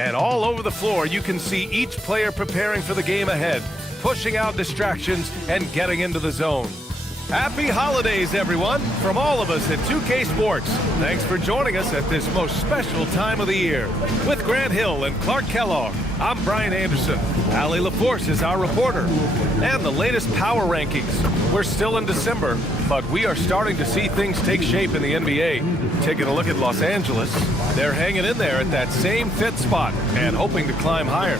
And all over the floor, you can see each player preparing for the game ahead, pushing out distractions and getting into the zone. Happy holidays, everyone, from all of us at 2K Sports. Thanks for joining us at this most special time of the year. With Grant Hill and Clark Kellogg, I'm Brian Anderson. Allie LaForce is our reporter. And the latest power rankings. We're still in December, but we are starting to see things take shape in the NBA. Taking a look at Los Angeles, they're hanging in there at that same 5th spot and hoping to climb higher.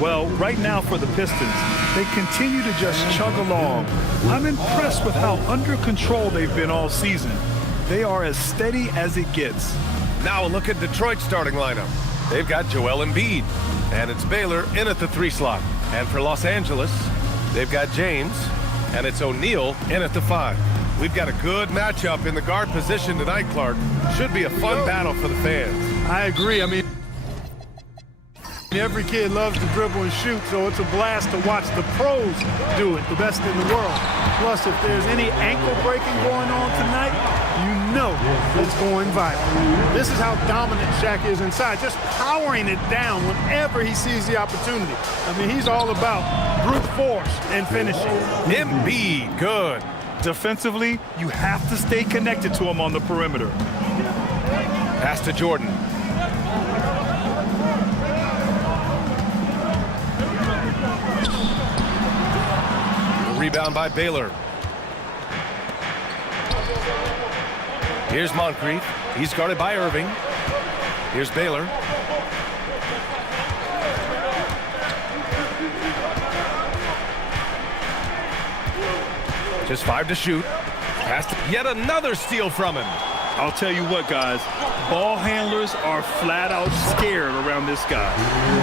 Well, right now for the Pistons, they continue to just chug along. I'm impressed with how under control they've been all season. They are as steady as it gets. Now a look at Detroit's starting lineup. They've got Joel Embiid, and it's Baylor in at the 3 slot. And for Los Angeles, they've got James, and it's O'Neal in at the 5. We've got a good matchup in the guard position tonight, Clark. Should be a fun battle for the fans. I agree. I mean, every kid loves to dribble and shoot, so it's a blast to watch the pros do it, the best in the world. Plus, if there's any ankle breaking going on tonight, you know it's going viral. This is how dominant Shaq is inside, just powering it down whenever he sees the opportunity. I mean, he's all about brute force and finishing. Embiid, good. Defensively, you have to stay connected to him on the perimeter. Pass to Jordan. Rebound by Baylor. Here's Moncrief. He's guarded by Irving. Here's Baylor. Just 5 to shoot. Pass to yet another steal from him. I'll tell you what, guys. Ball handlers are flat out scared around this guy.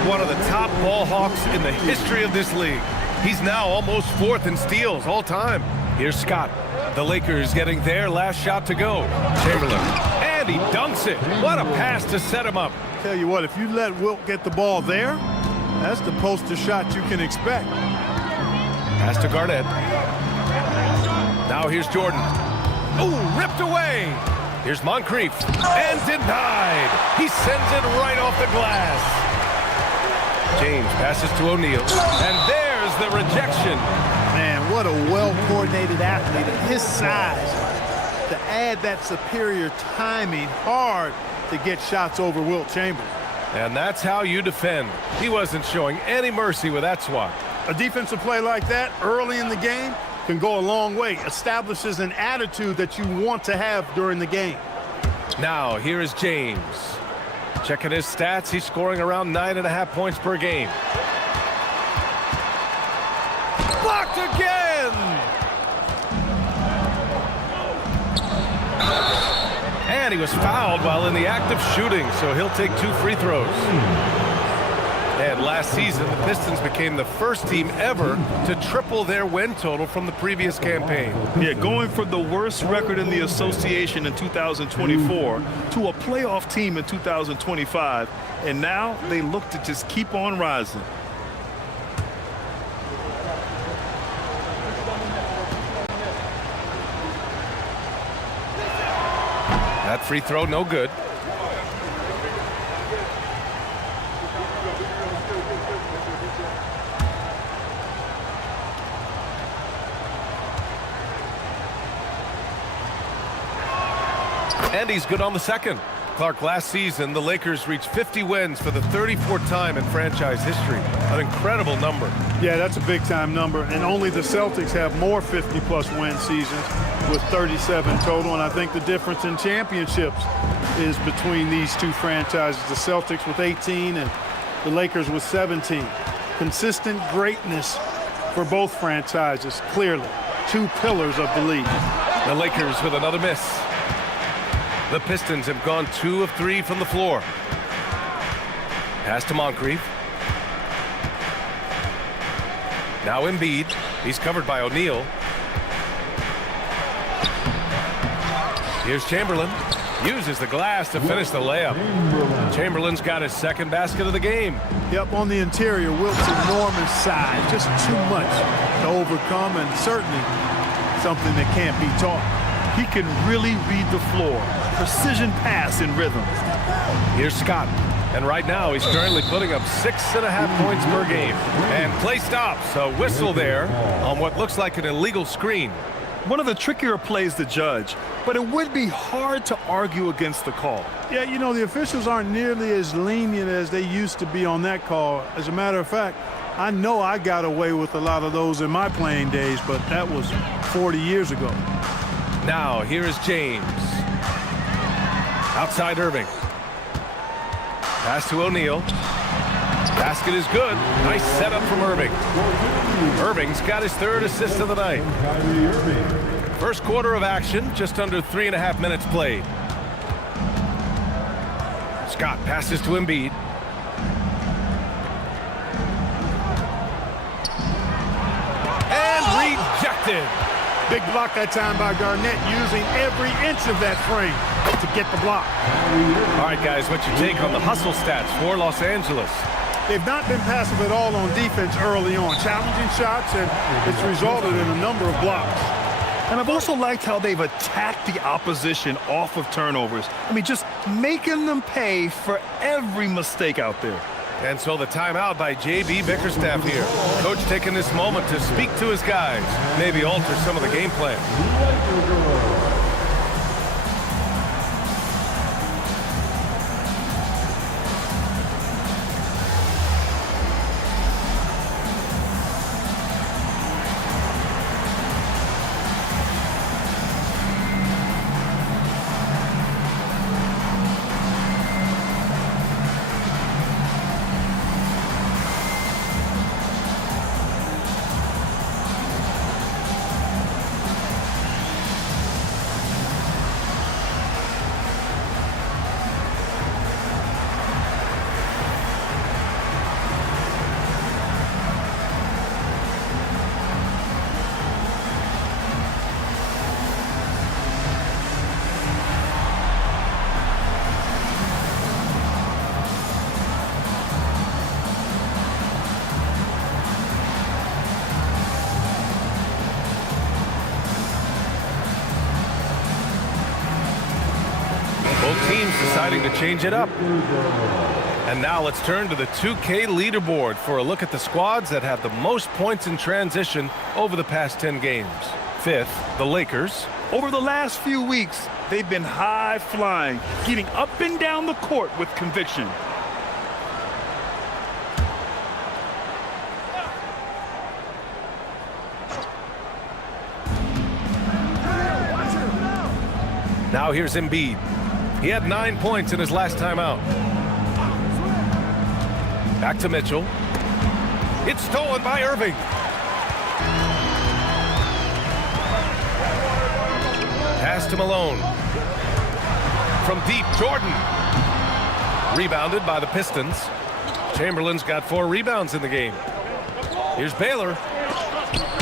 One of the top ball hawks in the history of this league. He's now almost 4th in steals all time. Here's Scott. The Lakers getting their last shot to go. Chamberlain. And he dunks it. What a pass to set him up. Tell you what, if you let Wilt get the ball there, that's the poster shot you can expect. Pass to Garnett. Now here's Jordan. Oh, ripped away. Here's Moncrief. And denied. He sends it right off the glass. James passes to O'Neal. And there's the rejection. Man, what a well-coordinated athlete at his size. To add that superior timing, hard to get shots over Wilt Chamberlain. And that's how you defend. He wasn't showing any mercy with that swat. A defensive play like that early in the game can go a long way. Establishes an attitude that you want to have during the game. Now, here is James. Checking his stats, he's scoring around 9.5 points per game. Blocked again! And he was fouled while in the act of shooting, so he'll take 2 free throws. And last season, the Pistons became the first team ever to triple their win total from the previous campaign. Yeah, going from the worst record in the association in 2024 to a playoff team in 2025, and now they look to just keep on rising. That free throw, no good. And he's good on the second. Clark, last season, the Lakers reached 50 wins for the 34th time in franchise history. An incredible number. Yeah, that's a big-time number. And only the Celtics have more 50-plus win seasons with 37 total. And I think the difference in championships is between these two franchises. The Celtics with 18 and the Lakers with 17. Consistent greatness for both franchises, clearly. 2 pillars of the league. The Lakers with another miss. The Pistons have gone 2 of 3 from the floor. Pass to Moncrief. Now Embiid. He's covered by O'Neal. Here's Chamberlain. Uses the glass to finish the layup. Chamberlain's got his 2nd basket of the game. Yep, on the interior, Wilt's enormous size. Just too much to overcome, and certainly something that can't be taught. He can really read the floor. Precision pass in rhythm. Here's Scott. And right now, he's currently putting up 6.5 points per game. And play stops. A whistle there on what looks like an illegal screen. One of the trickier plays to judge, but it would be hard to argue against the call. Yeah, you know, the officials aren't nearly as lenient as they used to be on that call. As a matter of fact, I know I got away with a lot of those in my playing days, but that was 40 years ago. Now, here is James. Outside Irving. Pass to O'Neal. Basket is good. Nice setup from Irving. Irving's got his 3rd assist of the night. First quarter of action, just under 3.5 minutes played. Scott passes to Embiid. And rejected. Big block that time by Garnett, using every inch of that frame to get the block. All right, guys, what's your take on the hustle stats for Los Angeles? They've not been passive at all on defense early on. Challenging shots, and it's resulted in a number of blocks. And I've also liked how they've attacked the opposition off of turnovers. I mean, just making them pay for every mistake out there. And so the timeout by J.B. Bickerstaff here. Coach taking this moment to speak to his guys, maybe alter some of the game plan. Both teams deciding to change it up. And now let's turn to the 2K leaderboard for a look at the squads that have the most points in transition over the past 10 games. 5th, the Lakers. Over the last few weeks, they've been high-flying, getting up and down the court with conviction. Now here's Embiid. He had 9 points in his last time out. Back to Mitchell. It's stolen by Irving. Pass to Malone. From deep, Jordan. Rebounded by the Pistons. Chamberlain's got 4 rebounds in the game. Here's Baylor.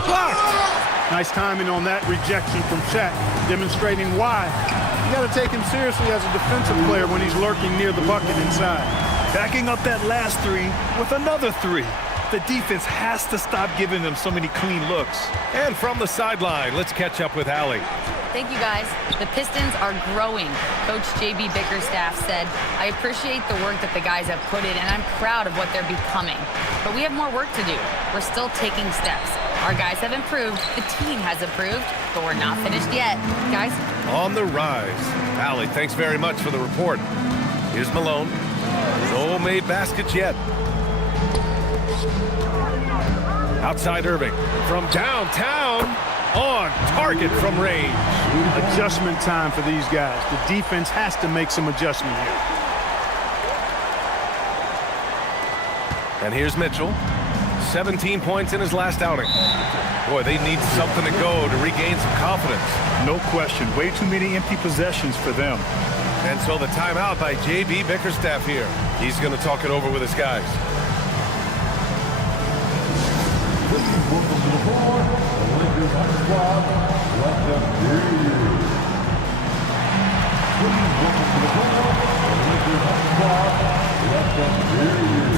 Blocked. Nice timing on that rejection from Shaq, demonstrating why you got to take him seriously as a defensive player when he's lurking near the bucket inside. Backing up that last 3 with another 3. The defense has to stop giving them so many clean looks. And from the sideline, let's catch up with Allie. Thank you, guys. The Pistons are growing. Coach J.B. Bickerstaff said, I appreciate the work that the guys have put in, and I'm proud of what they're becoming. But we have more work to do. We're still taking steps. Our guys have improved. The team has improved, but we're not finished yet. Guys? On the rise. Allie, thanks very much for the report. Here's Malone. No made baskets yet. Outside Irving. From downtown. On target from range. Adjustment time for these guys. The defense has to make some adjustment here. And here's Mitchell. 17 points in his last outing. Boy, they need something to go to regain some confidence. No question. Way too many empty possessions for them. And so the timeout by J.B. Bickerstaff here. He's going to talk it over with his guys. Welcome to the floor, the Lakers hot squad, let them hear you. Please welcome to the floor, the Lakers hot squad, let them hear you.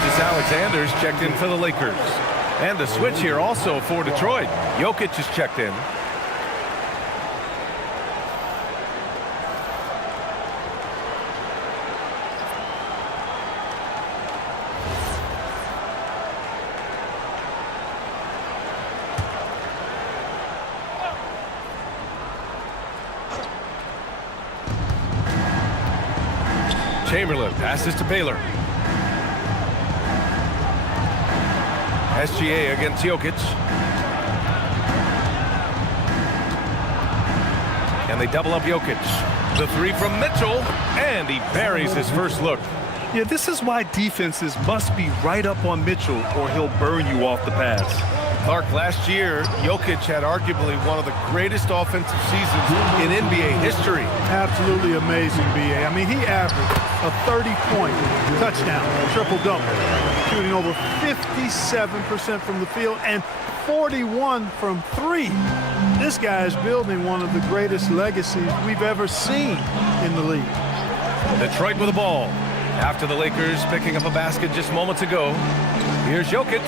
Gilgeous-Alexander's checked in for the Lakers. And a switch here also for Detroit. Jokic is checked in. Chamberlain passes to Baylor. SGA against Jokic. And they double up Jokic. The three from Mitchell, and he buries his first look. Yeah, this is why defenses must be right up on Mitchell or he'll burn you off the pass. Clark, last year, Jokic had arguably one of the greatest offensive seasons in NBA history. Absolutely amazing, B.A. I mean, he averaged a 30-point touchdown, triple-double, shooting over 57% from the field and 41 from three. This guy is building one of the greatest legacies we've ever seen in the league. Detroit with the ball. After the Lakers picking up a basket just moments ago, here's Jokic.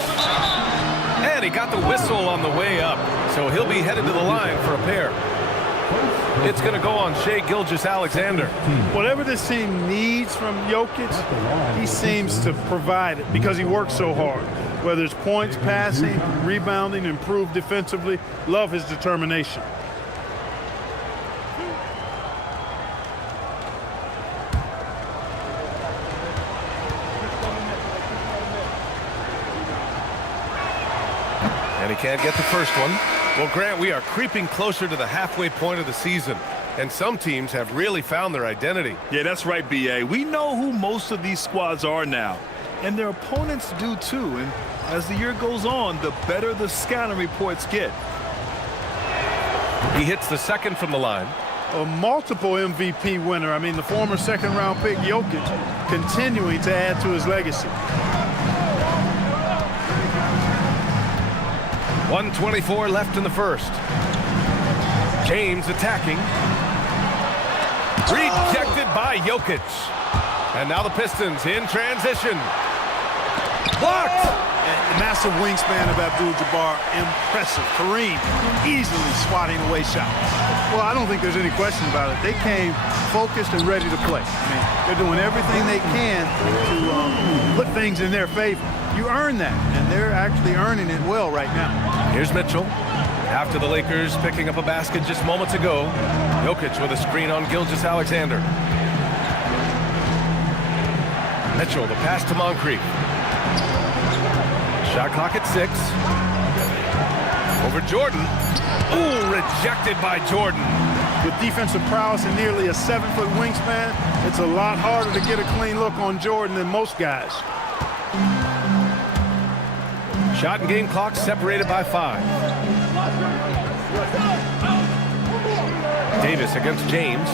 And he got the whistle on the way up, so he'll be headed to the line for a pair. It's going to go on Shai Gilgeous-Alexander. Whatever this team needs from Jokic, he seems to provide it because he works so hard. Whether it's points, passing, rebounding, improved defensively, love his determination. And he can't get the first one. Well, Grant, we are creeping closer to the halfway point of the season, and some teams have really found their identity. Yeah, that's right, B.A. We know who most of these squads are now, and their opponents do too. And as the year goes on, the better the scouting reports get. He hits the second from the line. A multiple MVP winner. I mean, the former second-round pick Jokic continuing to add to his legacy. 1:24 left in the first. James attacking. Rejected by Jokic. And now the Pistons in transition. Blocked! Massive wingspan of Abdul-Jabbar. Impressive. Kareem easily swatting away shots. Well, I don't think there's any question about it. They came focused and ready to play. I mean, they're doing everything they can to put things in their favor. You earn that, and they're actually earning it well right now. Here's Mitchell. After the Lakers picking up a basket just moments ago, Jokic with a screen on Gilgeous-Alexander. Mitchell, the pass to Moncrief. Shot clock at 6. Over Jordan. Ooh, rejected by Jordan. With defensive prowess and nearly a 7-foot wingspan, it's a lot harder to get a clean look on Jordan than most guys. Shot and game clock separated by 5. Davis against James.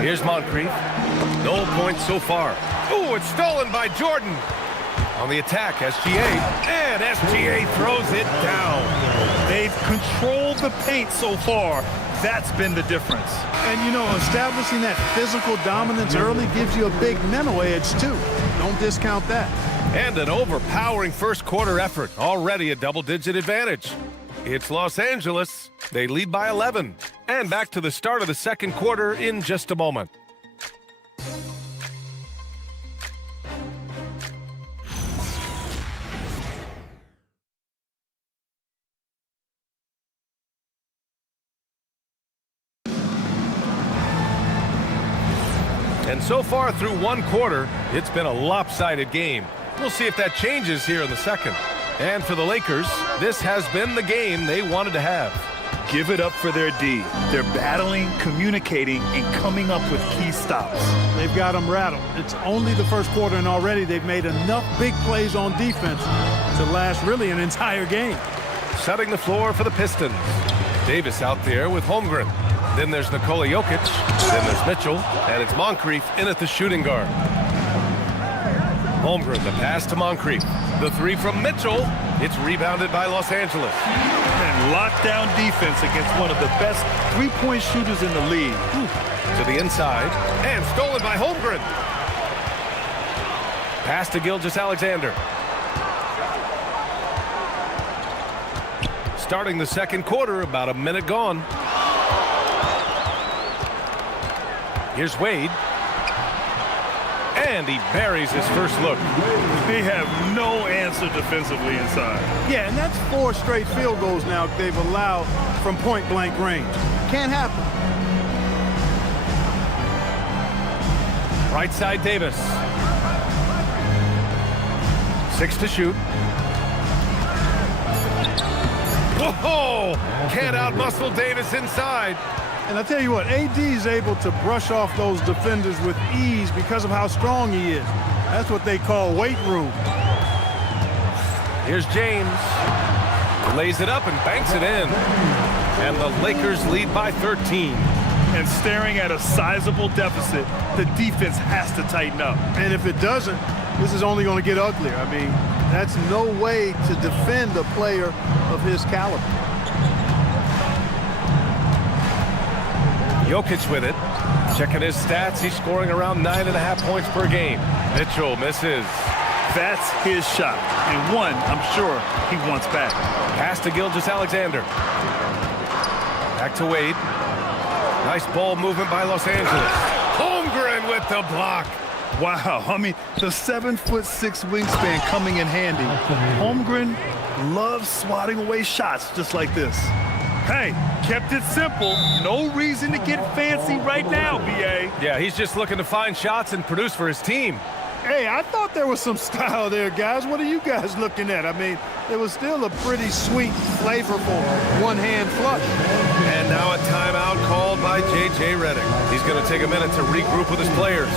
Here's Moncrief. No points so far. Ooh, it's stolen by Jordan. On the attack, SGA. And SGA throws it down. They've controlled the paint so far. That's been the difference. And, you know, establishing that physical dominance early gives you a big mental edge, too. Don't discount that. And an overpowering first quarter effort. Already a double-digit advantage. It's Los Angeles. They lead by 11. And back to the start of the second quarter in just a moment. And so far through one quarter, it's been a lopsided game. We'll see if that changes here in the second. And for the Lakers, this has been the game they wanted to have. Give it up for their D. They're battling, communicating, and coming up with key stops. They've got them rattled. It's only the first quarter, and already they've made enough big plays on defense to last really an entire game. Setting the floor for the Pistons. Davis out there with Holmgren. Then there's Nikola Jokic. Then there's Mitchell. And it's Moncrief in at the shooting guard. Holmgren, the pass to Moncrief. The three from Mitchell. It's rebounded by Los Angeles. And lockdown defense against one of the best three-point shooters in the league. To the inside. And stolen by Holmgren. Pass to Gilgeous-Alexander. Starting the second quarter, about a minute gone. Here's Wade. And he buries his first look. They have no answer defensively inside. Yeah, and that's 4 straight field goals now they've allowed from point-blank range. Can't happen. Right side Davis. 6 to shoot. Whoa! Can't outmuscle Davis inside. And I tell you what, AD is able to brush off those defenders with ease because of how strong he is. That's what they call weight room. Here's James. Lays it up and banks it in. And the Lakers lead by 13. And staring at a sizable deficit, the defense has to tighten up. And if it doesn't, this is only going to get uglier. I mean, that's no way to defend a player of his caliber. Jokic with it. Checking his stats, he's scoring around 9.5 points per game. Mitchell misses. That's his shot. And one, I'm sure, he wants back. Pass to Gilgeous-Alexander. Back to Wade. Nice ball movement by Los Angeles. Holmgren with the block. Wow, I mean, the 7'6" wingspan coming in handy. Holmgren loves swatting away shots just like this. Hey, kept it simple. No reason to get fancy right now, B.A. Yeah, he's just looking to find shots and produce for his team. Hey, I thought there was some style there, guys. What are you guys looking at? I mean, it was still a pretty sweet, flavorful one-hand flush. And now a timeout called by J.J. Redick. He's going to take a minute to regroup with his players.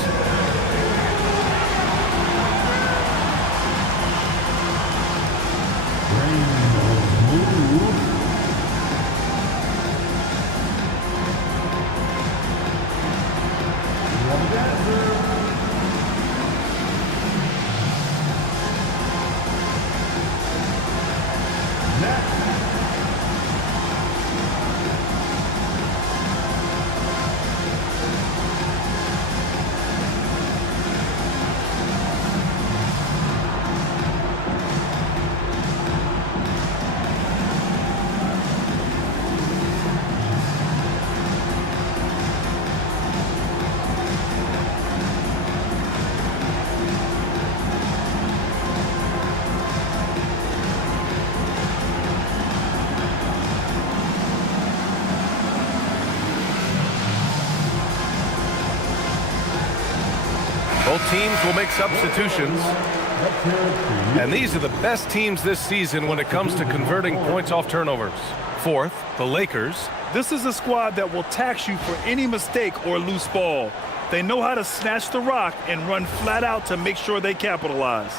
Both teams will make substitutions. And these are the best teams this season when it comes to converting points off turnovers. Fourth, the Lakers. This is a squad that will tax you for any mistake or loose ball. They know how to snatch the rock and run flat out to make sure they capitalize.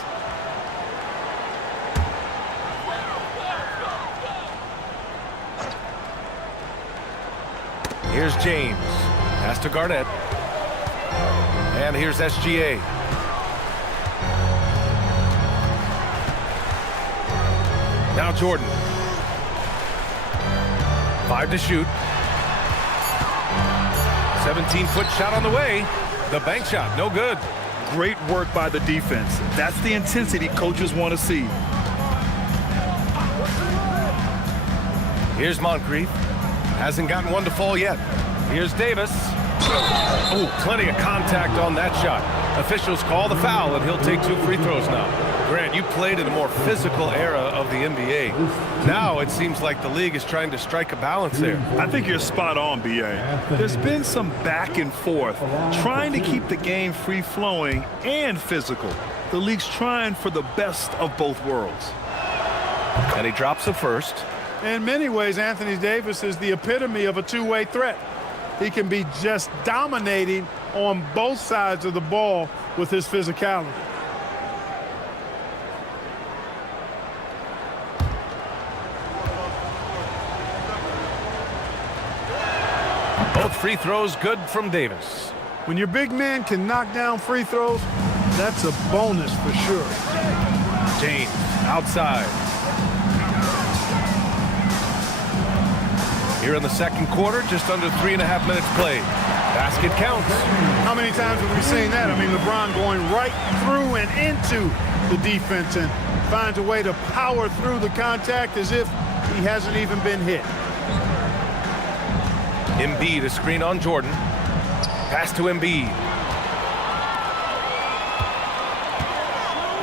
Here's James. Pass to Garnett. And here's SGA. Now Jordan. 5 to shoot. 17-foot shot on the way. The bank shot, no good. Great work by the defense. That's the intensity coaches want to see. Here's Moncrief. Hasn't gotten one to fall yet. Here's Davis. Oh, plenty of contact on that shot. Officials call the foul, and he'll take 2 free throws now. Grant, you played in a more physical era of the NBA. Now it seems like the league is trying to strike a balance there. I think you're spot on, B.A. There's been some back and forth, trying to keep the game free-flowing and physical. The league's trying for the best of both worlds. And he drops the first. In many ways, Anthony Davis is the epitome of a two-way threat. He can be just dominating on both sides of the ball with his physicality. Both free throws good from Davis. When your big man can knock down free throws, that's a bonus for sure. James outside. Here in the second quarter, just under 3.5 minutes played. Basket counts. How many times have we seen that? I mean, LeBron going right through and into the defense and finds a way to power through the contact as if he hasn't even been hit. Embiid, a screen on Jordan. Pass to Embiid.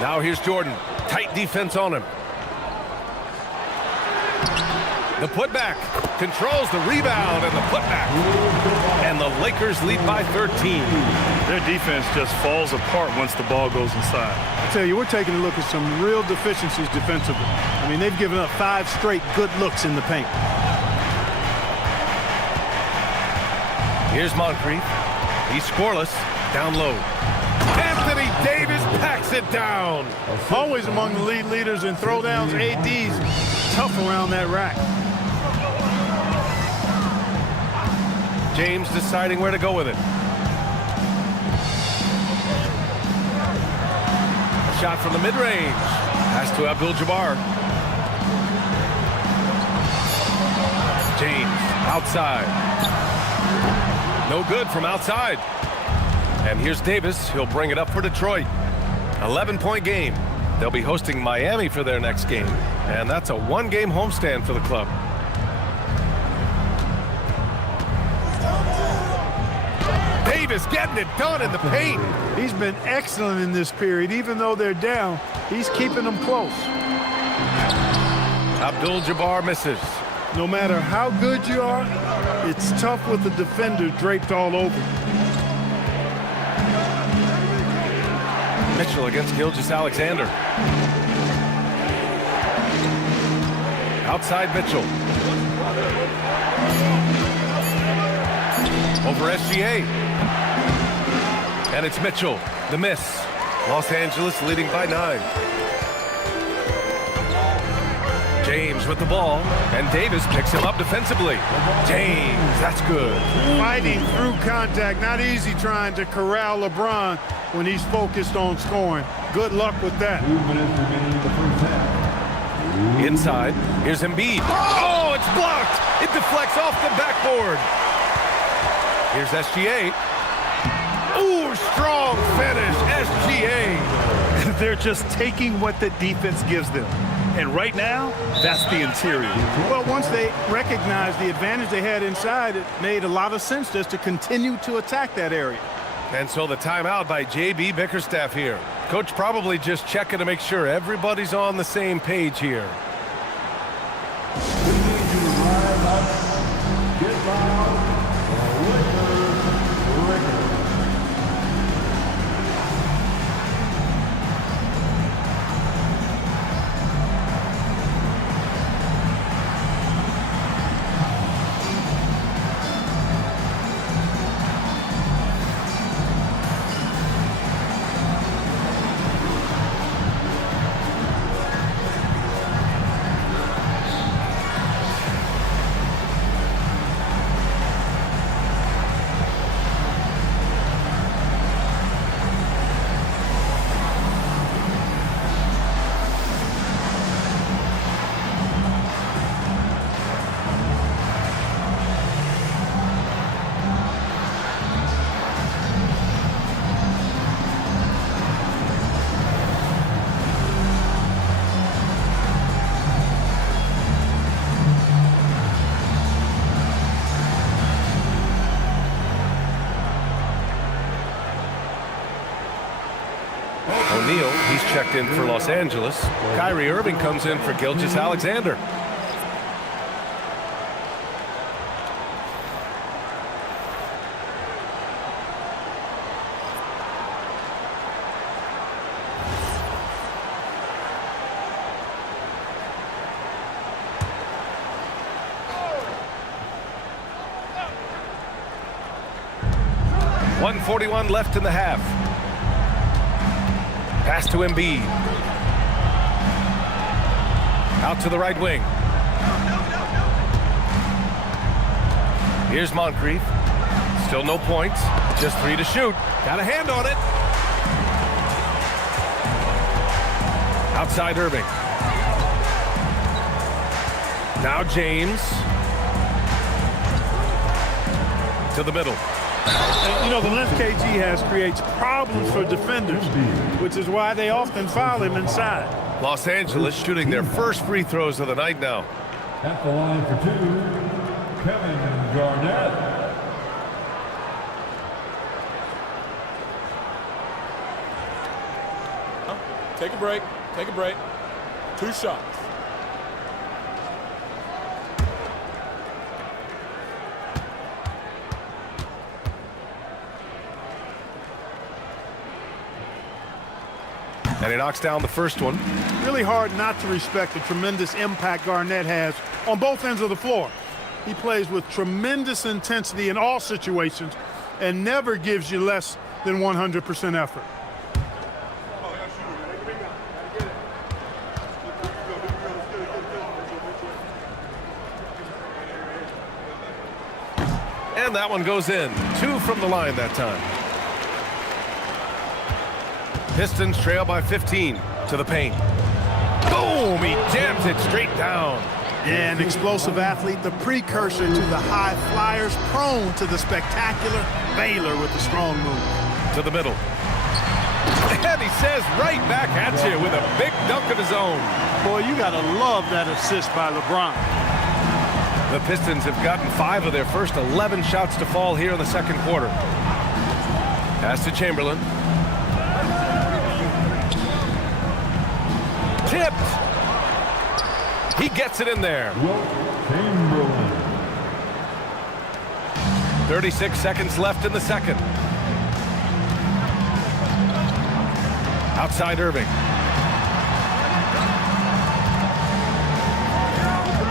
Now here's Jordan. Tight defense on him. The putback. Controls the rebound and the putback. And the Lakers lead by 13. Their defense just falls apart once the ball goes inside. I tell you, we're taking a look at some real deficiencies defensively. I mean, they've given up 5 straight good looks in the paint. Here's Moncrief. He's scoreless. Down low. Anthony Davis packs it down. Always among the lead leaders in throwdowns. AD's tough around that rack. James deciding where to go with it. A shot from the mid-range. Pass to Abdul-Jabbar. James outside. No good from outside. And here's Davis. He'll bring it up for Detroit. 11-point game. They'll be hosting Miami for their next game. And that's a 1-game homestand for the club. Davis getting it done in the paint. He's been excellent in this period. Even though they're down, he's keeping them close. Abdul-Jabbar misses. No matter how good you are, it's tough with the defender draped all over. Mitchell against Gilgeous-Alexander. Outside Mitchell. Over SGA. And it's Mitchell. The miss. Los Angeles leading by 9. James with the ball. And Davis picks him up defensively. James, that's good. Fighting through contact. Not easy trying to corral LeBron when he's focused on scoring. Good luck with that. 2 minutes remaining in the first half. Inside. Here's Embiid. Oh, it's blocked. It deflects off the backboard. Here's SGA. Ooh, strong finish. SGA. They're just taking what the defense gives them. And right now, that's the interior. Well, once they recognized the advantage they had inside, it made a lot of sense just to continue to attack that area. And so the timeout by J.B. Bickerstaff here. Coach probably just checking to make sure everybody's on the same page here. We need you to rise up, get loud, Lakers. O'Neal, he's checked in for Los Angeles. Kyrie Irving comes in for Gilgeous-Alexander. .141 left in the half. Pass to Embiid. Out to the right wing. Here's Moncrief. Still no points. Just 3 to shoot. Got a hand on it. Outside Irving. Now James. To the middle. And, you know, the length KG has creates problems for defenders, which is why they often foul him inside. Los Angeles shooting their first free throws of the night now. At the line for two, Kevin Garnett. Take a break. Take a break. 2 shots. And he knocks down the first one. Really hard not to respect the tremendous impact Garnett has on both ends of the floor. He plays with tremendous intensity in all situations and never gives you less than 100% effort. And that one goes in. 2 from the line that time. Pistons trail by 15 to the paint. Boom! He jams it straight down. Yeah, an explosive athlete, the precursor to the high flyers, prone to the spectacular. Baylor with the strong move. To the middle. And he says right back at you with a big dunk of his own. Boy, you gotta love that assist by LeBron. The Pistons have gotten 5 of their first 11 shots to fall here in the second quarter. Pass to Chamberlain. Tipped. He gets it in there. Chamberlain. 36 seconds left in the second. Outside Irving.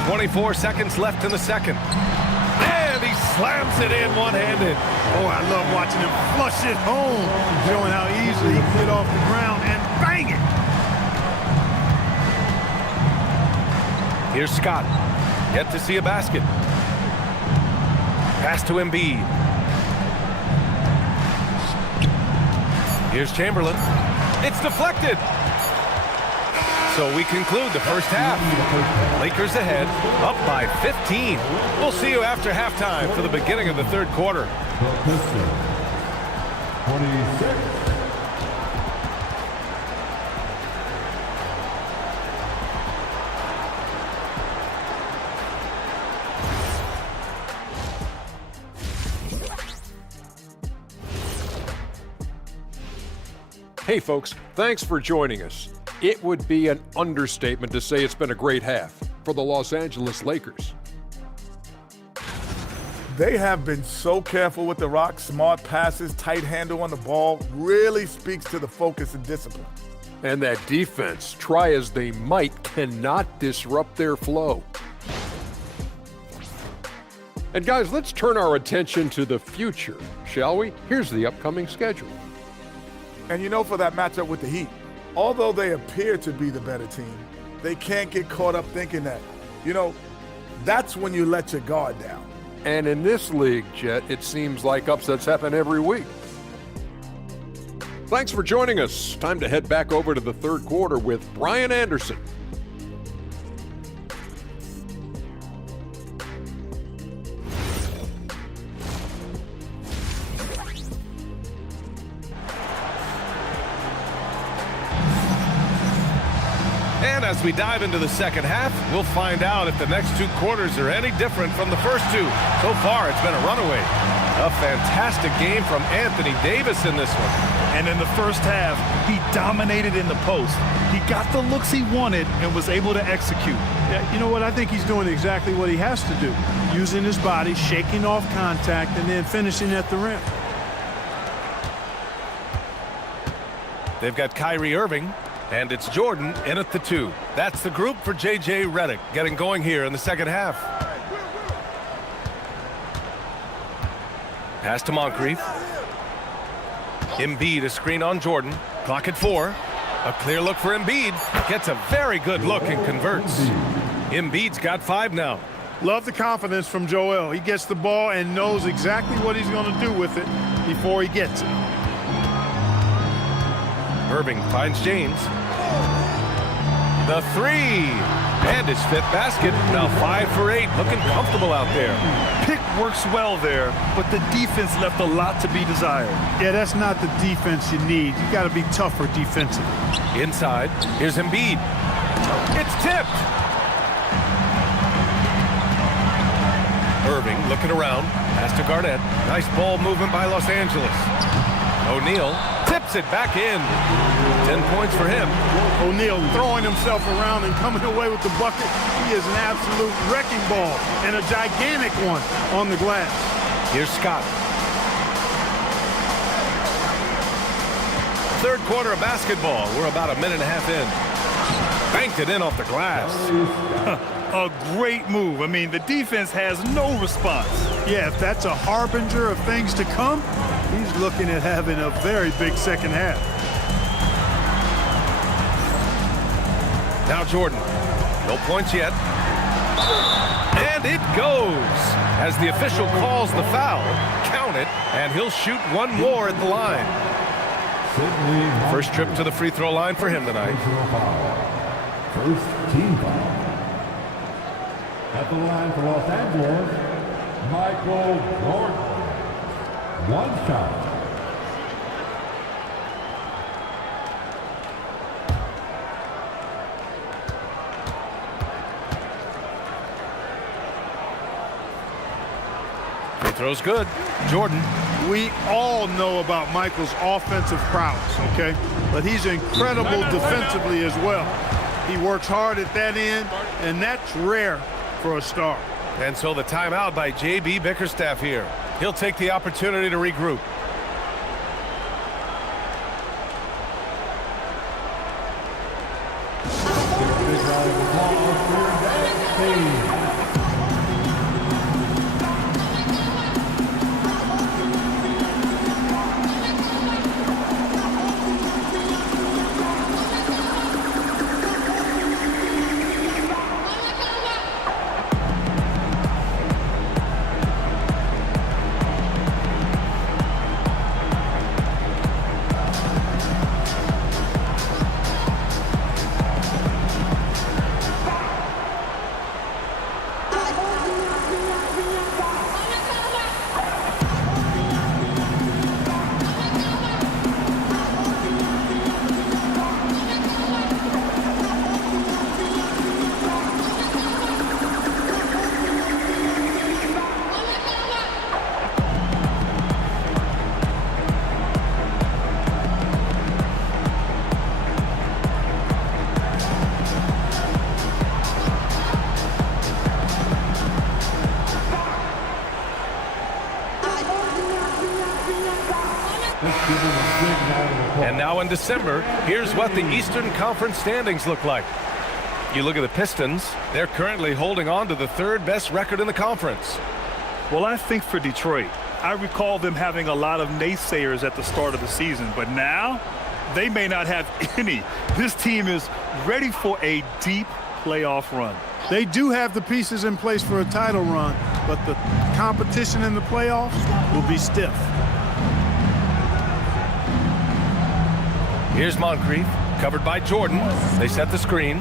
24 seconds left in the second. And he slams it in one-handed. Oh, I love watching him flush it home, showing how easily he can get off the ground and bang it. Here's Scott. Yet to see a basket. Pass to Embiid. Here's Chamberlain. It's deflected. So we conclude the first half. Lakers ahead, up by 15. We'll see you after halftime for the beginning of the third quarter. The Pistons. 26. Hey folks, thanks for joining us. It would be an understatement to say it's been a great half for the Los Angeles Lakers. They have been so careful with the rock. Smart passes, tight handle on the ball, really speaks to the focus and discipline. And that defense, try as they might, cannot disrupt their flow. And guys, let's turn our attention to the future, shall we? Here's the upcoming schedule. And you know, for that matchup with the Heat, although they appear to be the better team, they can't get caught up thinking that, you know, that's when you let your guard down. And in this league, Jet, it seems like upsets happen every week. Thanks for joining us. Time to head back over to the third quarter with Brian Anderson. And as we dive into the second half, we'll find out if the next 2 quarters are any different from the first 2. So far, it's been a runaway. A fantastic game from Anthony Davis in this one. And in the first half, he dominated in the post. He got the looks he wanted and was able to execute. Yeah, you know what? I think he's doing exactly what he has to do. Using his body, shaking off contact, and then finishing at the rim. They've got Kyrie Irving, and it's Jordan in at the 2. That's the group for J.J. Redick getting going here in the second half. Pass to Moncrief. Embiid, a screen on Jordan. Clock at 4. A clear look for Embiid. Gets a very good look and converts. Embiid's got 5 now. Love the confidence from Joel. He gets the ball and knows exactly what he's going to do with it before he gets it. Irving finds James. The 3. And his fifth basket, now 5 for 8, looking comfortable out there. Pick works well there, but the defense left a lot to be desired. Yeah, that's not the defense you need. You got to be tougher defensively. Inside, here's Embiid. It's tipped. Irving looking around, pass to Garnett. Nice ball movement by Los Angeles. O'Neal tips it back in. 10 points for him. O'Neal throwing himself around and coming away with the bucket. He is an absolute wrecking ball and a gigantic one on the glass. Here's Scott. Third quarter of basketball. We're about a minute and a half in. Banked it in off the glass. A great move. I mean, the defense has no response. Yeah, if that's a harbinger of things to come, he's looking at having a very big second half. Now Jordan. No points yet. And it goes. As the official calls the foul, count it, and he'll shoot one more at the line. First trip to the free throw line for him tonight. First team foul. At the line for Los Angeles, Michael Jordan. One shot. Free throw's good. Jordan. We all know about Michael's offensive prowess, okay? But he's incredible defensively as well. He works hard at that end, and that's rare for a star. And so the timeout by J.B. Bickerstaff here. He'll take the opportunity to regroup. And now in December, here's what the Eastern Conference standings look like. You look at the Pistons, they're currently holding on to the third best record in the conference. Well, I think for Detroit, I recall them having a lot of naysayers at the start of the season, but now they may not have any. This team is ready for a deep playoff run. They do have the pieces in place for a title run, but the competition in the playoffs will be stiff. Here's Moncrief, covered by Jordan. They set the screen.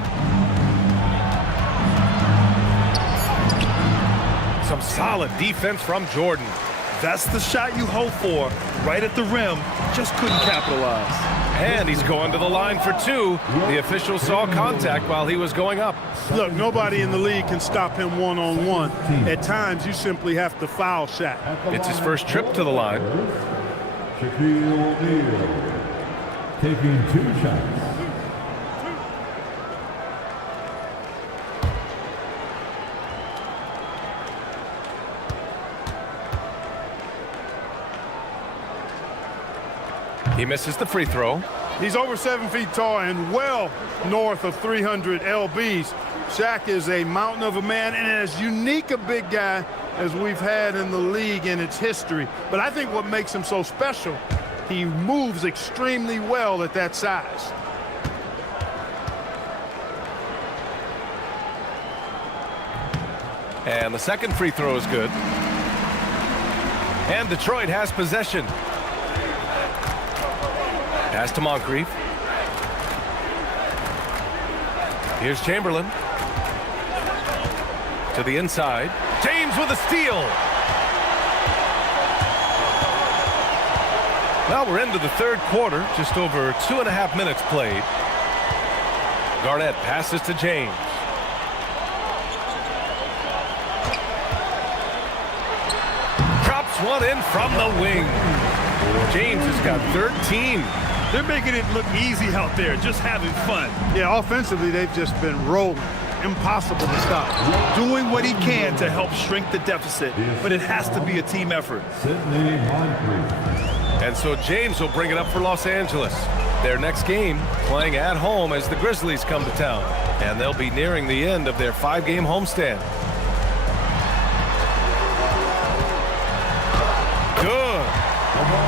Some solid defense from Jordan. That's the shot you hope for, right at the rim, just couldn't capitalize. And he's going to the line for two. The official saw contact while he was going up. Look, nobody in the league can stop him one-on-one. At times, you simply have to foul shot. It's his first trip to the line. Shaquille O'Neal taking 2 shots. He misses the free throw. He's over 7 feet tall and well north of 300 lbs. Shaq is a mountain of a man and as unique a big guy as we've had in the league in its history. But I think what makes him so special, he moves extremely well at that size. And the second free throw is good. And Detroit has possession. Pass to Moncrief. Here's Chamberlain. To the inside. James with a steal. Well, we're into the third quarter. Just over 2.5 minutes played. Garnett passes to James. Drops one in from the wing. James has got 13. They're making it look easy out there, just having fun. Yeah, offensively, they've just been rolling. Impossible to stop. Doing what he can to help shrink the deficit, but it has to be a team effort. Sidney Moncrief. And so James will bring it up for Los Angeles. Their next game playing at home as the Grizzlies come to town. And they'll be nearing the end of their 5-game homestand. Good.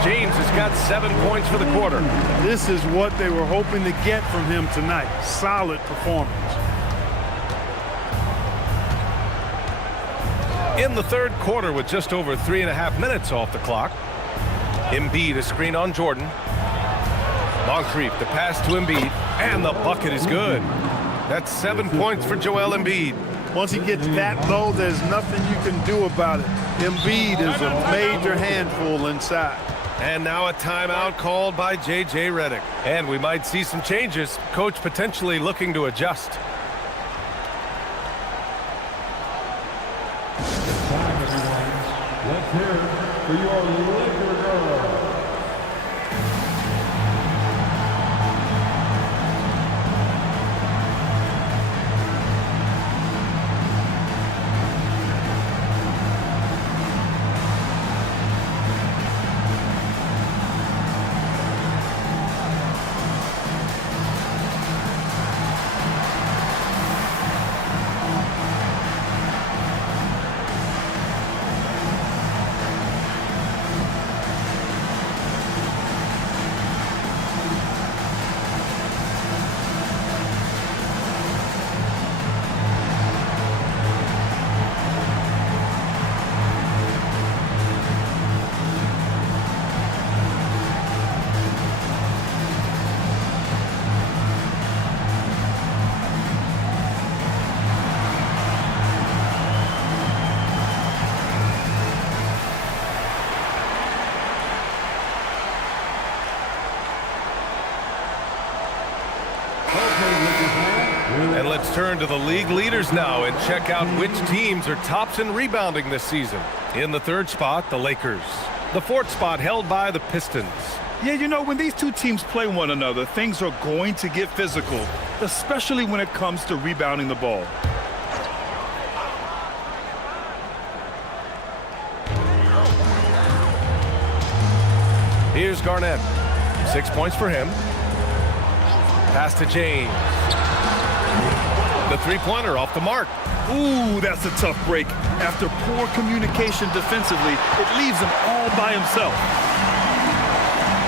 James has got 7 points for the quarter. This is what they were hoping to get from him tonight. Solid performance. In the third quarter with just over 3.5 minutes off the clock. Embiid a screen on Jordan. Moncrief the pass to Embiid. And the bucket is good. That's 7 points for Joel Embiid. Once he gets that low, there's nothing you can do about it. Embiid is a major handful inside. And now a timeout called by J.J. Redick. And we might see some changes. Coach potentially looking to adjust. Time, everyone. Let's hear it for your Laker girl. And let's turn to the league leaders now and check out which teams are tops in rebounding this season. In the third spot, the Lakers. The fourth spot held by the Pistons. Yeah, you know, when these two teams play one another, things are going to get physical, especially when it comes to rebounding the ball. Here's Garnett. 6 points for him. Pass to James. The three-pointer off the mark. Ooh, that's a tough break. After poor communication defensively, it leaves him all by himself.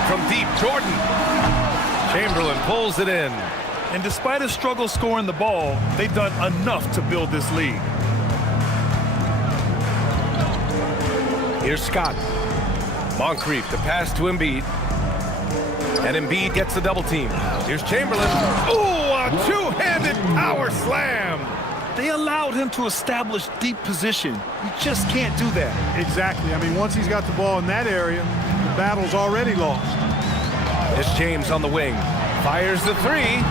From deep, Jordan. Chamberlain pulls it in. And despite a struggle scoring the ball, they've done enough to build this lead. Here's Scott. Moncrief, the pass to Embiid. And Embiid gets the double team. Here's Chamberlain. Ooh, a two-handed power slam. They allowed him to establish deep position. You just can't do that. Exactly. I mean, once he's got the ball in that area, the battle's already lost. Here's James on the wing. Fires the three.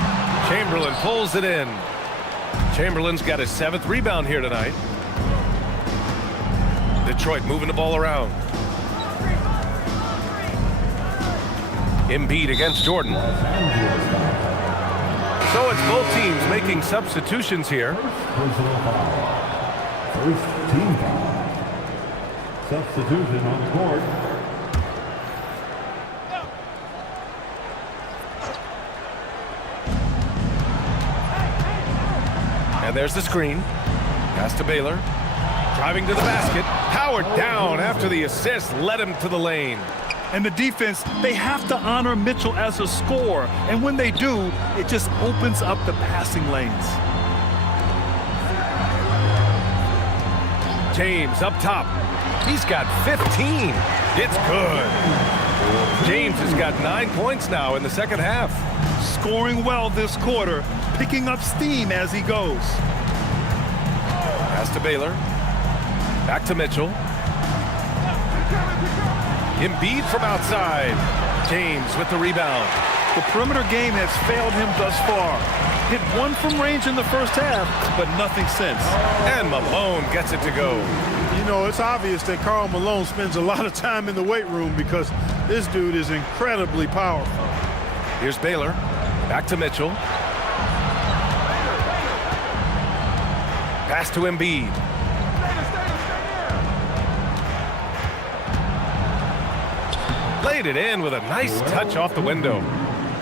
Chamberlain pulls it in. Chamberlain's got his 7th rebound here tonight. Detroit moving the ball around. Embiid against Jordan. So it's both teams making substitutions here. First team foul. Substitution on the court. And there's the screen. Pass to Baylor. Driving to the basket. Howard down after the assist led him to the lane. And the defense, they have to honor Mitchell as a scorer. And when they do, it just opens up the passing lanes. James up top. He's got 15. It's good. James has got 9 points now in the second half. Scoring well this quarter, picking up steam as he goes. Pass to Baylor. Back to Mitchell. Embiid from outside. James with the rebound. The perimeter game has failed him thus far. Hit one from range in the first half, but nothing since. And Malone gets it to go. You know, it's obvious that Karl Malone spends a lot of time in the weight room because this dude is incredibly powerful. Here's Baylor. Back to Mitchell. Pass to Embiid. Laid it in with a nice touch off the window.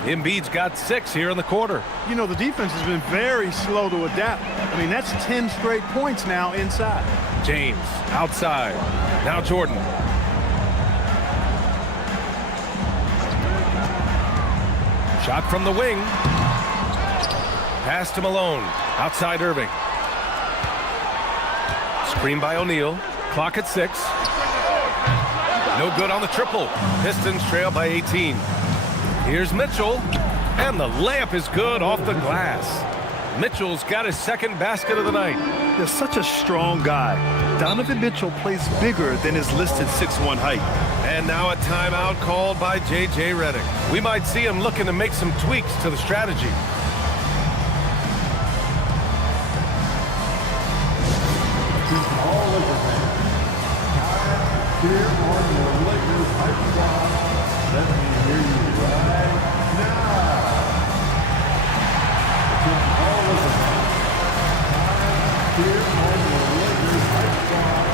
Embiid's got 6 here in the quarter. You know, the defense has been very slow to adapt. I mean, that's 10 straight points now inside. James outside. Now Jordan. Shot from the wing. Pass to Malone. Outside Irving. Screen by O'Neal. Clock at 6. No good on the triple. Pistons trail by 18. Here's Mitchell. And the layup is good off the glass. Mitchell's got his second basket of the night. They're such a strong guy. Donovan Mitchell plays bigger than his listed 6'1" height. And now a timeout called by J.J. Redick. We might see him looking to make some tweaks to the strategy. Here on your Lakers hype squad. Let me hear you right now. To all of us. Here on your Lakers hype squad.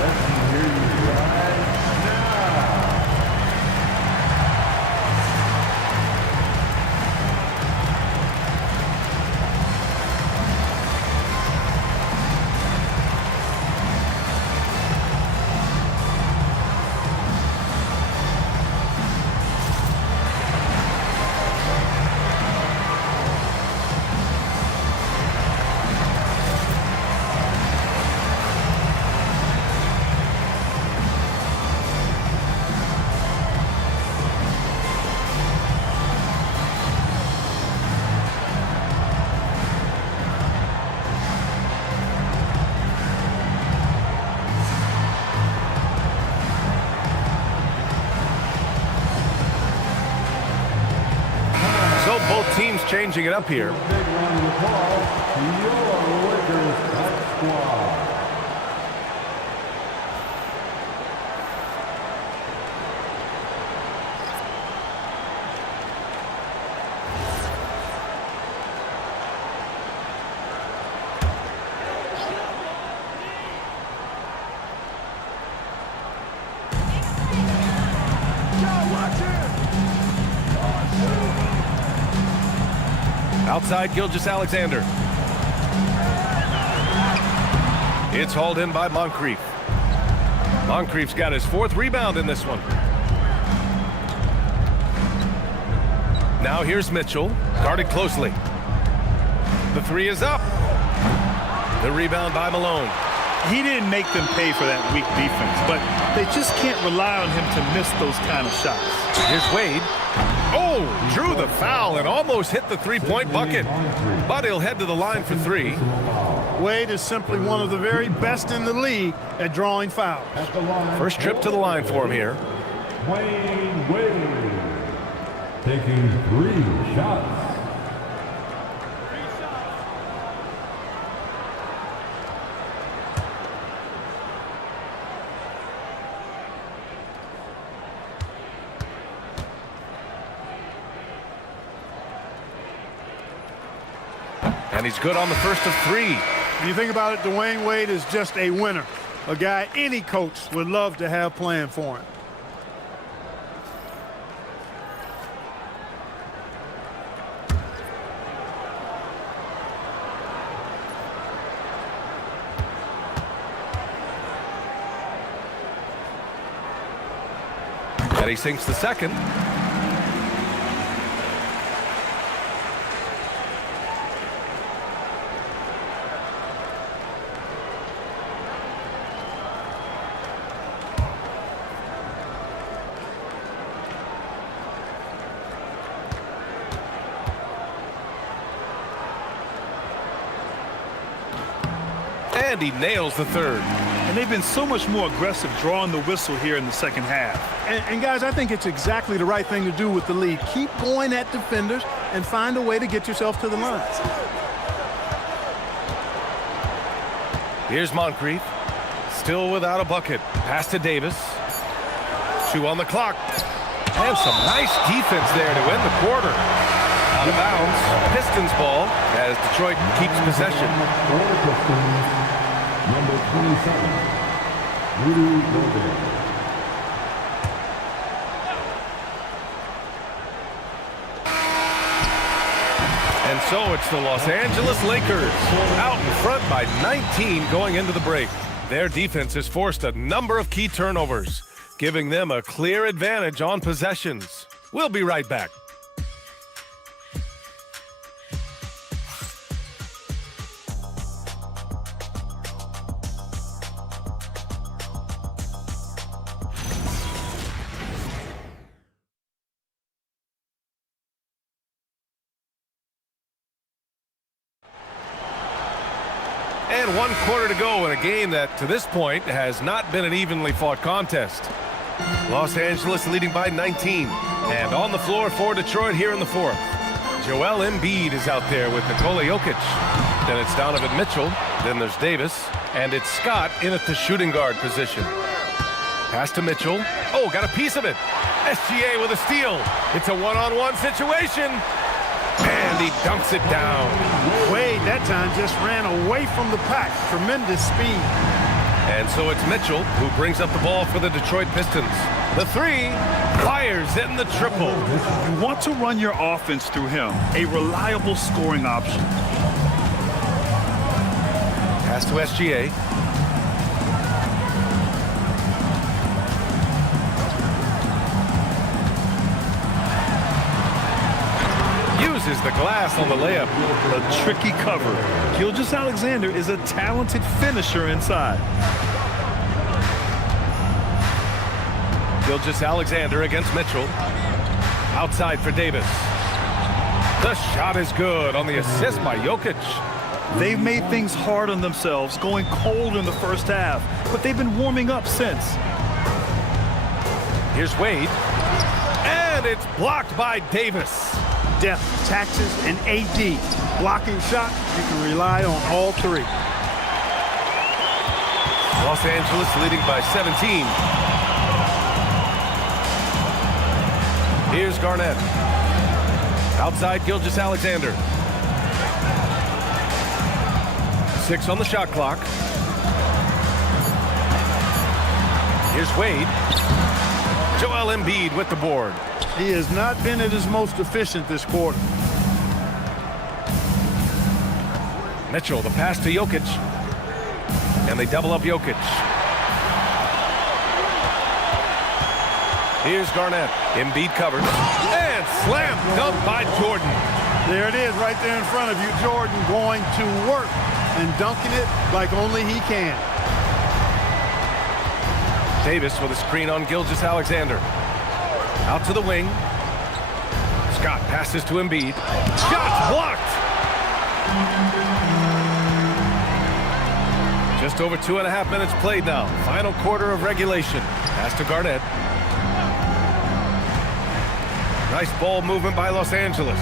Let me hear you right now. Both teams changing it up here. Big round of applause to your Lakers hype squad. Outside Gilgeous-Alexander. It's hauled in by Moncrief. Moncrief's got his 4th rebound in this one. Now here's Mitchell, guarded closely. The 3 is up. The rebound by Malone. He didn't make them pay for that weak defense, but they just can't rely on him to miss those kind of shots. Here's Wade. Oh, drew the foul and almost hit the three-point bucket. But he'll head to the line for 3. Wade is simply one of the very best in the league at drawing fouls. First trip to the line for him here. Wayne Wade taking 3 shots. And he's good on the first of 3. When you think about it, Dwayne Wade is just a winner. A guy any coach would love to have playing for him. And he sinks the second. And he nails the third. And they've been so much more aggressive drawing the whistle here in the second half. And guys, I think it's exactly the right thing to do with the lead. Keep going at defenders and find a way to get yourself to the line. Here's Moncrief. Still without a bucket. Pass to Davis. 2 on the clock. And some nice defense there to end the quarter. Out of bounds. Pistons ball as Detroit keeps possession. Number 27, Rudy Gobert. And so it's the Los Angeles Lakers out in front by 19 going into the break. Their defense has forced a number of key turnovers, giving them a clear advantage on possessions. We'll be right back. And 1 quarter to go in a game that, to this point, has not been an evenly fought contest. Los Angeles leading by 19. And on the floor for Detroit here in the fourth. Joel Embiid is out there with Nikola Jokic. Then it's Donovan Mitchell. Then there's Davis. And it's Scott in at the shooting guard position. Pass to Mitchell. Oh, got a piece of it. SGA with a steal. It's a one-on-one situation. And he dunks it down. Wade, that time, just ran away from the pack. Tremendous speed. And so it's Mitchell who brings up the ball for the Detroit Pistons. The 3 fires in the triple. You want to run your offense through him. A reliable scoring option. Pass to SGA. Uses the glass on the layup. A tricky cover. Gilgeous-Alexander is a talented finisher inside. Gilgeous-Alexander against Mitchell. Outside for Davis. The shot is good on the assist by Jokic. They've made things hard on themselves, going cold in the first half, but they've been warming up since. Here's Wade. And it's blocked by Davis. Depth, taxes, and AD. Blocking shot, you can rely on all 3. Los Angeles leading by 17. Here's Garnett. Outside Gilgeous-Alexander. 6 on the shot clock. Here's Wade. Joel Embiid with the board. He has not been at his most efficient this quarter. Mitchell, the pass to Jokic. And they double up Jokic. Here's Garnett. Embiid covers. And slam dunk by Jordan. There it is right there in front of you. Jordan going to work and dunking it like only he can. Davis with a screen on Gilgeous-Alexander. Out to the wing. Scott passes to Embiid. Shot's blocked. Just over 2.5 minutes played now. Final quarter of regulation. Pass to Garnett. Nice ball movement by Los Angeles.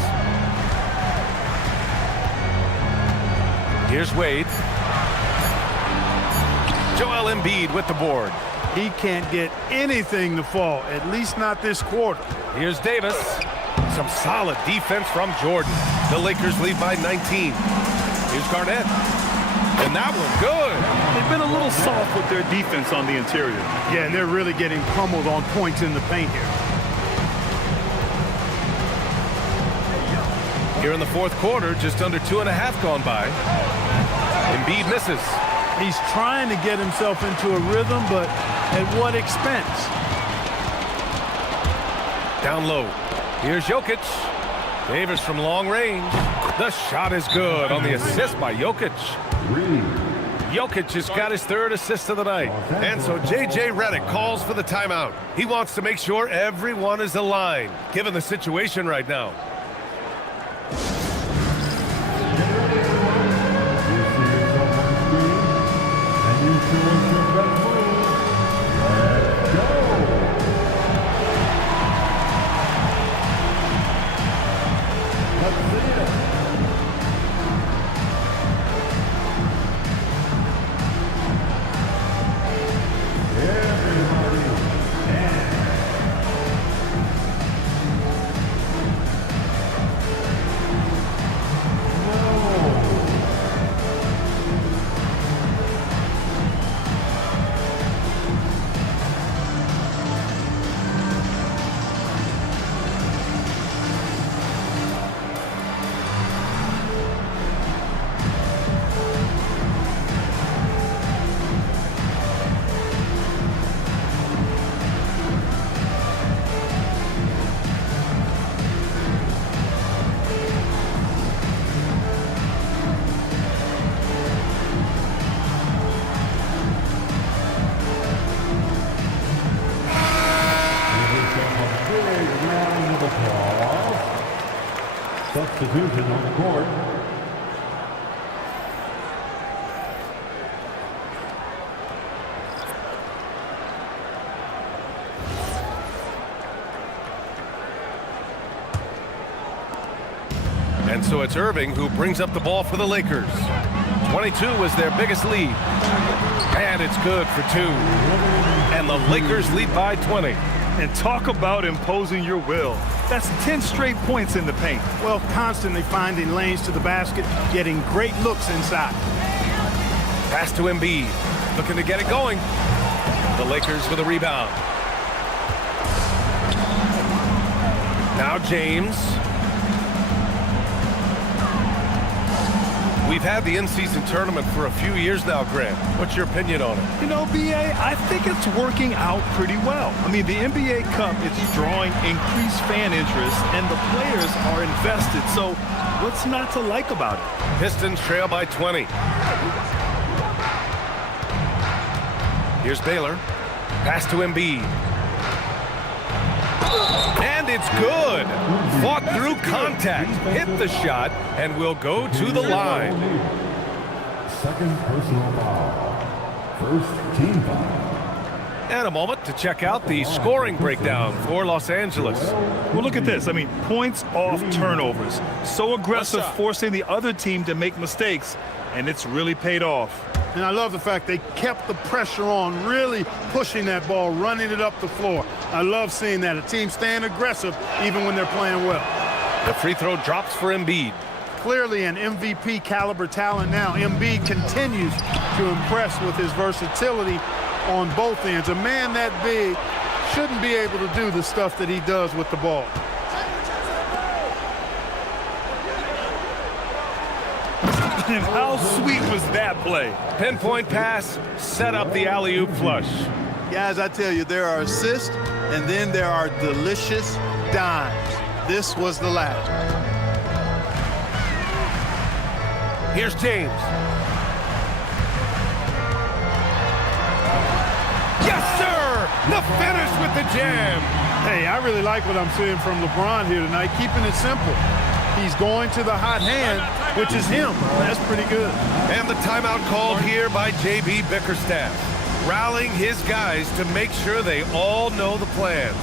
Here's Wade. Joel Embiid with the board. He can't get anything to fall, at least not this quarter. Here's Davis. Some solid defense from Jordan. The Lakers lead by 19. Here's Garnett. And that one good. They've been a little soft with their defense on the interior. Yeah, they're really getting pummeled on points in the paint here. Here in the fourth quarter, just under 2.5 gone by. Embiid misses. He's trying to get himself into a rhythm, but at what expense? Down low. Here's Jokic. Davis from long range. The shot is good on the assist by Jokic. Jokic has got his 3rd assist of the night. And so J.J. Redick calls for the timeout. He wants to make sure everyone is aligned, given the situation right now. Let's see it. Everybody dance. Substitution on the court. And so it's Irving who brings up the ball for the Lakers. 22 was their biggest lead. And it's good for 2. And the Lakers lead by 20. And talk about imposing your will. That's 10 straight points in the paint. Well, constantly finding lanes to the basket, getting great looks inside. Pass to Embiid. Looking to get it going. The Lakers with a rebound. Now James. We've had the in-season tournament for a few years now, Grant. What's your opinion on it? You know, B.A., I think it's working out pretty well. I mean, the NBA Cup is drawing increased fan interest, and the players are invested. So what's not to like about it? Pistons trail by 20. Here's Baylor. Pass to Embiid. And it's good. Fought through contact, hit the shot, and will go to the line. Second personal foul. First team foul. And a moment to check out the scoring breakdown for Los Angeles. Well, look at this. I mean, points off turnovers. So aggressive, forcing the other team to make mistakes, and it's really paid off. And I love the fact they kept the pressure on, really pushing that ball, running it up the floor. I love seeing that. A team staying aggressive even when they're playing well. The free throw drops for Embiid. Clearly an MVP caliber talent now. Embiid continues to impress with his versatility on both ends. A man that big shouldn't be able to do the stuff that he does with the ball. And how sweet was that play? Pinpoint pass, set up the alley-oop flush. Guys, I tell you, there are assists, and then there are delicious dimes. This was the last. Here's James. Yes, sir! The finish with the jam. Hey, I really like what I'm seeing from LeBron here tonight, keeping it simple. He's going to the hot hand, which is him. That's pretty good. And the timeout called here by J.B. Bickerstaff, rallying his guys to make sure they all know the plan.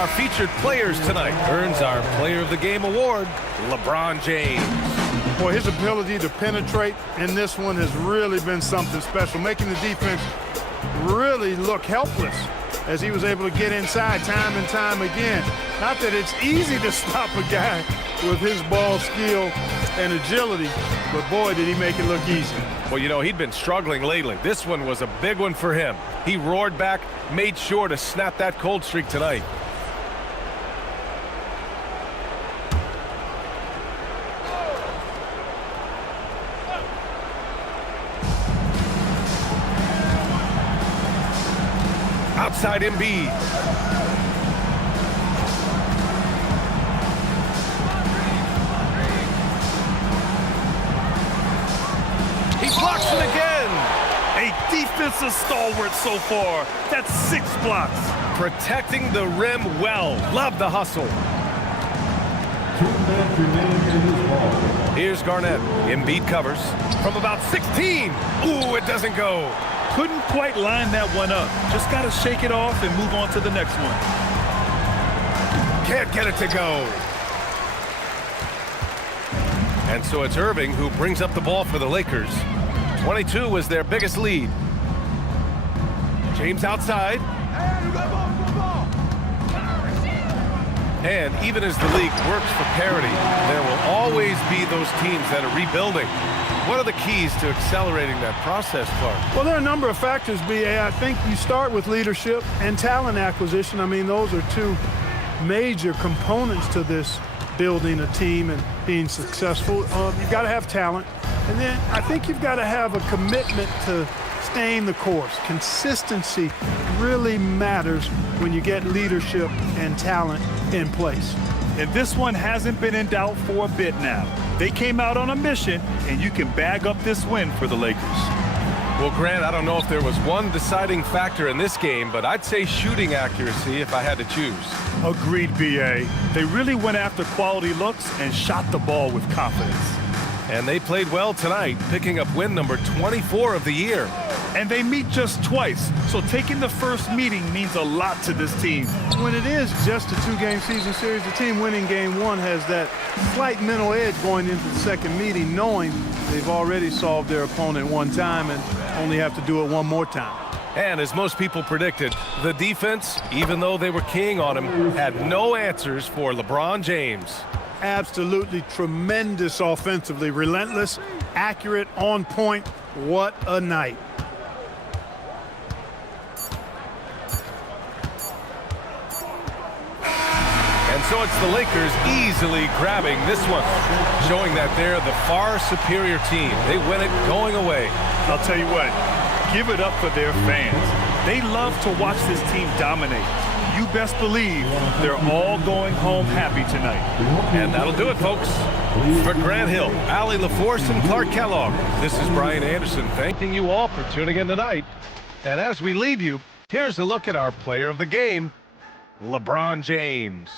our featured players tonight earns our Player of the Game award, LeBron James. Boy, his ability to penetrate in this one has really been something special, making the defense really look helpless as he was able to get inside time and time again. Not that it's easy to stop a guy with his ball skill and agility, but boy, did he make it look easy. Well, you know, he'd been struggling lately. This one was a big one for him. He roared back, made sure to snap that cold streak tonight. Outside Embiid. He blocks it again. A defensive stalwart so far. That's 6 blocks. Protecting the rim well. Love the hustle. 2 minutes remaining in this ball. Here's Garnett. Embiid covers from about 16. Ooh, it doesn't go. Couldn't quite line that one up. Just got to shake it off and move on to the next one. Can't get it to go. And so it's Irving who brings up the ball for the Lakers. 22 was their biggest lead. James outside. And even as the league works for parity, there will always be those teams that are rebuilding. What are the keys to accelerating that process, Clark? Well, there are a number of factors, B.A. I think you start with leadership and talent acquisition. I mean, those are 2 major components to this building a team and being successful. You've got to have talent. And then I think you've got to have a commitment to staying the course. Consistency really matters when you get leadership and talent in place. And this one hasn't been in doubt for a bit now. They came out on a mission, and you can bag up this win for the Lakers. Well, Grant, I don't know if there was one deciding factor in this game, but I'd say shooting accuracy if I had to choose. Agreed, B.A. They really went after quality looks and shot the ball with confidence. And they played well tonight, picking up win number 24 of the year. And they meet just twice, so taking the first meeting means a lot to this team. When it is just a 2-game season series, the team winning game 1 has that slight mental edge going into the second meeting, knowing they've already solved their opponent one time and only have to do it one more time. And as most people predicted, the defense, even though they were keying on him, had no answers for LeBron James. Absolutely tremendous offensively, relentless, accurate, on point. What a night. And so it's the Lakers easily grabbing this one, showing that they're the far superior team. They win it going away. I'll tell you what, give it up for their fans. They love to watch this team dominate. You best believe they're all going home happy tonight. And that'll do it, folks. For Grant Hill, Allie LaForce, and Clark Kellogg, this is Brian Anderson thanking you all for tuning in tonight. And as we leave you, here's a look at our player of the game, LeBron James.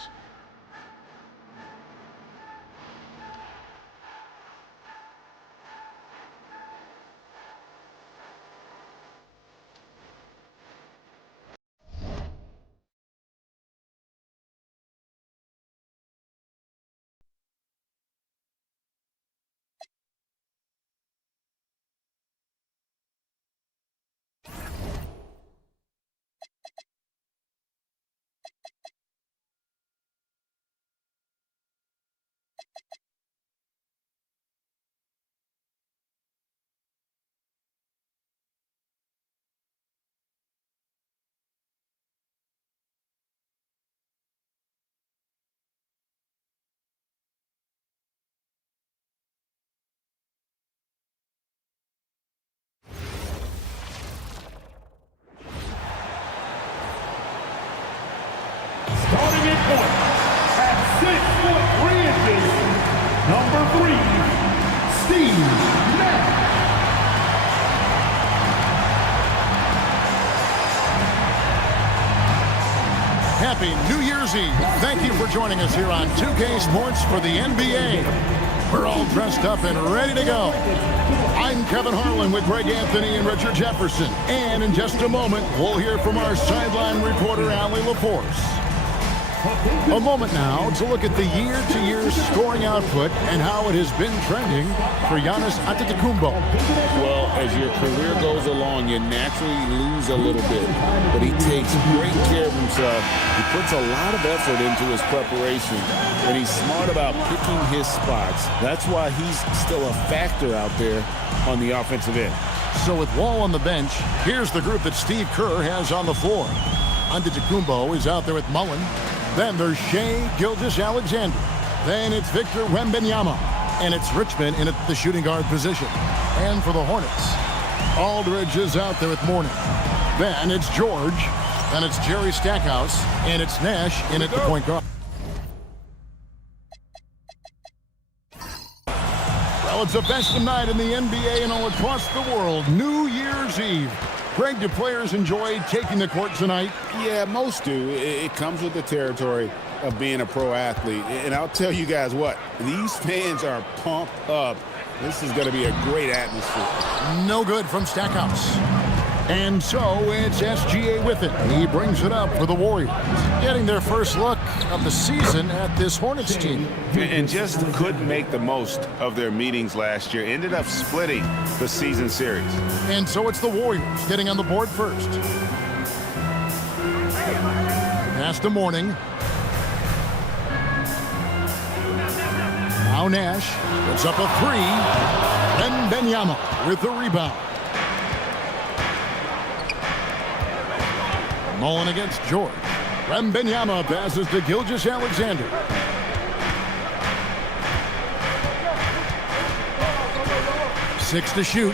Starting at point, at 6'3" inches, number 3, Steve Nash. Happy New Year's Eve. Thank you for joining us here on 2K Sports for the NBA. We're all dressed up and ready to go. I'm Kevin Harlan with Greg Anthony and Richard Jefferson. And in just a moment, we'll hear from our sideline reporter, Allie LaForce. A moment now to look at the year-to-year scoring output and how it has been trending for Giannis Antetokounmpo. Well, as your career goes along, you naturally lose a little bit, but he takes great care of himself. He puts a lot of effort into his preparation, and he's smart about picking his spots. That's why he's still a factor out there on the offensive end. So with Wall on the bench, here's the group that Steve Kerr has on the floor. Antetokounmpo is out there with Mullen. Then there's Shai Gilgeous-Alexander. Then it's Victor Wembanyama. And it's Richmond in at the shooting guard position. And for the Hornets, Aldridge is out there with Mourning. Then it's George. Then it's Jerry Stackhouse. And it's Nash in at the point guard. Well, it's a festive night in the NBA and all across the world. New Year's Eve. Greg, do players enjoy taking the court tonight? Yeah, most do. It comes with the territory of being a pro athlete. And I'll tell you guys what, these fans are pumped up. This is going to be a great atmosphere. No good from Stackhouse. And so it's SGA with it. He brings it up for the Warriors, getting their first look of the season at this Hornets team. And just couldn't make the most of their meetings last year. Ended up splitting the season series. And so it's the Warriors getting on the board first. Pass to Mourning. Now Nash puts up a three. And Wembanyama with the rebound. Mullen against George. Wembanyama passes to Gilgeous-Alexander. Six to shoot.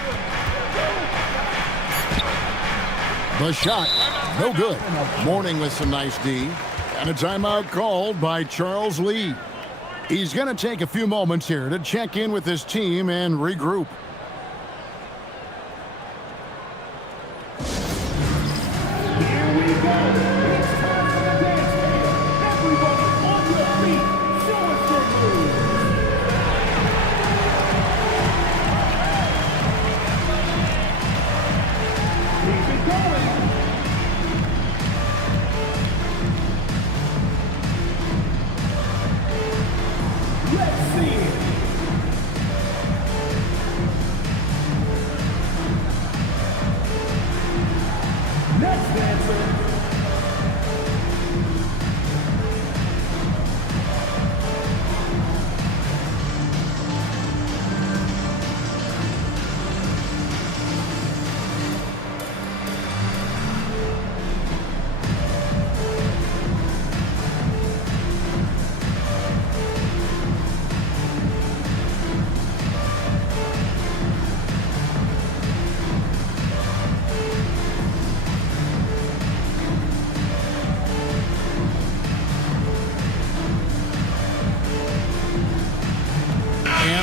The shot, no good. Mourning with some nice D. And a timeout called by Charles Lee. He's going to take a few moments here to check in with his team and regroup.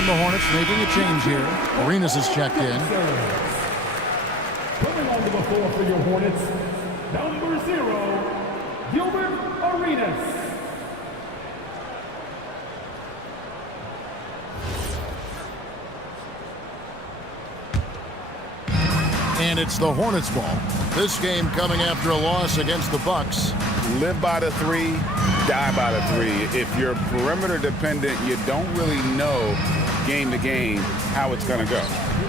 The Hornets making a change here. Arenas is checked in. Coming onto the floor for your Hornets, number 0, Gilbert Arenas. And it's the Hornets ball. This game coming after a loss against the Bucks. Live by the three, die by the three. If you're perimeter dependent, you don't really know game to game how it's going to go.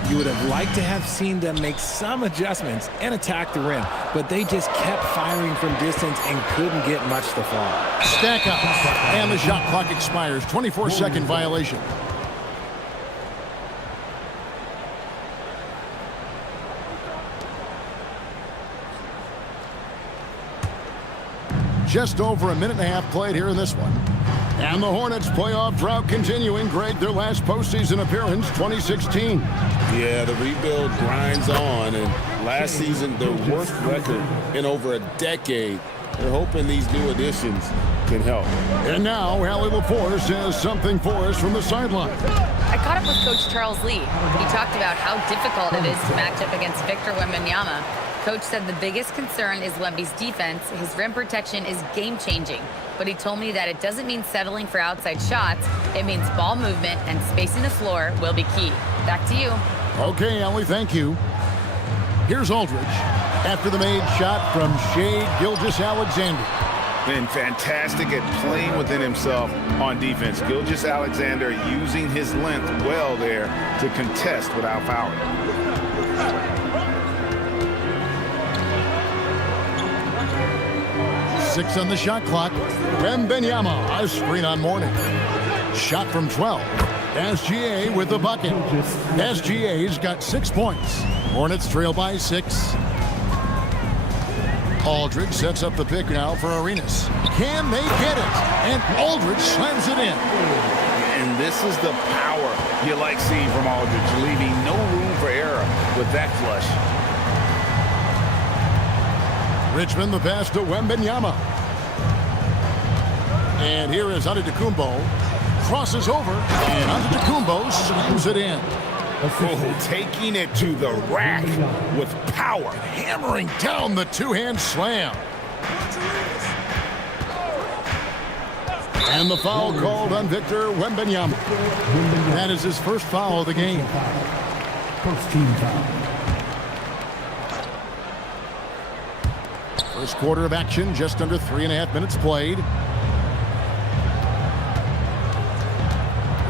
You would have liked to have seen them make some adjustments and attack the rim, but they just kept firing from distance and couldn't get much to fall. Stack up, and the shot clock expires. 24-second violation. Just over a minute and a half played here in this one. And the Hornets playoff drought continuing. Greg, their last postseason appearance, 2016. Yeah, the rebuild grinds on, and last season, their worst record in over a decade. They're hoping these new additions can help. And now, Allie LaForce has something for us from the sideline. I caught up with Coach Charles Lee. He talked about how difficult it is to match up against Victor Wembanyama. Coach said the biggest concern is Wemby's defense. His rim protection is game-changing. But he told me that it doesn't mean settling for outside shots. It means ball movement and spacing the floor will be key. Back to you. Okay, Allie, thank you. Here's Aldridge after the made shot from Shai Gilgeous-Alexander. And fantastic at playing within himself on defense. Gilgeous-Alexander using his length well there to contest without fouling. Six on the shot clock. Wembanyama, a screen on Mourning. Shot from 12. SGA with the bucket. SGA's got 6 points. Hornets trail by 6. Aldridge sets up the pick now for Arenas. Can they get it? And Aldridge slams it in. And this is the power you like seeing from Aldridge, leaving no room for error with that flush. Richmond the pass to Wembanyama. And here is Antetokounmpo. Crosses over, and Antetokounmpo slams it in. Oh, taking it to the rack with power. Hammering down the two-hand slam. And the foul called on Victor Wembanyama. That is his first foul of the game. First team foul. First quarter of action, just under 3.5 minutes played.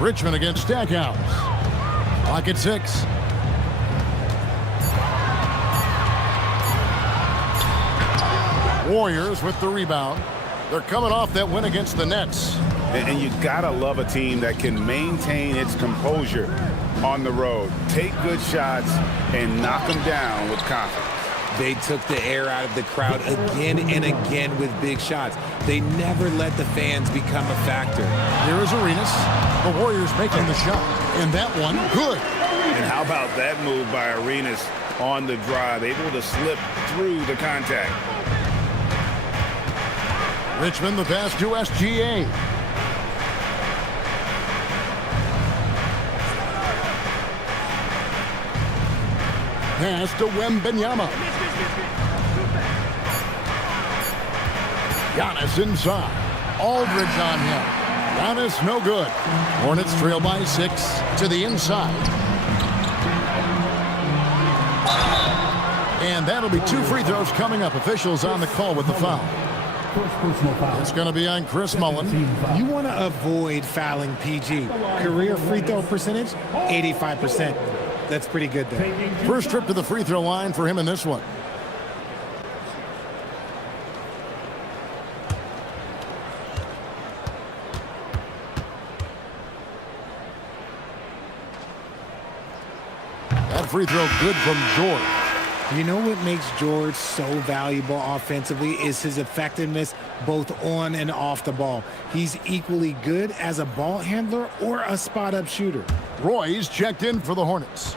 Richmond against Stackhouse. Clock at 6. Warriors with the rebound. They're coming off that win against the Nets. And you gotta love a team that can maintain its composure on the road. Take good shots and knock them down with confidence. They took the air out of the crowd again and again with big shots. They never let the fans become a factor. Here is Arenas. The Warriors making the shot. And that one, good. And how about that move by Arenas on the drive, able to slip through the contact. Richmond the pass to SGA. Pass to Wembanyama. Giannis inside. Aldridge on him. Giannis no good. Hornets trail by 6 to the inside. And that'll be 2 free throws coming up. Officials on the call with the foul. It's going to be on Chris Mullin. You want to avoid fouling PG. Career free throw percentage, 85%. That's pretty good there. First trip to the free throw line for him in this one. That free throw good from George. You know what makes George so valuable offensively is his effectiveness both on and off the ball. He's equally good as a ball handler or a spot-up shooter. Roy's checked in for the Hornets.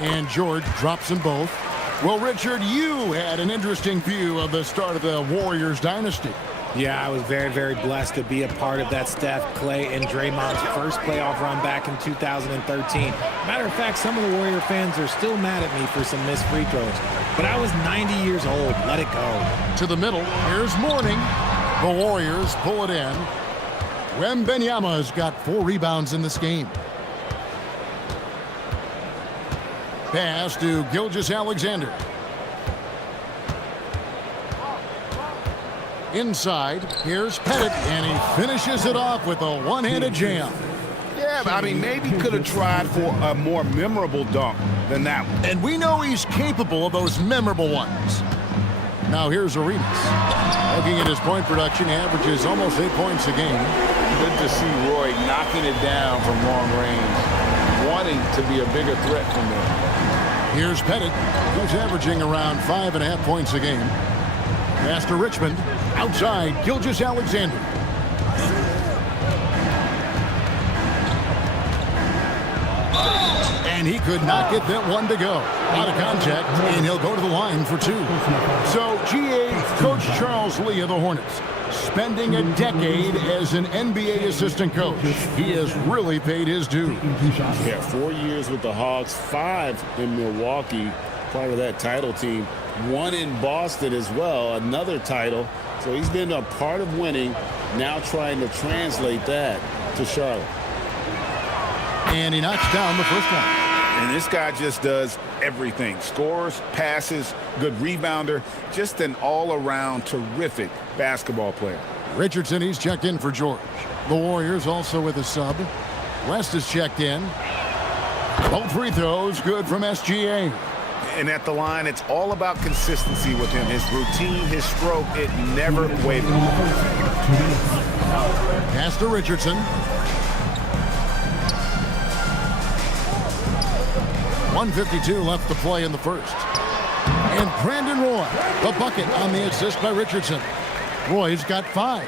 And George drops them both. Well, Richard, you had an interesting view of the start of the Warriors dynasty. Yeah, I was very, very blessed to be a part of that Steph, Clay, and Draymond's first playoff run back in 2013. Matter of fact, some of the Warrior fans are still mad at me for some missed free throws. But I was 90 years old. Let it go. To the middle. Here's Mourning. The Warriors pull it in. Wembanyama has got 4 rebounds in this game. Pass to Gilgeous-Alexander. Inside, here's Pettit, and he finishes it off with a one-handed jam. Yeah, I mean, maybe could have tried for a more memorable dunk than that one. And we know he's capable of those memorable ones. Now here's Arenas. Looking at his point production, he averages almost 8 points a game. Good to see Roy knocking it down from long range, wanting to be a bigger threat from there. Here's Pettit, who's averaging around 5.5 points a game. Pass to Richmond. Outside, Gilgeous-Alexander. And he could not get that one to go. Out of contact, and he'll go to the line for 2. So, GA Coach Charles Lee of the Hornets, spending a decade as an NBA assistant coach. He has really paid his dues. Yeah, 4 years with the Hawks, 5 in Milwaukee, part of that title team. 1 in Boston as well, another title. So he's been a part of winning, now trying to translate that to Charlotte. And he knocks down the first one. And this guy just does everything. Scores, passes, good rebounder, just an all-around terrific basketball player. Richardson, he's checked in for George. The Warriors also with a sub. West is checked in. Both free throws good from SGA. And at the line, it's all about consistency with him. His routine, his stroke, it never wavers. Pass to Richardson. 1:52 left to play in the first. And Brandon Roy, the bucket on the assist by Richardson. Roy's got 5.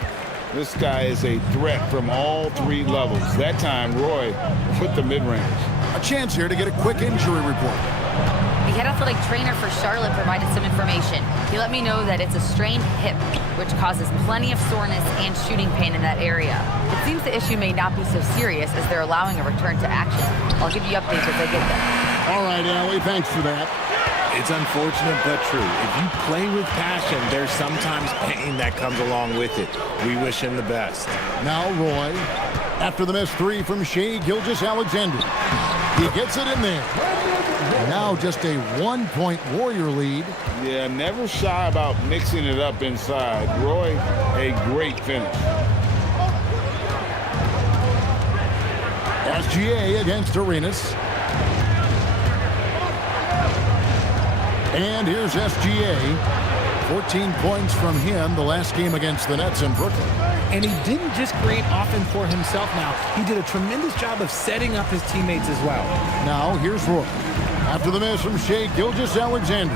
This guy is a threat from all 3 levels. That time, Roy put the mid-range. A chance here to get a quick injury report. The head athletic trainer for Charlotte provided some information. He let me know that it's a strained hip, which causes plenty of soreness and shooting pain in that area. It seems the issue may not be so serious as they're allowing a return to action. I'll give you updates as I get them. All right, Allie, thanks for that. It's unfortunate but true. If you play with passion, there's sometimes pain that comes along with it. We wish him the best. Now Roy, after the missed 3 from Shai Gilgeous-Alexander. He gets it in there. Now just a 1-point Warrior lead. Yeah, never shy about mixing it up inside. Roy, a great finish. SGA against Arenas. And here's SGA. 14 points from him the last game against the Nets in Brooklyn. And he didn't just create offense for himself now. He did a tremendous job of setting up his teammates as well. Now here's Roy. After the miss from Shai Gilgeous-Alexander.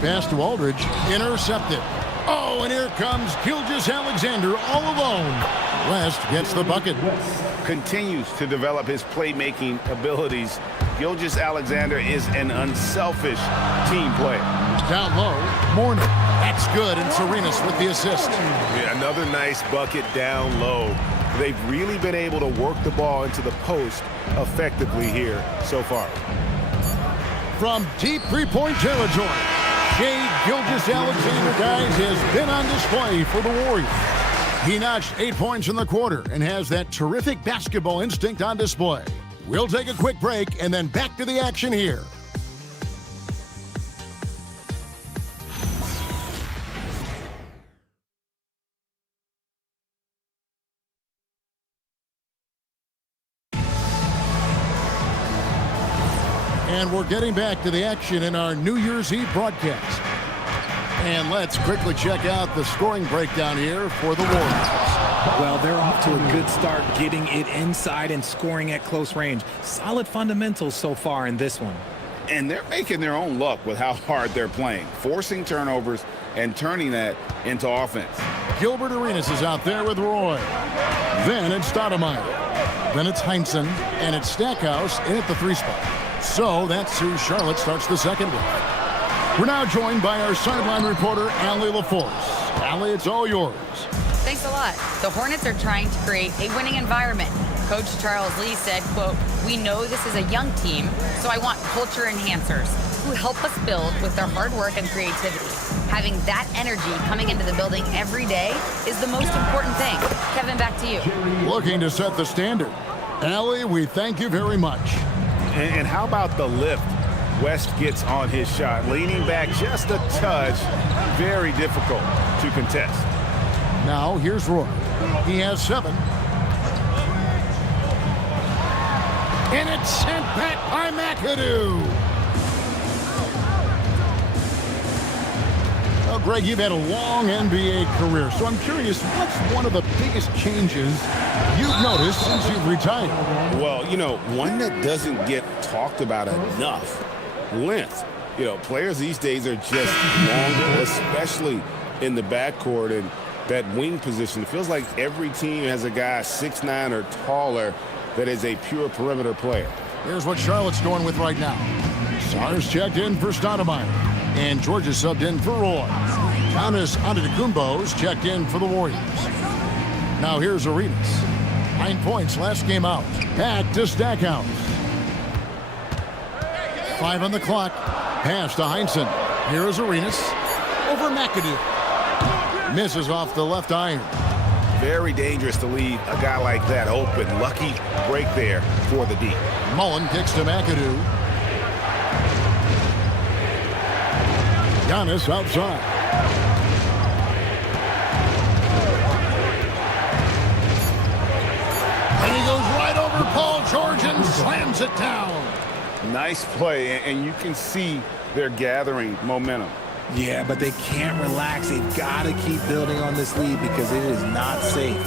Pass to Aldridge. Intercepted. Oh, and here comes Gilgeous-Alexander all alone. West gets the bucket. Continues to develop his playmaking abilities. Gilgeous-Alexander is an unselfish team player. Down low, Mourner. That's good, and Serenas with the assist. Yeah, another nice bucket down low. They've really been able to work the ball into the post effectively here so far. From deep three-point territory, Shai Gilgeous-Alexander, guys, has been on display for the Warriors. He notched 8 points in the quarter and has that terrific basketball instinct on display. We'll take a quick break and then back to the action here. And we're getting back to the action in our New Year's Eve broadcast. And let's quickly check out the scoring breakdown here for the Warriors. Well, they're off to a good start getting it inside and scoring at close range. Solid fundamentals so far in this one. And they're making their own luck with how hard they're playing, forcing turnovers and turning that into offense. Gilbert Arenas is out there with Roy. Then it's Stoudemire. Then it's Heinsohn. And it's Stackhouse in at the 3 spot. So that's who Charlotte starts the second with. We're now joined by our sideline reporter, Allie LaForce. Allie, it's all yours. Thanks a lot. The Hornets are trying to create a winning environment. Coach Charles Lee said, quote, "We know this is a young team, so I want culture enhancers who help us build with their hard work and creativity. Having that energy coming into the building every day is the most important thing." Kevin, back to you. Looking to set the standard. Allie, we thank you very much. And how about the lift West gets on his shot? Leaning back just a touch, very difficult to contest. Now here's Roy. He has 7. And it's sent back by McAdoo. Well, Greg, you've had a long NBA career, so I'm curious, what's one of the biggest changes you've noticed since you've retired? Well, you know, one that doesn't get talked about enough, length. You know, players these days are just longer, especially in the backcourt and that wing position. It feels like every team has a guy 6'9" or taller that is a pure perimeter player. Here's what Charlotte's going with right now. Sar's checked in for Stoudemire. And George is subbed in for Roy. Giannis Antetokounmpo's checked in for the Warriors. Now here's Arenas. 9 points last game out. Back to Stackhouse. 5 on the clock. Pass to Heinsohn. Here is Arenas. Over McAdoo. Misses off the left iron. Very dangerous to leave a guy like that open. Lucky break there for the D. Mullen kicks to McAdoo. Giannis outside. And he goes right over Paul George and slams it down. Nice play, and you can see they're gathering momentum. Yeah, but they can't relax. They've got to keep building on this lead because it is not safe.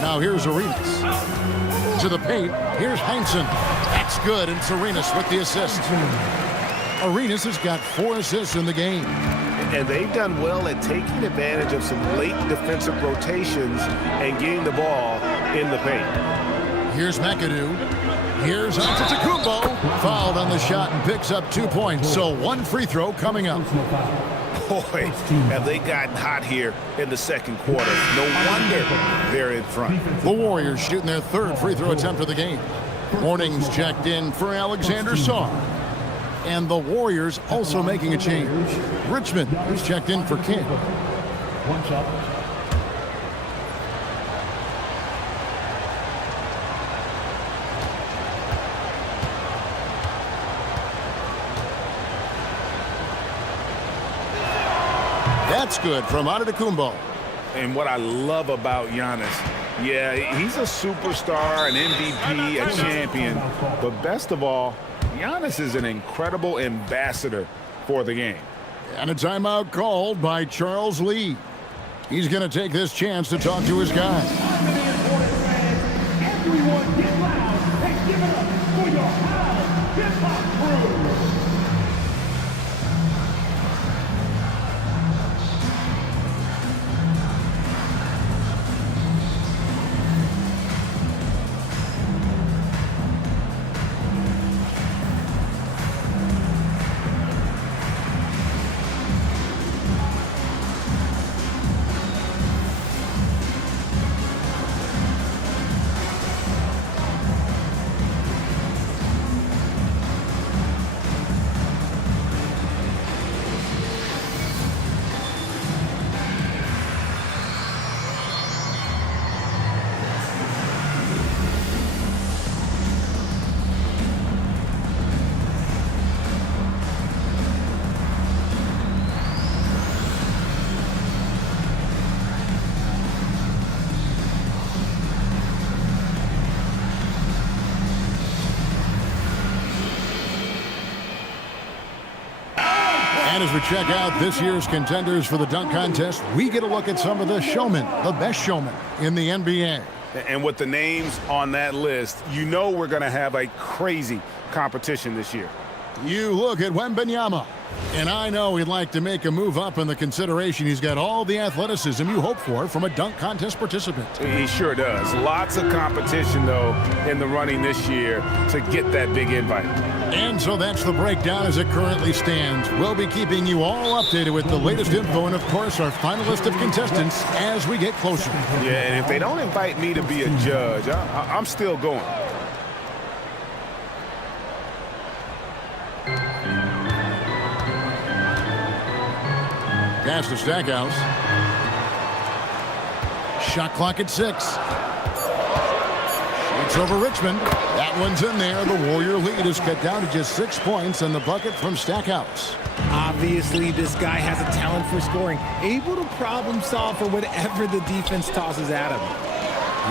Now here's Arenas. To the paint. Here's Heinsohn. That's good, and it's Arenas with the assist. Arenas has got 4 assists in the game. And they've done well at taking advantage of some late defensive rotations and getting the ball in the paint. Here's McAdoo. Here's Antetokounmpo. Fouled on the shot and picks up 2 points. So 1 free throw coming up. Boy, have they gotten hot here in the second quarter. No wonder they're in front. The Warriors shooting their 3rd free throw attempt of the game. Morning's checked in for Alexander Sarr. And the Warriors also making a change. Richmond is checked in for King. One shot. That's good from Antetokounmpo. And what I love about Giannis, yeah, he's a superstar, an MVP, a champion. But best of all, Giannis is an incredible ambassador for the game. And a timeout called by Charles Lee. He's going to take this chance to talk to his guys. Everyone get loud and give it up for your house hip-hop crew. And as we check out this year's contenders for the dunk contest, we get a look at some of the showmen, the best showmen in the NBA. And with the names on that list, you know we're going to have a crazy competition this year. You look at Wembanyama, and I know he'd like to make a move up in the consideration. He's got all the athleticism you hope for from a dunk contest participant. He sure does. Lots of competition, though, in the running this year to get that big invite. And so that's the breakdown as it currently stands. We'll be keeping you all updated with the latest info and, of course, our final list of contestants as we get closer. Yeah, and if they don't invite me to be a judge, I'm still going. Pass to Stackhouse. Shot clock at 6. Shoots over Richmond. That one's in there. The Warrior lead is cut down to just 6 points and the bucket from Stackhouse. Obviously, this guy has a talent for scoring, able to problem solve for whatever the defense tosses at him.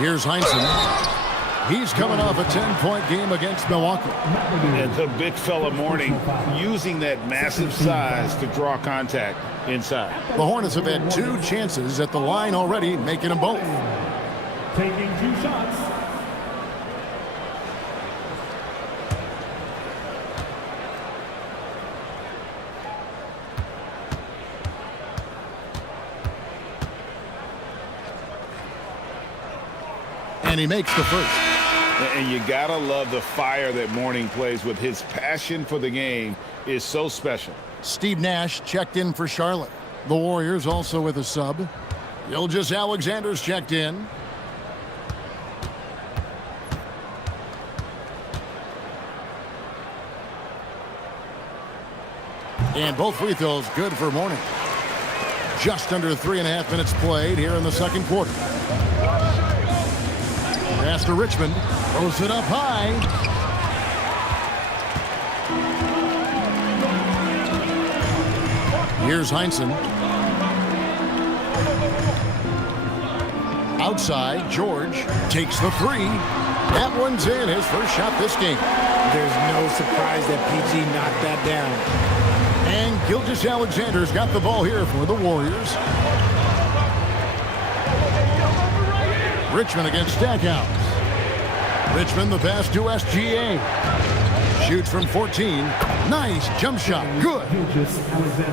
Here's Heinsohn. He's coming off a 10-point game against Milwaukee. And the big fella Morning using that massive size to draw contact inside. The Hornets have had 2 chances at the line already, making them both. Taking 2 shots. And he makes the first. And you gotta love the fire that Morning plays with. His passion for the game is so special. Steve Nash checked in for Charlotte. The Warriors also with a sub. Gilgeous Alexander's checked in. And both free throws good for Morning. Just under 3.5 minutes played here in the second quarter. Pass to Richmond. Throws it up high. Here's Heinsohn. Outside, George takes the three. That one's in, his first shot this game. There's no surprise that PG knocked that down. And Gilgeous-Alexander's got the ball here for the Warriors. Richmond against Stackhouse. Richmond the pass to SGA. Shoots from 14. Nice jump shot. Good.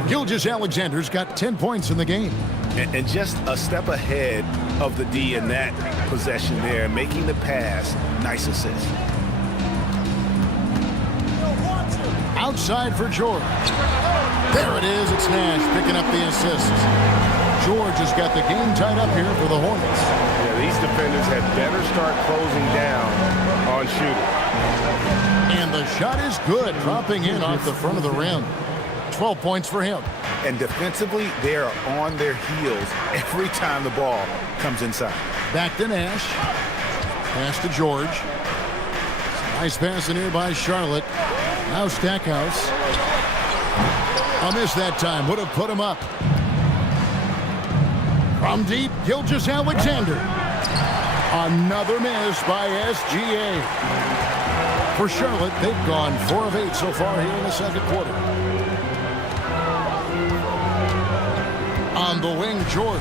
Gilgeous-Alexander's got 10 points in the game. And just a step ahead of the D in that possession there, making the pass. Nice assist. Outside for George. There it is. It's Nash picking up the assist. George has got the game tied up here for the Hornets. Yeah, these defenders had better start closing down on shooting. And the shot is good, dropping in off the front of the rim. 12 points for him. And defensively, they are on their heels every time the ball comes inside. Back to Nash. Pass to George. Nice pass in here by Charlotte. Now Stackhouse. A miss that time. Would have put him up. From deep, Gilgeous-Alexander. Another miss by SGA. For Charlotte, they've gone 4 of 8 so far here in the second quarter. On the wing, George.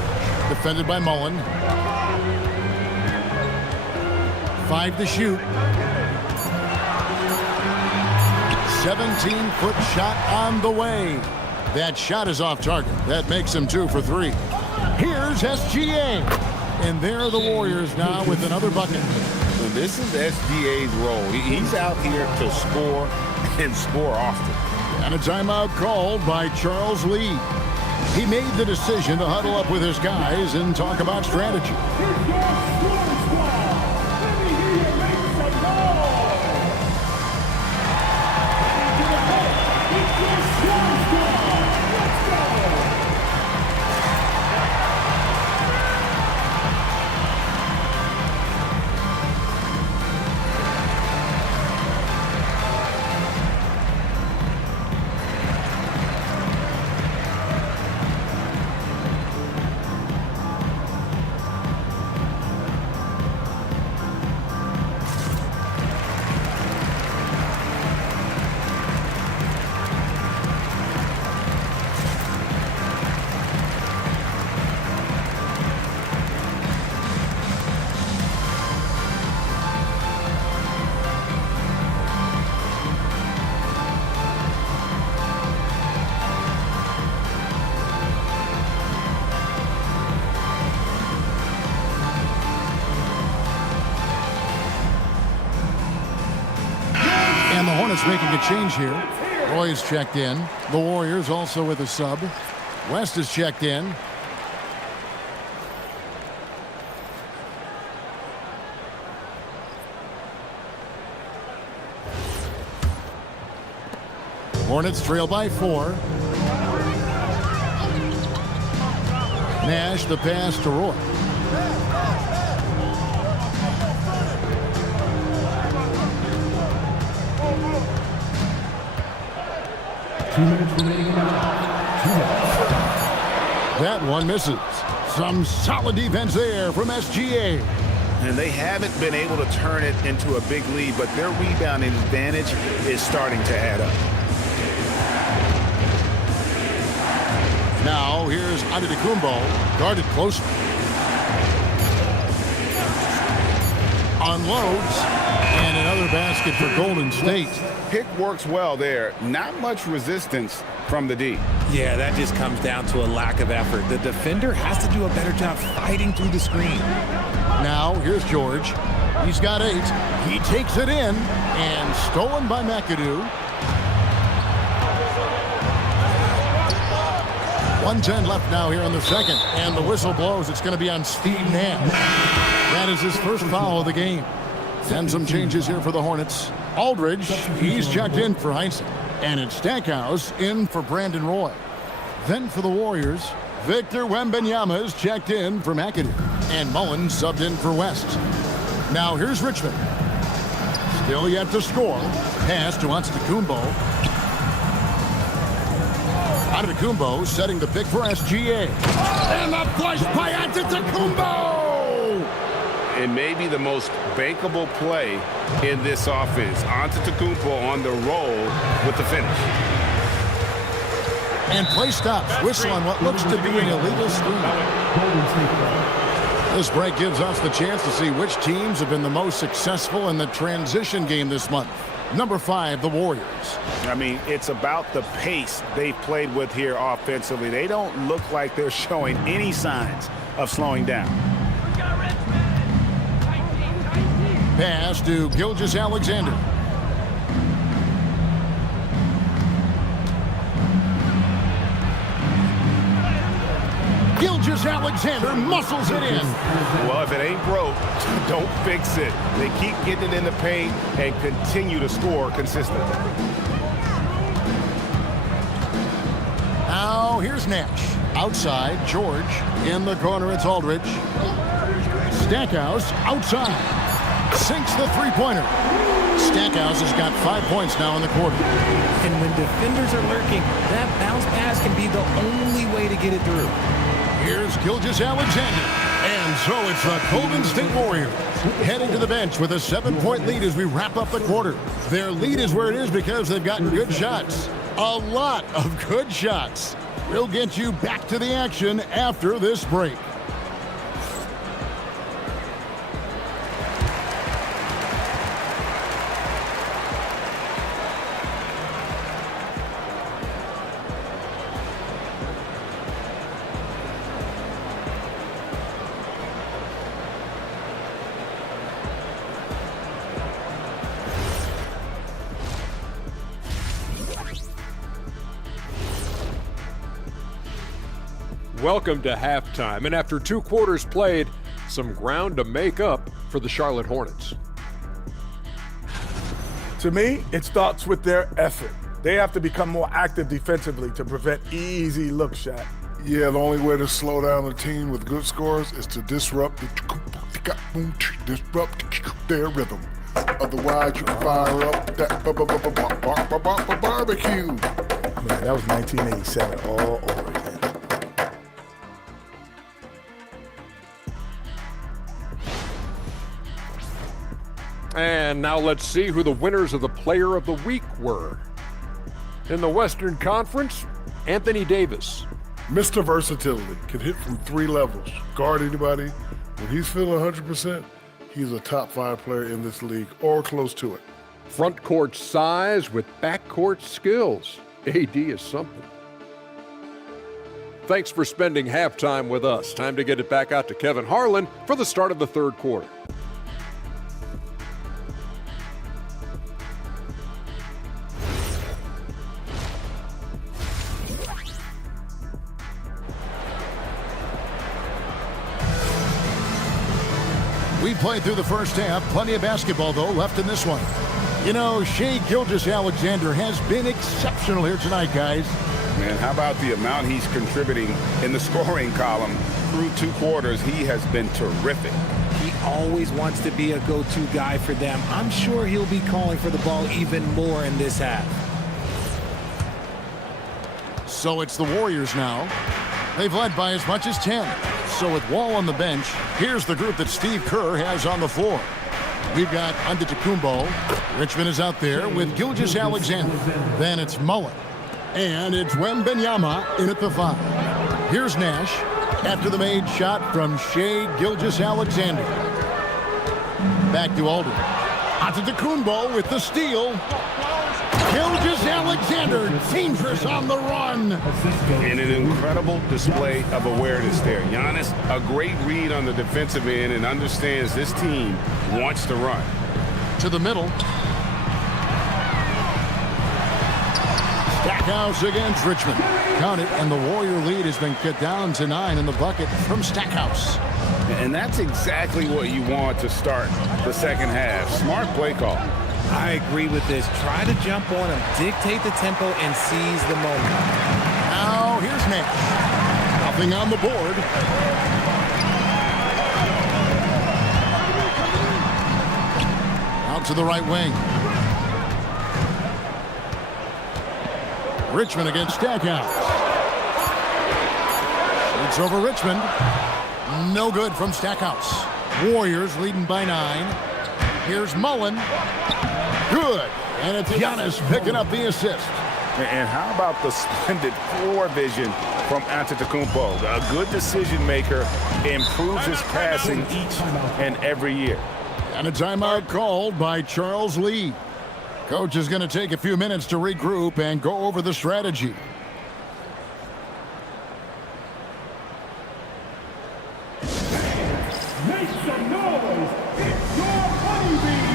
Defended by Mullen. 5 to shoot. 17-foot shot on the way. That shot is off target. That makes him 2 for 3. Here's SGA. And there are the Warriors now with another bucket. So this is SGA's role. He's out here to score and score often. And a timeout called by Charles Lee. He made the decision to huddle up with his guys and talk about strategy. And the Hornets making a change here. Roy's checked in. The Warriors also with a sub. West is checked in. Hornets trail by 4. Nash the pass to Roy. That one misses. Some solid defense there from SGA. And they haven't been able to turn it into a big lead, but their rebounding advantage is starting to add up. Now here's Antetokounmpo, guarded closely. Unloads, and another basket for Golden State. Pick works well there. Not much resistance from the D. Yeah, that just comes down to a lack of effort. The defender has to do a better job fighting through the screen. Now here's George. He's got 8. He takes it in, and stolen by McAdoo. 1:10 left now here in the second, and the whistle blows. It's going to be on Steve Nash. That is his first foul of the game. And some changes here for the Hornets. Aldridge, he's checked in for Heinsohn. And it's Stackhouse in for Brandon Roy. Then for the Warriors, Victor Wembanyama is checked in for McAdoo, and Mullen subbed in for West. Now here's Richmond. Still yet to score. Pass to Antetokounmpo. Antetokounmpo setting the pick for SGA. And the flush by Antetokounmpo! It may be the most bankable play in this offense. Antetokounmpo on the roll with the finish. And play stops. Whistle on what looks to be an illegal screen. This break gives us the chance to see which teams have been the most successful in the transition game this month. Number 5, the Warriors. I mean, it's about the pace they've played with here offensively. They don't look like they're showing any signs of slowing down. Pass to Gilgeous-Alexander. Gilgeous-Alexander muscles it in. Well, if it ain't broke, don't fix it. They keep getting it in the paint and continue to score consistently. Now here's Nash. Outside, George. In the corner, it's Aldridge. Stackhouse outside. Sinks the three-pointer. Stackhouse has got 5 points now in the quarter. And when defenders are lurking, that bounce pass can be the only way to get it through. Here's Gilgeous-Alexander. And so it's the Golden State Warriors heading to the bench with a 7-point lead as we wrap up the quarter. Their lead is where it is because they've gotten good shots. A lot of good shots. We'll get you back to the action after this break. Welcome to halftime, and after 2 quarters played, some ground to make up for the Charlotte Hornets. To me, it starts with their effort. They have to become more active defensively to prevent easy look shot. Yeah, the only way to slow down a team with good scores is to disrupt their rhythm. Otherwise, you can fire up that barbecue. Man, that was 1987 all over again. And now let's see who the winners of the Player of the Week were. In the Western Conference, Anthony Davis. Mr. Versatility can hit from 3 levels. Guard anybody. When he's feeling 100%, he's a top 5 player in this league or close to it. Front court size with backcourt skills. AD is something. Thanks for spending halftime with us. Time to get it back out to Kevin Harlan for the start of the third quarter. We played through the first half. Plenty of basketball, though, left in this one. You know, Shai Gilgeous-Alexander has been exceptional here tonight, guys. Man, how about the amount he's contributing in the scoring column through 2 quarters? He has been terrific. He always wants to be a go-to guy for them. I'm sure he'll be calling for the ball even more in this half. So it's the Warriors now. They've led by as much as 10. So with Wall on the bench, here's the group that Steve Kerr has on the floor. We've got Antetokounmpo. Richmond is out there with Gilgeous-Alexander. Then it's Mullen. And it's Wembanyama in at the 5. Here's Nash after the made shot from Shai Gilgeous-Alexander. Back to Aldridge. Antetokounmpo with the steal. Gilgeous-Alexander, dangerous on the run. And an incredible display of awareness there. Giannis, a great read on the defensive end and understands this team wants to run. To the middle. Stackhouse against Richmond. Count it, and the Warrior lead has been cut down to 9 in the bucket from Stackhouse. And that's exactly what you want to start the second half. Smart play call. I agree with this. Try to jump on him, dictate the tempo, and seize the moment. Now here's Nash. Off Nothing on the board. Out to the right wing. Richmond against Stackhouse. It's over Richmond. No good from Stackhouse. Warriors leading by 9. Here's Mullen. Good. And it's Giannis picking up the assist. And how about the splendid floor vision from Antetokounmpo? A good decision maker, improves his passing each and every year. And a timeout called by Charles Lee. Coach is going to take a few minutes to regroup and go over the strategy. Make some noise. It's your honeybee.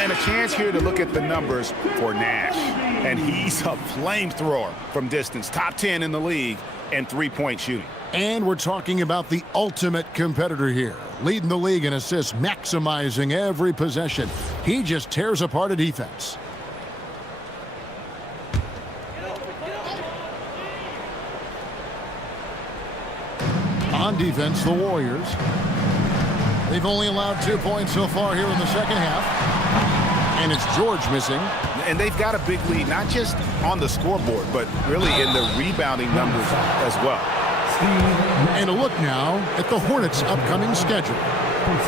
And a chance here to look at the numbers for Nash. And he's a flamethrower from distance. Top 10 in the league in three-point shooting. And we're talking about the ultimate competitor here. Leading the league in assists, maximizing every possession. He just tears apart a defense. On defense, the Warriors. They've only allowed 2 points so far here in the second half. And it's George missing. And they've got a big lead, not just on the scoreboard, but really in the rebounding numbers as well. And a look now at the Hornets' upcoming schedule.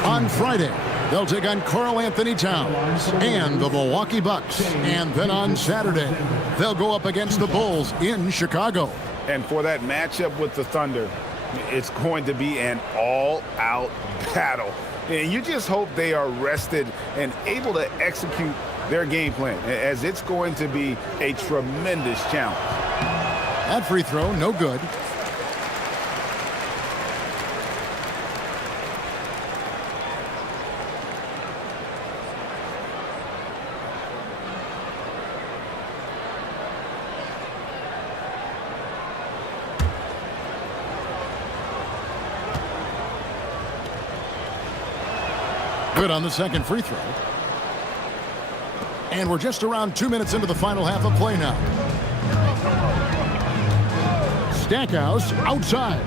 On Friday, they'll take on Karl Anthony Towns and the Milwaukee Bucks. And then on Saturday, they'll go up against the Bulls in Chicago. And for that matchup with the Thunder, it's going to be an all-out battle. And you just hope they are rested and able to execute their game plan, as it's going to be a tremendous challenge. That free throw, no good. Good on the second free throw. And we're just around 2 minutes into the final half of play now. Stackhouse outside.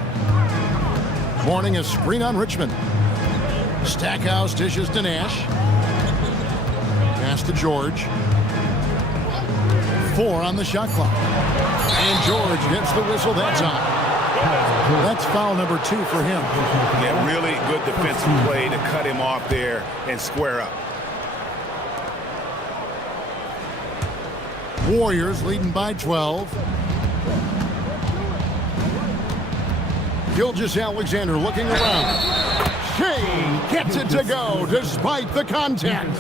Morning a screen on Richmond. Stackhouse dishes to Nash. Pass to George. 4 on the shot clock. And George gets the whistle that time. That's foul number 2 for him. Yeah, really good defensive play to cut him off there and square up. Warriors leading by 12. Gilgeous-Alexander looking around. Shea gets it to go despite the contact.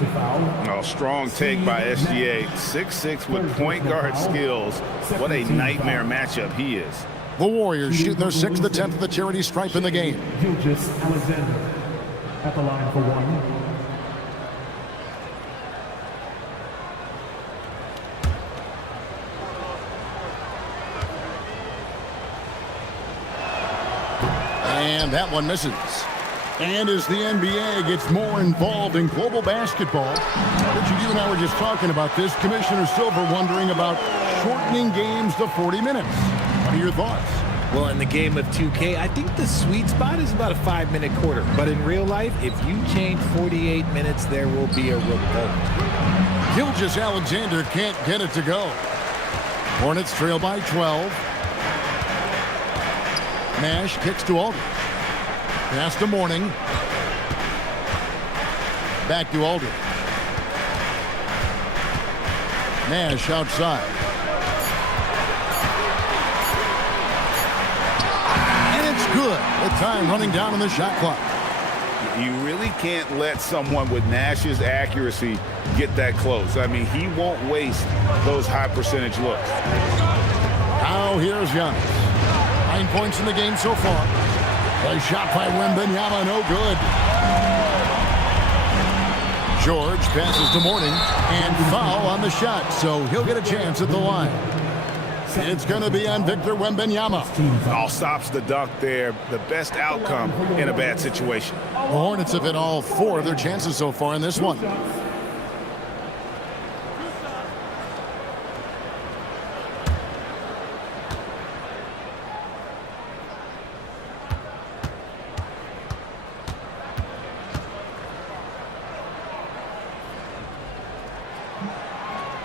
Oh, strong take by SGA. 6'6" with point guard skills. What a nightmare matchup he is. The Warriors shooting their 6th attempt at the charity stripe in the game. Gilgeous-Alexander at the line for 1. And that one misses. And as the NBA gets more involved in global basketball, Richard, you and I were just talking about this. Commissioner Silver wondering about shortening games to 40 minutes. What are your thoughts? Well, in the game of 2K, I think the sweet spot is about a 5-minute quarter. But in real life, if you change 48 minutes, there will be a revolt. Gilgeous-Alexander can't get it to go. Hornets trail by 12. Nash kicks to Aldridge. Pass to Mourning. Back to Aldridge. Nash outside. And it's good. The time running down on the shot clock. You really can't let someone with Nash's accuracy get that close. I mean, he won't waste those high percentage looks. Now here's Giannis. 9 points in the game so far. A shot by Wembanyama, no good. George passes to Mourning, and foul on the shot, so he'll get a chance at the line. It's going to be on Victor Wembanyama. All stops the dunk there. The best outcome in a bad situation. The Hornets have hit all 4 of their chances so far in this one.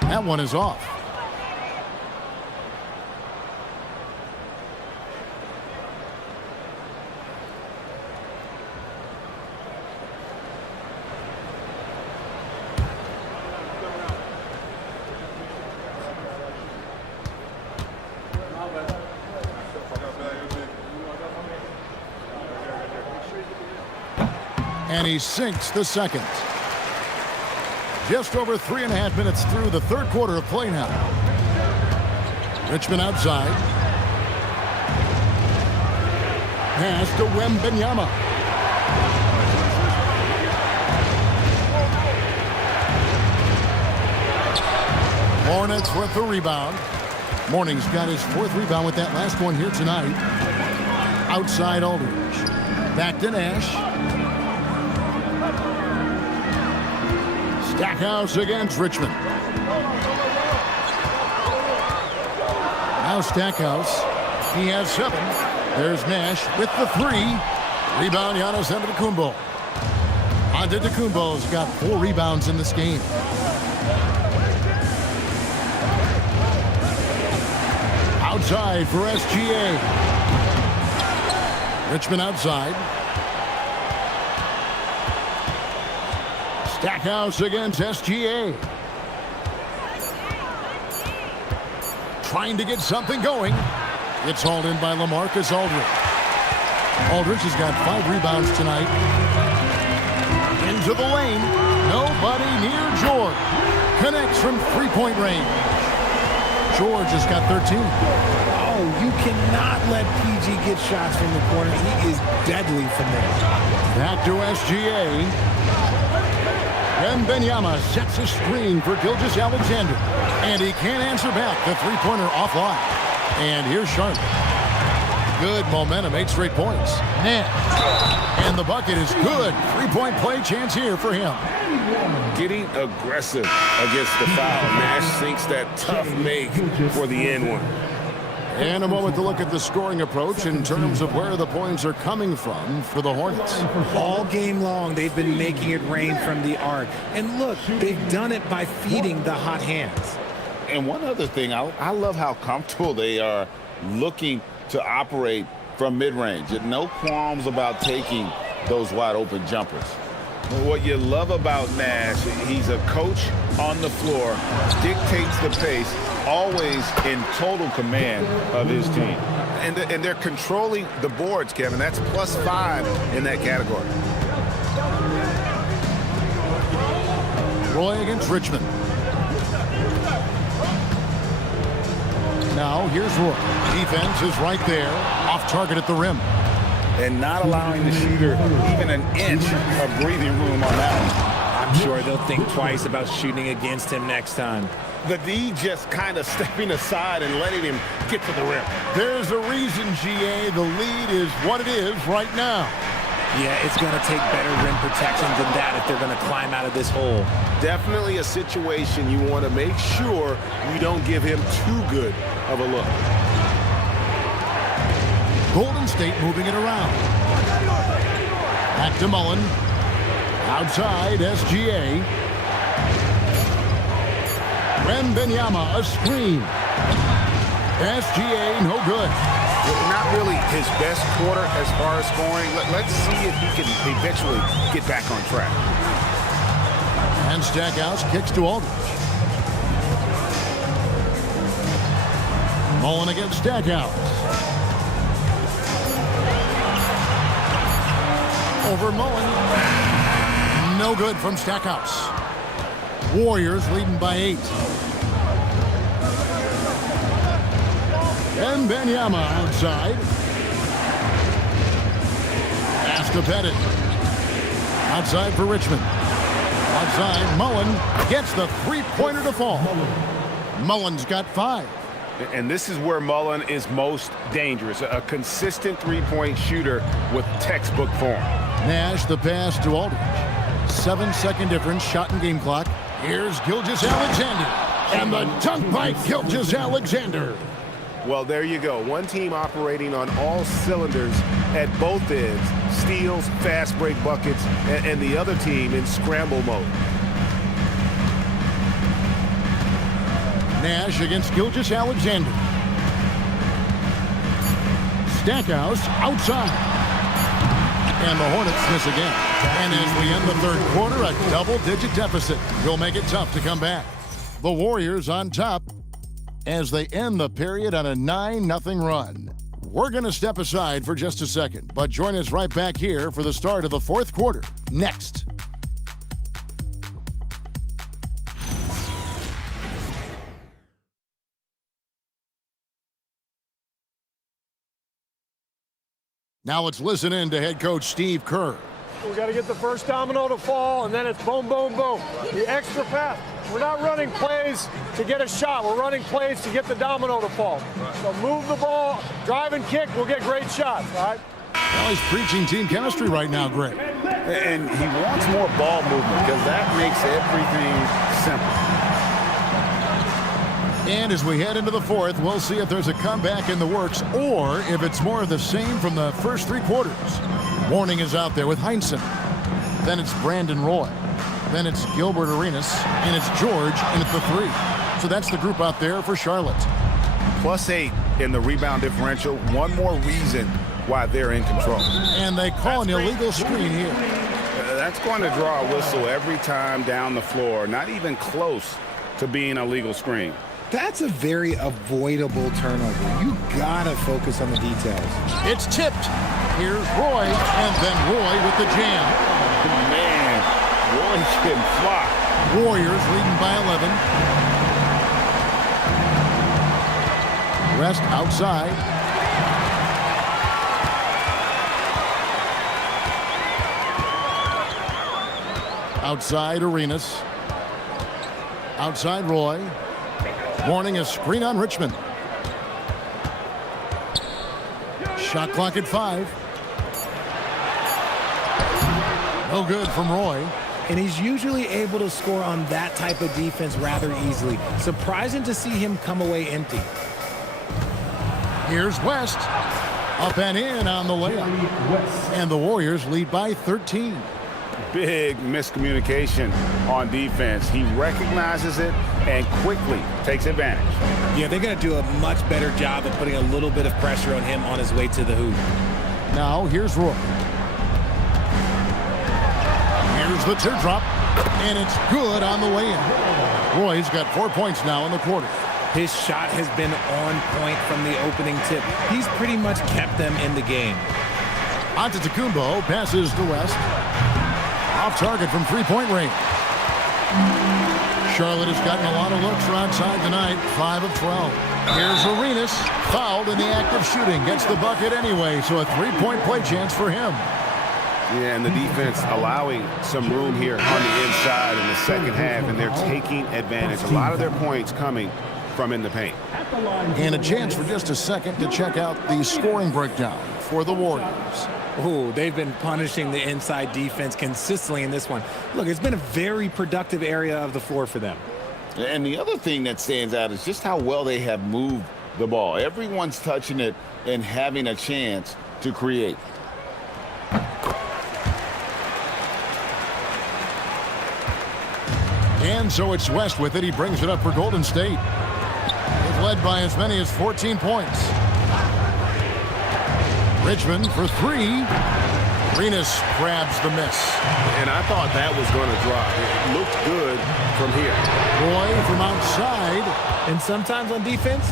That one is off. And he sinks the second. Just over 3.5 minutes through the third quarter of play now. Richmond outside. Pass to Wembanyama. Hornets with the rebound. Mourning's got his 4th rebound with that last one here tonight. Outside Aldridge. Back to Nash. Stackhouse against Richmond. Now Stackhouse. He has 7. There's Nash with the 3. Rebound Giannis Antetokounmpo. Antetokounmpo's got 4 rebounds in this game. Outside for SGA. Richmond outside. Stackhouse against SGA. Trying to get something going. It's hauled in by LaMarcus Aldridge. Aldridge has got 5 rebounds tonight. Into the lane. Nobody near George. Connects from 3-point range. George has got 13. Oh, you cannot let PG get shots from the corner. He is deadly from there. Back to SGA. Wembanyama sets a screen for Gilgeous-Alexander. And he can't answer back. The 3-pointer offline. And here's Sharp. Good momentum, 8 straight points. Nash. And the bucket is good. 3-point play chance here for him. Getting aggressive against the foul. Nash sinks that tough make for the end one. And a moment to look at the scoring approach in terms of where the points are coming from for the Hornets. All game long, they've been making it rain from the arc. And look, they've done it by feeding the hot hands. And one other thing, I love how comfortable they are looking to operate from mid-range. No qualms about taking those wide-open jumpers. What you love about Nash, he's a coach on the floor, dictates the pace, always in total command of his team. And they're controlling the boards, Kevin. That's +5 in that category. Roy against Richmond. Now here's Roy. Defense is right there, off target at the rim. And not allowing the shooter even an inch of breathing room on that one. I'm sure they'll think twice about shooting against him next time. The D just kind of stepping aside and letting him get to the rim. There's a reason, GA, the lead is what it is right now. Yeah, it's going to take better rim protection than that if they're going to climb out of this hole. Definitely a situation you want to make sure you don't give him too good of a look. Golden State moving it around. Back to Mullen. Outside, SGA. Wembanyama, a screen. SGA, no good. Not really his best quarter as far as scoring. Let's see if he can eventually get back on track. And Stackhouse kicks to Aldridge. Mullen against Stackhouse. Over Mullen. No good from Stackhouse. Warriors leading by 8. Wembanyama outside. Pass to Pettit. Outside for Richmond. Outside, Mullen gets the three-pointer to fall. Mullen's got 5. And this is where Mullen is most dangerous. A consistent three-point shooter with textbook form. Nash the pass to Aldridge. 7-second difference, shot and game clock. Here's Gilgeous-Alexander. And the dunk by Gilgeous-Alexander. Well, there you go. One team operating on all cylinders at both ends. Steals, fast break buckets, and the other team in scramble mode. Nash against Gilgeous-Alexander. Stackhouse outside. And the Hornets miss again. And as we end the third quarter, a double-digit deficit will make it tough to come back. The Warriors on top as they end the period on a 9-0 run. We're going to step aside for just a second, but join us right back here for the start of the fourth quarter. Next. Now let's listen in to head coach Steve Kerr. We got to get the first domino to fall, and then it's boom, boom, boom. The extra pass. We're not running plays to get a shot. We're running plays to get the domino to fall. So move the ball, drive and kick, we'll get great shots, all right? Well, he's preaching team chemistry right now, Greg. And he wants more ball movement because that makes everything simple. And as we head into the fourth, we'll see if there's a comeback in the works or if it's more of the same from the first 3 quarters. Warning is out there with Heinsohn. Then it's Brandon Roy. Then it's Gilbert Arenas. And it's George in at the 3. So that's the group out there for Charlotte. +8 in the rebound differential. One more reason why they're in control. And they call an illegal screen here. That's going to draw a whistle every time down the floor. Not even close to being a legal screen. That's a very avoidable turnover. You gotta focus on the details. It's tipped. Here's Roy, and then Roy with the jam. Man, Roy can fly. Warriors leading by 11. Rest outside. Outside Arenas. Outside Roy. Warning, a screen on Richmond. Shot clock at 5. No good from Roy. And he's usually able to score on that type of defense rather easily. Surprising to see him come away empty. Here's West. Up and in on the layup. And the Warriors lead by 13. Big miscommunication on defense. He recognizes it and quickly takes advantage. Yeah, they're going to do a much better job of putting a little bit of pressure on him on his way to the hoop. Now here's Roy. Here's the teardrop, and it's good on the way in. Roy's got 4 points now in the quarter. His shot has been on point from the opening tip. He's pretty much kept them in the game. Antetokounmpo passes to West. Off target from three-point range. Charlotte has gotten a lot of looks from outside tonight, 5 of 12. Here's Arenas, fouled in the act of shooting. Gets the bucket anyway, so a three-point play chance for him. Yeah, and the defense allowing some room here on the inside in the second half, and they're taking advantage. A lot of their points coming from in the paint. And a chance for just a second to check out the scoring breakdown for the Warriors. Oh, they've been punishing the inside defense consistently in this one. Look, it's been a very productive area of the floor for them. And the other thing that stands out is just how well they have moved the ball. Everyone's touching it and having a chance to create. And so it's West with it. He brings it up for Golden State. They've led by as many as 14 points. Richmond for three. Arenas grabs the miss. And I thought that was going to drop. It looked good from here. Boy from outside. And sometimes on defense,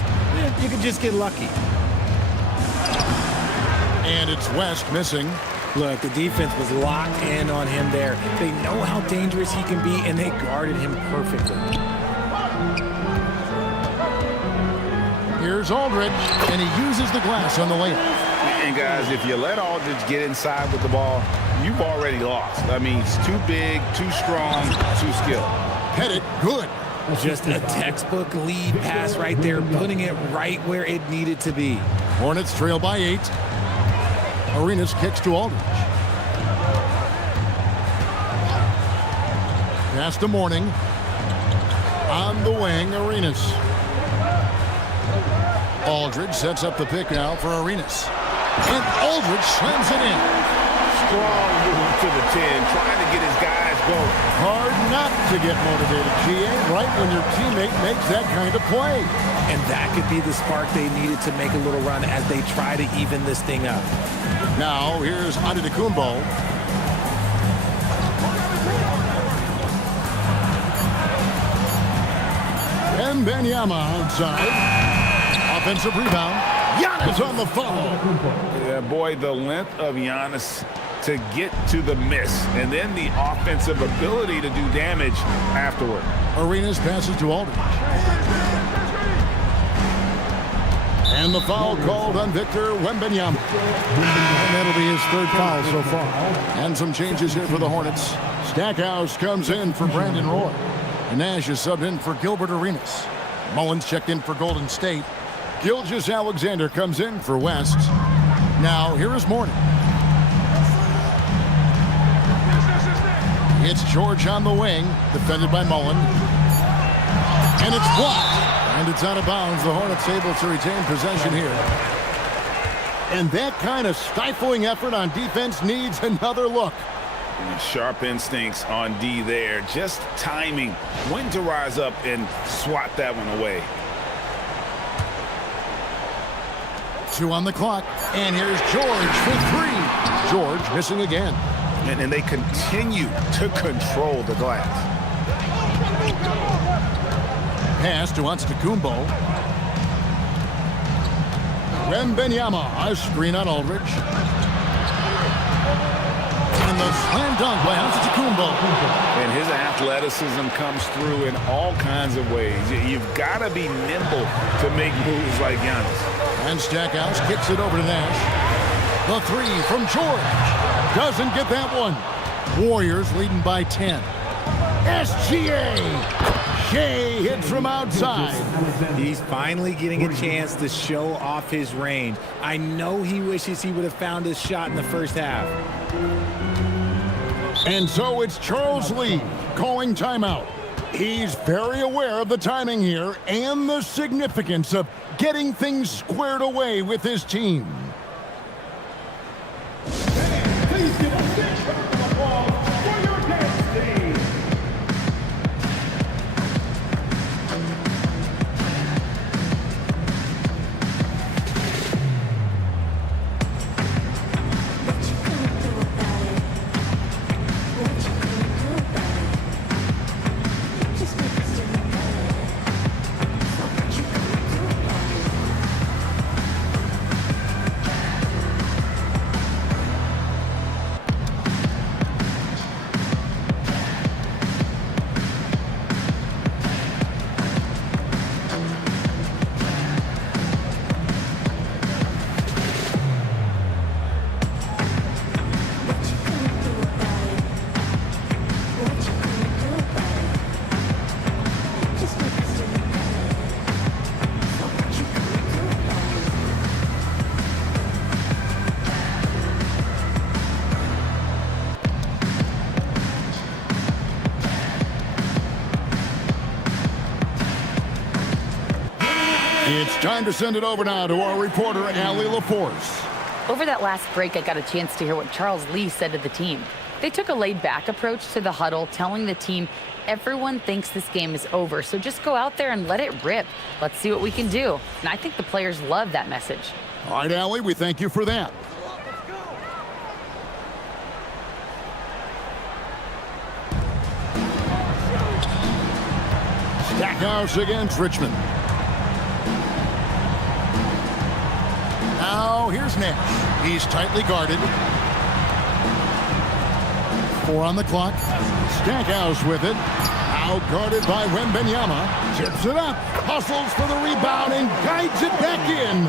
you can just get lucky. And it's West missing. Look, the defense was locked in on him there. They know how dangerous he can be, and they guarded him perfectly. Here's Aldridge, and he uses the glass on the layup. And guys, if you let Aldridge get inside with the ball, you've already lost. I mean, he's too big, too strong, too skilled. Hit it good. Just a textbook lead pass right there, putting it right where it needed to be. Hornets trail by 8. Arenas kicks to Aldridge. Pass to Mourning. On the wing, Arenas. Aldridge sets up the pick now for Arenas. And Aldridge slams it in. Strong move to the 10, trying to get his guys going. Hard not to get motivated, GA, right when your teammate makes that kind of play. And that could be the spark they needed to make a little run as they try to even this thing up. Now, here's Antetokounmpo. And Benyama outside. Offensive rebound. Giannis on the foul. Yeah, boy, the length of Giannis to get to the miss, and then the offensive ability to do damage afterward. Arenas passes to Aldridge. And the foul called on Victor Wembanyama. And that'll be his third foul so far. And some changes here for the Hornets. Stackhouse comes in for Brandon Roy. And Nash is subbed in for Gilbert Arenas. Mullins checked in for Golden State. Gilgeous-Alexander comes in for West. Now, here is Mourning. It's George on the wing, defended by Mullen. And it's blocked. And it's out of bounds. The Hornets able to retain possession here. And that kind of stifling effort on defense needs another look. And sharp instincts on D there. Just timing when to rise up and swat that one away. 2 on the clock. And here's George for 3. George missing again. And they continue to control the glass. Pass to Antetokounmpo. Wembanyama, a screen on Aldridge. And the slam dunk by Antetokounmpo. And his athleticism comes through in all kinds of ways. You've got to be nimble to make moves like Giannis. And Stackhouse kicks it over to Nash. The 3 from George. Doesn't get that one. Warriors leading by 10. SGA. Shea hits from outside. He's finally getting a chance to show off his range. I know he wishes he would have found his shot in the first half. And so it's Charles Lee calling timeout. He's very aware of the timing here and the significance of getting things squared away with his team. Please give a big round of applause for your dance team. It's time to send it over now to our reporter, Allie LaForce. Over that last break, I got a chance to hear what Charles Lee said to the team. They took a laid-back approach to the huddle, telling the team everyone thinks this game is over, so just go out there and let it rip. Let's see what we can do. And I think the players love that message. All right, Allie, we thank you for that. Stackhouse against Richmond. Now here's Nash. He's tightly guarded. 4 on the clock. Stackhouse with it. Now guarded by Wembanyama. Chips it up. Hustles for the rebound and guides it back in.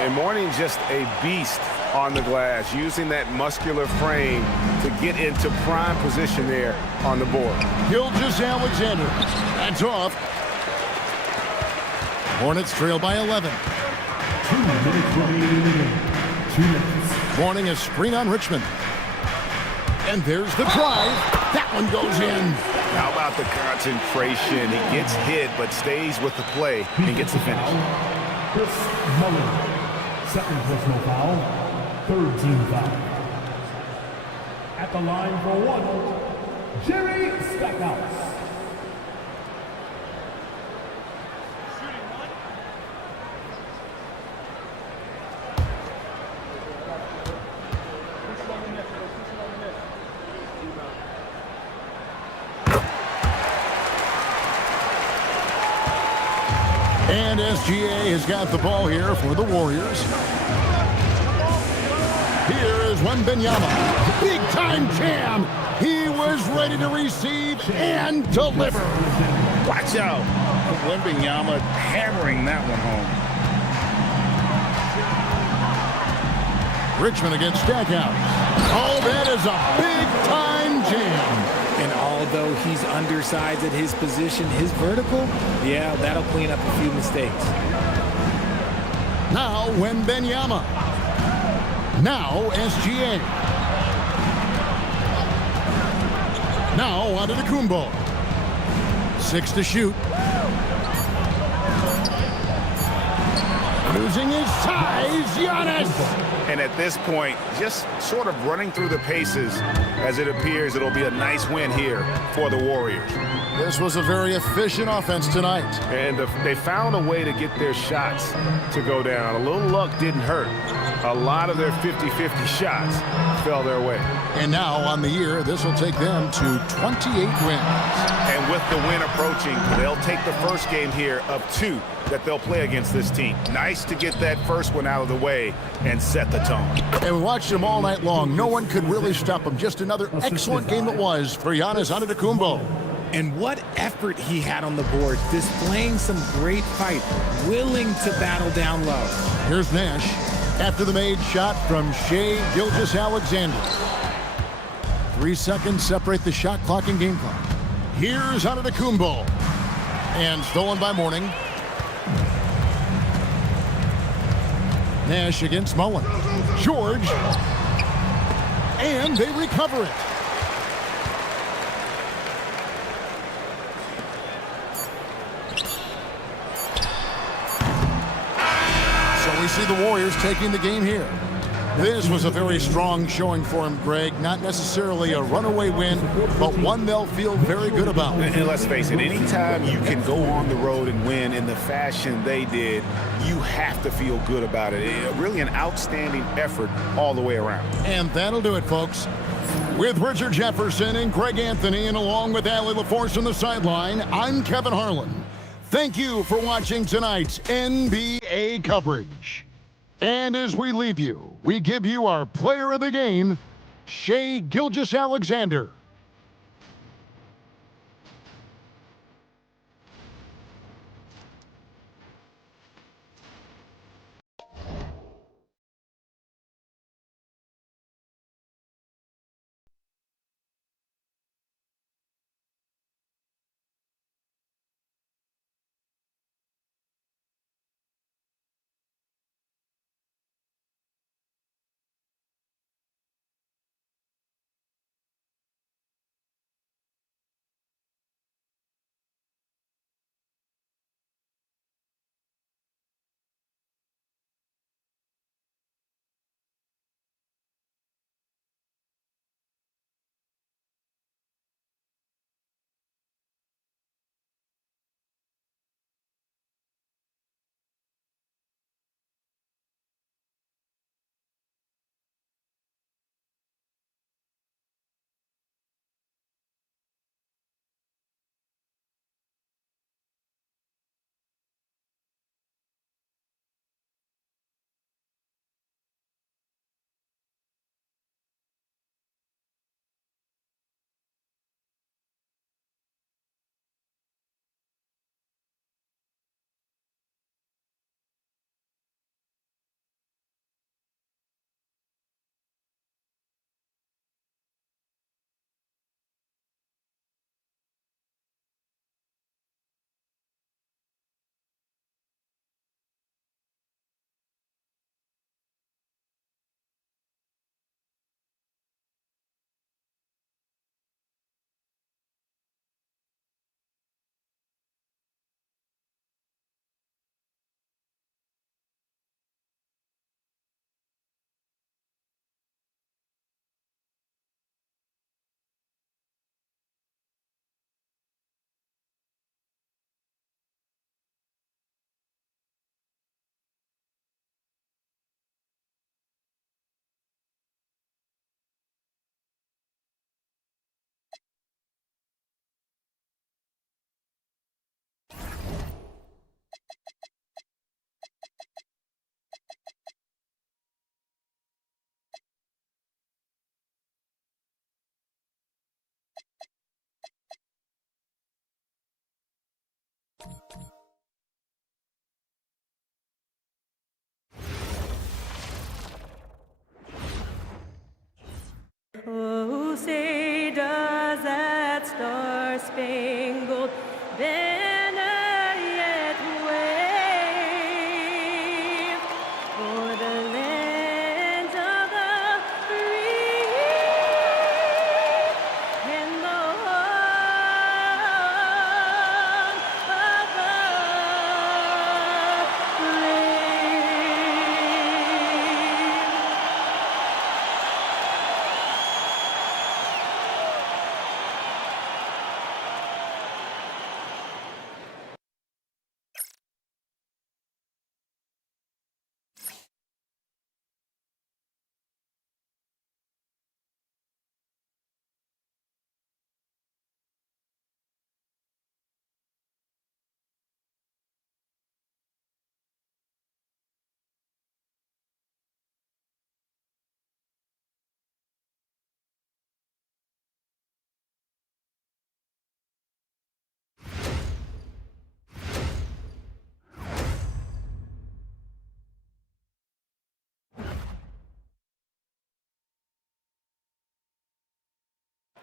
And Mourning just a beast on the glass, using that muscular frame to get into prime position there on the board. Gilgeous-Alexander. That's off. Hornets trail by 11. 2 minutes remaining. 2 minutes. Mourning a screen on Richmond. And there's the drive. That one goes in. How about the concentration? He gets hit, but stays with the play and gets the finish. Chris Muller, second personal foul, third team foul. At the line for one, Jerry Stackhouse. And SGA has got the ball here for the Warriors. Here is Wembanyama. Big time jam. He was ready to receive and deliver. Watch out. Wembanyama hammering that one home. Richmond against Stackhouse. Oh, that is a big time jam. And although he's undersized at his position, his vertical, yeah, that'll clean up a few mistakes. Now Wembanyama. Now SGA. Now onto the Kumbo. 6 to shoot. Losing his size, Giannis. And at this point, just sort of running through the paces as it appears it'll be a nice win here for the Warriors. This was a very efficient offense tonight. And they found a way to get their shots to go down. A little luck didn't hurt. A lot of their 50-50 shots fell their way. And now on the year, this will take them to 28 wins. And with the win approaching, they'll take the first game here of 2 that they'll play against this team. Nice to get that first one out of the way and set the tone. And we watched him all night long. No one could really stop him. Just another excellent game it was for Giannis Antetokounmpo. And what effort he had on the board, displaying some great fight, willing to battle down low. Here's Nash after the made shot from Shai Gilgeous-Alexander. 3 seconds separate the shot clock and game clock. Here's Antetokounmpo. And stolen by Mourning. Nash against Mullen. George. And they recover it. So we see the Warriors taking the game here. This was a very strong showing for him, Greg. Not necessarily a runaway win, but one they'll feel very good about. And let's face it, anytime you can go on the road and win in the fashion they did, you have to feel good about it. Really an outstanding effort all the way around. And that'll do it, folks. With Richard Jefferson and Greg Anthony, and along with Allie LaForce on the sideline, I'm Kevin Harlan. Thank you for watching tonight's NBA coverage. And as we leave you, we give you our player of the game, Shai Gilgeous-Alexander.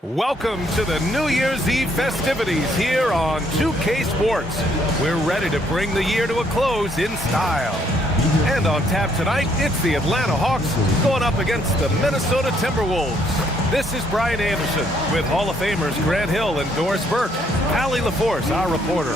Welcome to the New Year's Eve festivities here on 2K Sports. We're ready to bring the year to a close in style. And on tap tonight, it's the Atlanta Hawks going up against the Minnesota Timberwolves. This is Brian Anderson with Hall of Famers Grant Hill and Doris Burke, Allie LaForce, our reporter.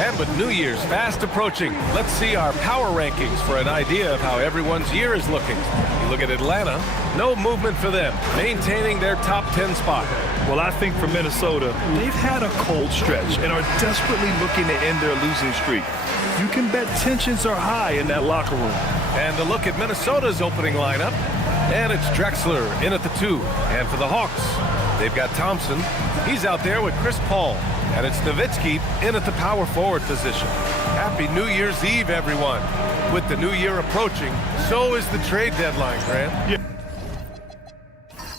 And with New Year's fast approaching, let's see our power rankings for an idea of how everyone's year is looking. You look at Atlanta, no movement for them, maintaining their top 10 spot. Well, I think for Minnesota, they've had a cold stretch and are desperately looking to end their losing streak. You can bet tensions are high in that locker room. And a look at Minnesota's opening lineup. And it's Drexler in at the 2. And for the Hawks, they've got Thompson. He's out there with Chris Paul. And it's Nowitzki in at the power forward position. Happy New Year's Eve, everyone. With the new year approaching, so is the trade deadline, Grant.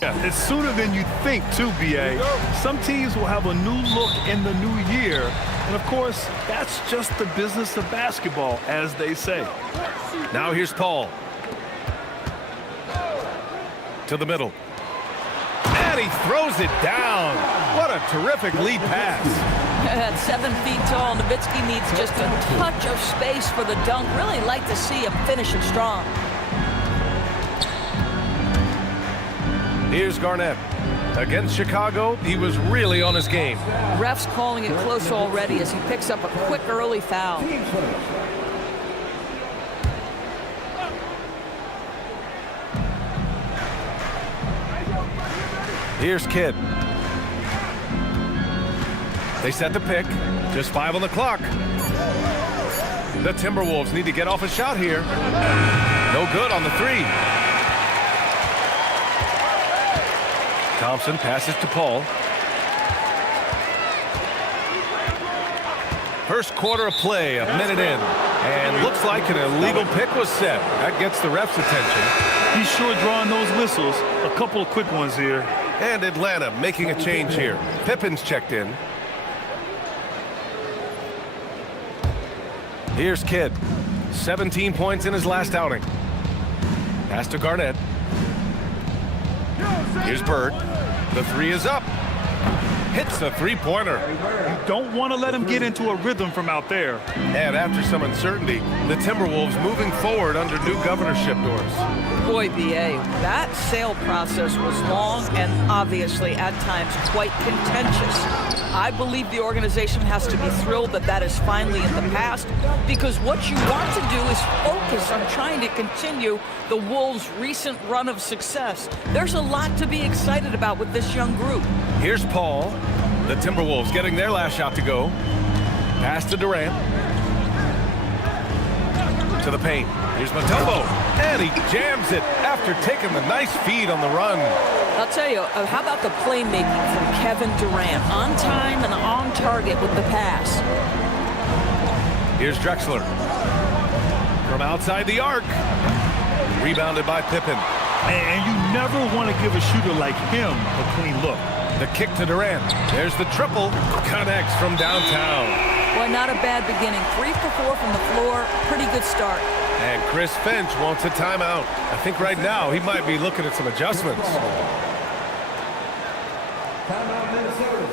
Yeah, it's sooner than you think, too, B.A. Some teams will have a new look in the new year. And, of course, that's just the business of basketball, as they say. Now here's Paul. To the middle. And he throws it down. What a terrific lead pass. At 7 feet tall, Nowitzki needs just a touch of space for the dunk. Really like to see him finishing strong. Here's Garnett. Against Chicago, he was really on his game. Refs calling it close already as he picks up a quick early foul. Here's Kidd. They set the pick. Just 5 on the clock. The Timberwolves need to get off a shot here. No good on the 3. Thompson passes to Paul. First quarter of play, a minute in. And looks like an illegal pick was set. That gets the ref's attention. He's sure drawing those whistles. A couple of quick ones here. And Atlanta making a change here. Pippen's checked in. Here's Kidd. 17 points in his last outing. Pass to Garnett. Here's Bird. The 3 is up. Hits the three-pointer. You don't want to let him get into a rhythm from out there. And after some uncertainty, the Timberwolves moving forward under new governorship, Doris. Boy, B.A., that sale process was long and obviously at times quite contentious. I believe the organization has to be thrilled that that is finally in the past, because what you want to do is focus on trying to continue the Wolves' recent run of success. There's a lot to be excited about with this young group. Here's Paul. The Timberwolves getting their last shot to go. Pass to Durant. To the paint. Here's Mutombo. And he jams it after taking the nice feed on the run. I'll tell you, how about the playmaking from Kevin Durant? On time and on target with the pass. Here's Drexler. From outside the arc. Rebounded by Pippen. And you never want to give a shooter like him a clean look. The kick to Durant. There's the triple. Connects from downtown. Boy, not a bad beginning. 3 for 4 from the floor. Pretty good start. And Chris Finch wants a timeout. I think right now he might be looking at some adjustments. Timeout, Minnesota.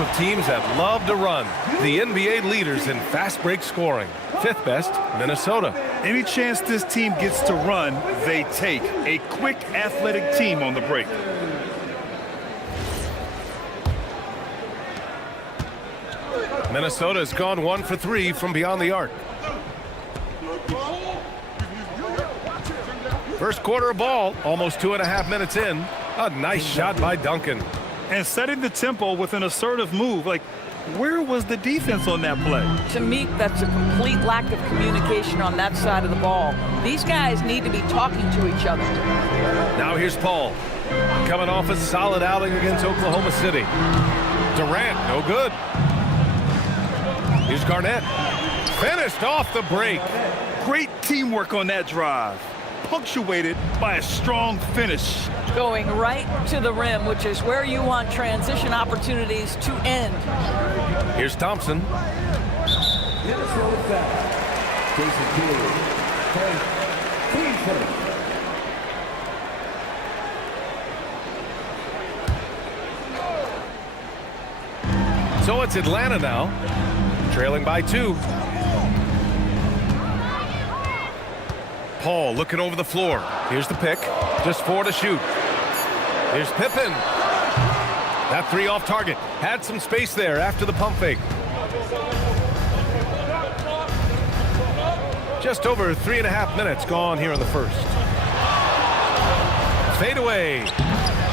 of teams that love to run. The NBA leaders in fast break scoring. 5th best, Minnesota. Any chance this team gets to run, they take. A quick, athletic team on the break. Minnesota has gone 1 for 3 from beyond the arc. First quarter of ball, almost 2.5 minutes in. A nice shot by Duncan. And setting the tempo with an assertive move. Like, where was the defense on that play? To me, that's a complete lack of communication on that side of the ball. These guys need to be talking to each other. Now here's Paul. Coming off a solid outing against Oklahoma City. Durant, no good. Here's Garnett. Finished off the break. Great teamwork on that drive. Punctuated by a strong finish. Going right to the rim, which is where you want transition opportunities to end. Here's Thompson. So it's Atlanta now, trailing by 2. Paul looking over the floor. Here's the pick. Just 4 to shoot. Here's Pippen. That 3 off target. Had some space there after the pump fake. Just over 3.5 minutes gone here in the first. Fade away.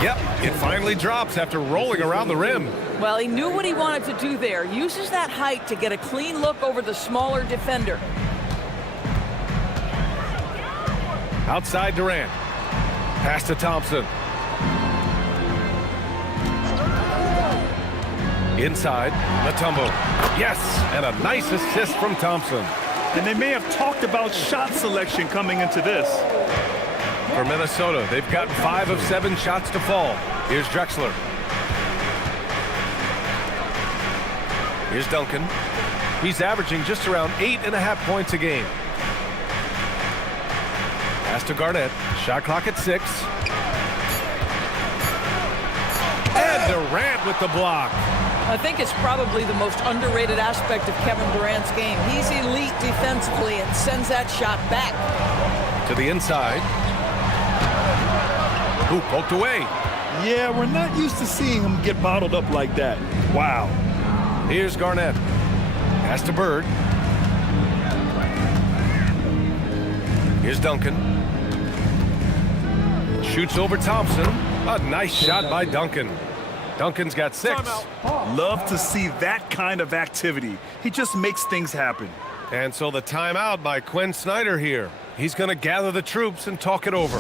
Yep, it finally drops after rolling around the rim. Well, he knew what he wanted to do there. Uses that height to get a clean look over the smaller defender. Outside Durant. Pass to Thompson. Inside, Mutombo. Yes, and a nice assist from Thompson. And they may have talked about shot selection coming into this. For Minnesota, they've gotten 5 of 7 shots to fall. Here's Drexler. Here's Duncan. He's averaging just around 8.5 points a game. Pass to Garnett. Shot clock at 6. And Durant with the block. I think it's probably the most underrated aspect of Kevin Durant's game. He's elite defensively and sends that shot back. To the inside. Who poked away? Yeah, we're not used to seeing him get bottled up like that. Wow. Here's Garnett. Pass to Bird. Here's Duncan. Shoots over Thompson. A nice shot by Duncan. Duncan's got 6. Love to see that kind of activity. He just makes things happen. And so the timeout by Quinn Snyder here. He's going to gather the troops and talk it over.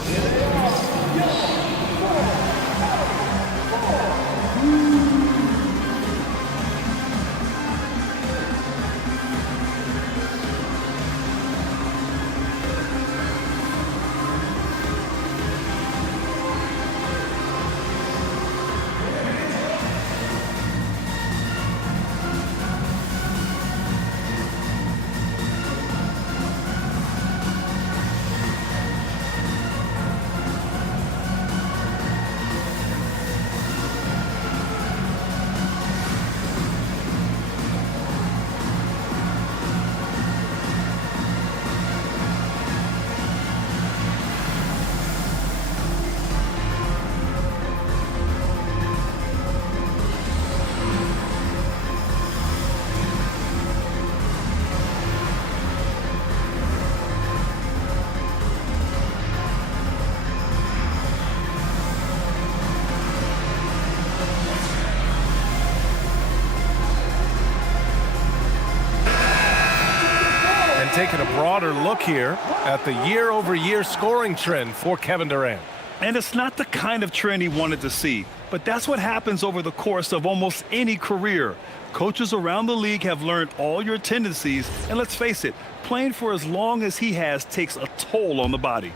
Taking a broader look here at the year-over-year scoring trend for Kevin Durant. And it's not the kind of trend he wanted to see, but that's what happens over the course of almost any career. Coaches around the league have learned all your tendencies, and let's face it, playing for as long as he has takes a toll on the body.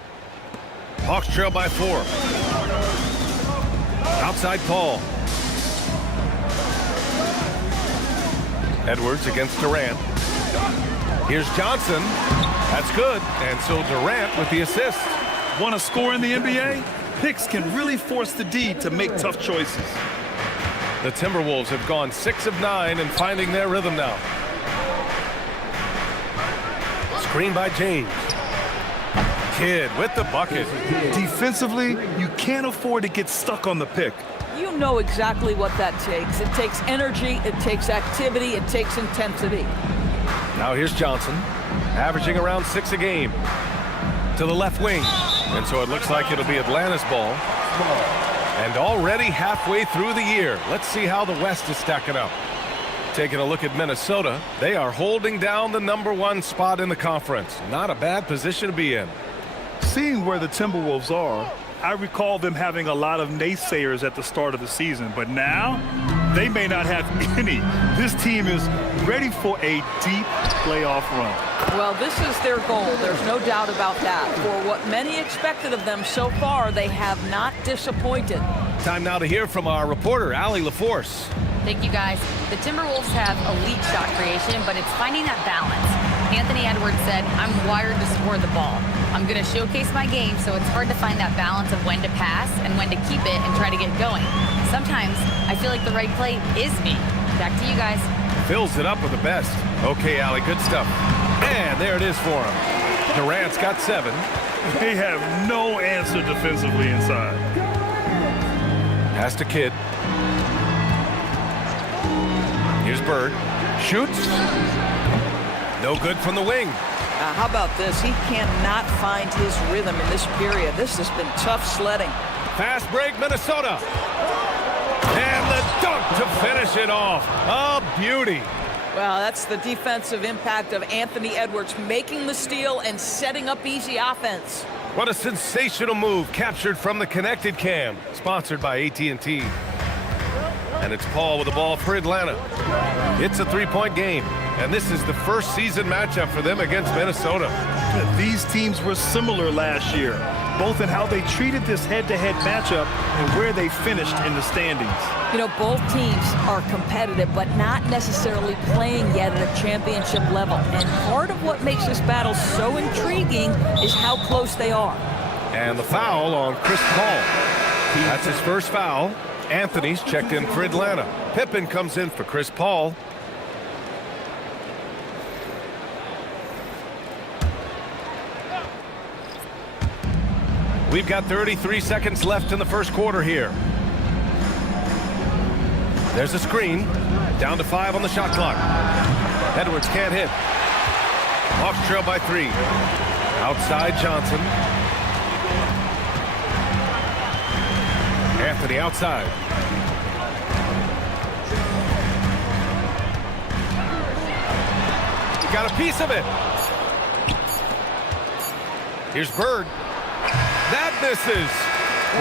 Hawks trail by 4. Outside Paul. Edwards against Durant. Here's Johnson. That's good. And so Durant with the assist. Want to score in the NBA? Picks can really force the D to make tough choices. The Timberwolves have gone 6 of 9 and finding their rhythm now. Screen by James. Kidd with the bucket. Defensively, you can't afford to get stuck on the pick. You know exactly what that takes. It takes energy, it takes activity, it takes intensity. Now here's Johnson, averaging around 6 a game. To the left wing. And so it looks like it'll be Atlanta's ball. And already halfway through the year. Let's see how the West is stacking up. Taking a look at Minnesota, they are holding down the #1 spot in the conference. Not a bad position to be in. Seeing where the Timberwolves are, I recall them having a lot of naysayers at the start of the season, but now they may not have any. This team is ready for a deep playoff run. Well, this is their goal. There's no doubt about that. For what many expected of them so far, they have not disappointed. Time now to hear from our reporter, Allie LaForce. Thank you, guys. The Timberwolves have elite shot creation, but it's finding that balance. Anthony Edwards said, "I'm wired to score the ball. I'm going to showcase my game, so it's hard to find that balance of when to pass and when to keep it and try to get going. Sometimes I feel like the right play is me." Back to you guys. Fills it up with the best. Okay, Allie, good stuff. And there it is for him. Durant's got 7. They have no answer defensively inside. Pass to Kidd. Here's Bird. Shoots. No good from the wing. How about this? He cannot find his rhythm in this period. This has been tough sledding. Fast break, Minnesota. And the dunk to finish it off. A beauty. Well, that's the defensive impact of Anthony Edwards making the steal and setting up easy offense. What a sensational move captured from the connected cam. Sponsored by AT&T. And it's Paul with the ball for Atlanta. It's a 3-point game. And this is the first season matchup for them against Minnesota. These teams were similar last year, both in how they treated this head-to-head matchup and where they finished in the standings. You know, both teams are competitive, but not necessarily playing yet at a championship level. And part of what makes this battle so intriguing is how close they are. And the foul on Chris Paul. That's his first foul. Anthony's checked in for Atlanta. Pippen comes in for Chris Paul. We've got 33 seconds left in the first quarter here. There's a screen. Down to 5 on the shot clock. Edwards can't hit. Hawks trail by 3. Outside Johnson. Anthony outside. Got a piece of it. Here's Bird. That misses.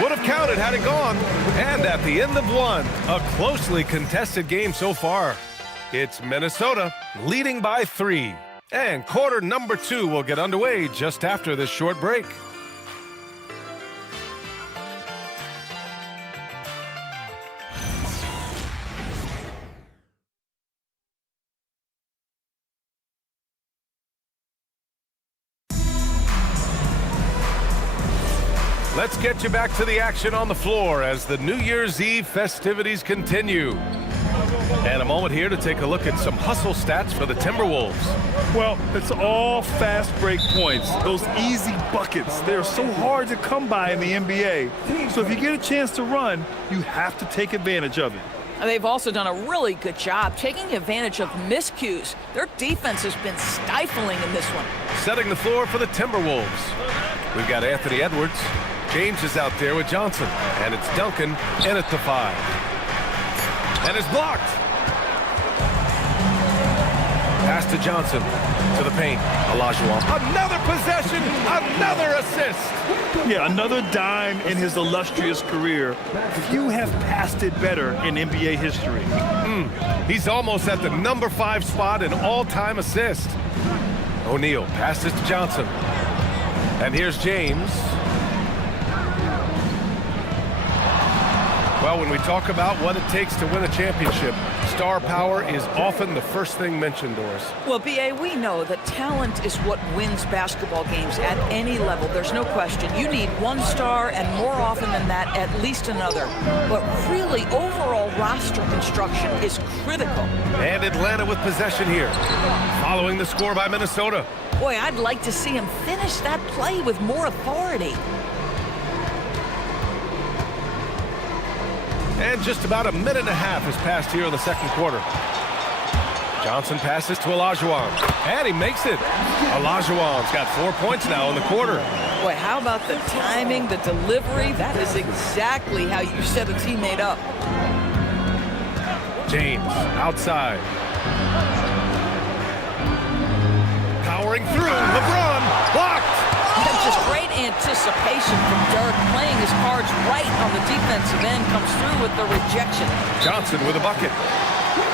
Would have counted had it gone. And at the end of 1, a closely contested game so far. It's Minnesota leading by 3. And quarter number 2 will get underway just after this short break. Let's get you back to the action on the floor as the New Year's Eve festivities continue. And a moment here to take a look at some hustle stats for the Timberwolves. Well, it's all fast break points, those easy buckets. They're so hard to come by in the NBA. So if you get a chance to run, you have to take advantage of it. They've also done a really good job taking advantage of miscues. Their defense has been stifling in this one. Setting the floor for the Timberwolves. We've got Anthony Edwards. James is out there with Johnson. And it's Duncan in at the 5. And it's blocked. Pass to Johnson. To the paint. Olajuwon. Another possession. Another assist. Yeah, another dime in his illustrious career. Few have passed it better in NBA history. He's almost at the number 5 spot in all-time assist. O'Neal passes to Johnson. And here's James. Well, when we talk about what it takes to win a championship, star power is often the first thing mentioned, Doris. Well, B.A., we know that talent is what wins basketball games at any level. There's no question. You need one star, and more often than that, at least another. But really, overall roster construction is critical. And Atlanta with possession here, following the score by Minnesota. Boy, I'd like to see him finish that play with more authority. And just about a minute and a half has passed here in the second quarter. Johnson passes to Olajuwon, and he makes it. Olajuwon's got 4 points now in the quarter. Boy, how about the timing, the delivery? That is exactly how you set a teammate up. James outside. Powering through, LeBron blocked. That's just great anticipation from Dirk, playing his cards right on the defensive end, comes through with the rejection. Johnson with a bucket.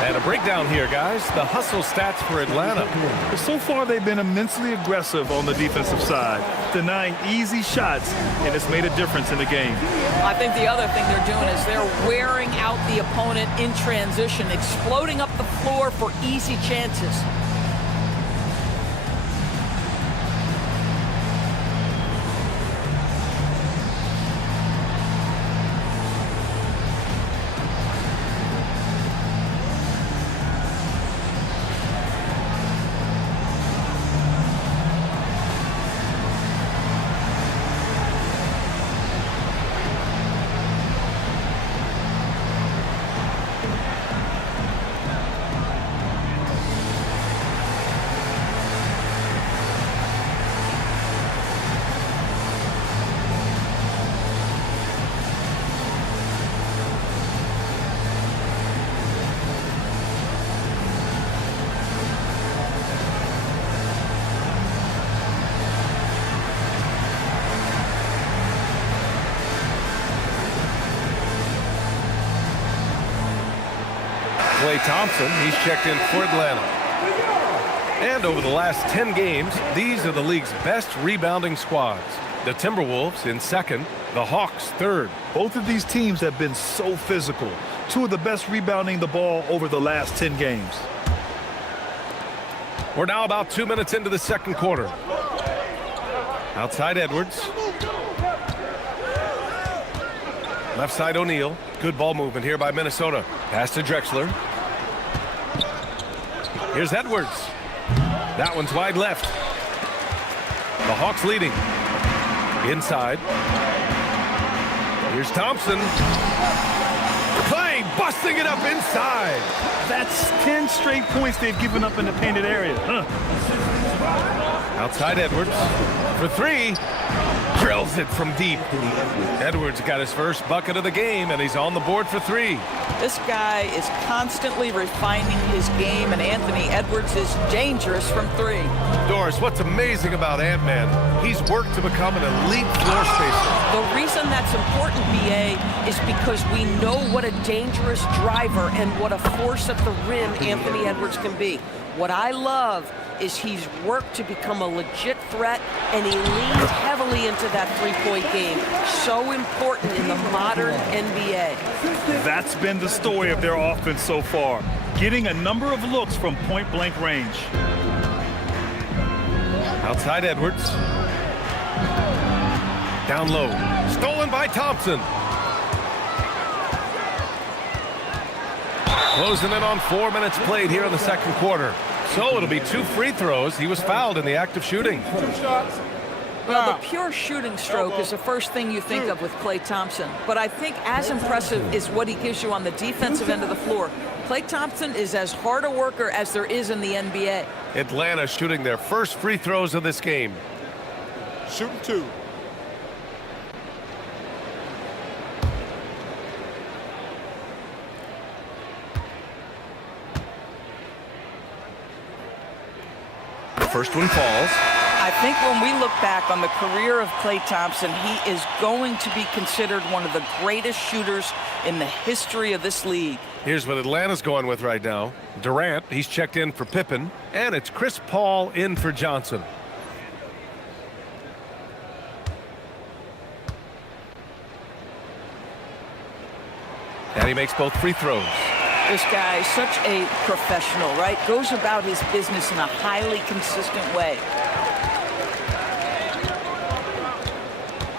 And a breakdown here, guys. The hustle stats for Atlanta. So far, they've been immensely aggressive on the defensive side, denying easy shots, and it's made a difference in the game. I think the other thing they're doing is they're wearing out the opponent in transition, exploding up the floor for easy chances. Klay Thompson, he's checked in for Atlanta. And over the last 10 games, these are the league's best rebounding squads. The Timberwolves in second, the Hawks third. Both of these teams have been so physical. Two of the best rebounding the ball over the last 10 games. We're now about 2 minutes into the second quarter. Outside Edwards. Left side O'Neal. Good ball movement here by Minnesota. Pass to Drexler. Here's Edwards. That one's wide left. The Hawks leading. Inside. Here's Thompson. Klay busting it up inside. That's 10 straight points they've given up in the painted area. Outside Edwards for three. Drills it from deep. Edwards got his first bucket of the game, and he's on the board for three. This guy is constantly refining his game, and Anthony Edwards is dangerous from three. Doris, what's amazing about Ant-Man, he's worked to become an elite floor spacer. The reason that's important, B.A., is because we know what a dangerous driver and what a force at the rim Anthony Edwards can be. What I love is he's worked to become a legit threat, and he leans heavily into that three-point game. So important in the modern NBA. That's been the story of their offense so far, getting a number of looks from point-blank range. Outside Edwards. Down low. Stolen by Thompson. Closing in on 4 minutes played here in the second quarter. So it'll be 2 free throws. He was fouled in the act of shooting. Well, the pure shooting stroke is the first thing you think of with Klay Thompson. But I think as impressive is what he gives you on the defensive end of the floor. Klay Thompson is as hard a worker as there is in the NBA. Atlanta shooting their first free throws of this game. Shooting 2. First one falls. I think when we look back on the career of Klay Thompson, he is going to be considered one of the greatest shooters in the history of this league. Here's what Atlanta's going with right now. Durant, he's checked in for Pippen, and it's Chris Paul in for Johnson. And he makes both free throws. This guy, such a professional, right? Goes about his business in a highly consistent way.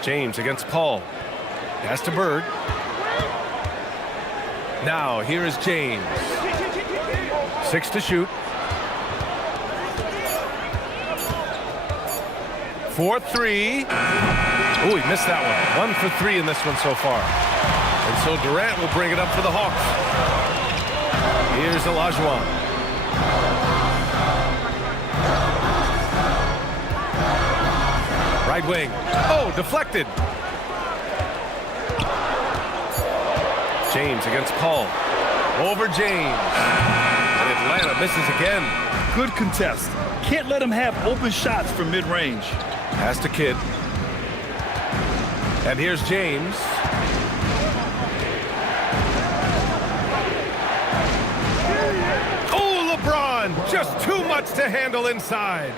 James against Paul. Pass to Bird. Now, here is James. 6 to shoot. 4-3. Oh, he missed that one. 1 for 3 in this one so far. And so Durant will bring it up for the Hawks. Here's Olajuwon. Right wing. Oh, deflected. James against Paul. Over James. And Atlanta misses again. Good contest. Can't let him have open shots from mid-range. Pass to Kidd. And here's James. Oh, LeBron! Just too much to handle inside.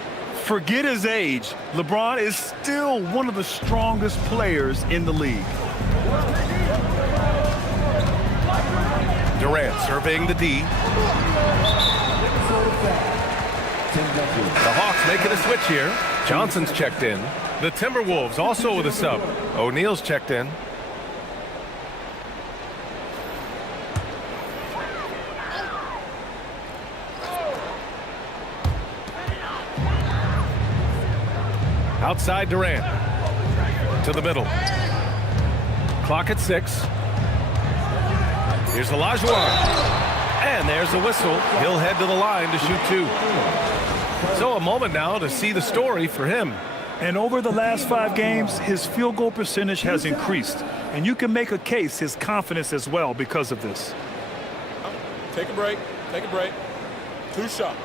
Forget his age. LeBron is still one of the strongest players in the league. Durant surveying the D. The Hawks making a switch here. Johnson's checked in. The Timberwolves also with a sub. O'Neal's checked in. Outside Durant. To the middle. Clock at 6. Here's Olajuwon. And there's the whistle. He'll head to the line to shoot 2. So a moment now to see the story for him. And over the last 5 games, his field goal percentage has increased. And you can make a case his confidence as well because of this. Take a break. Take a break. 2 shots.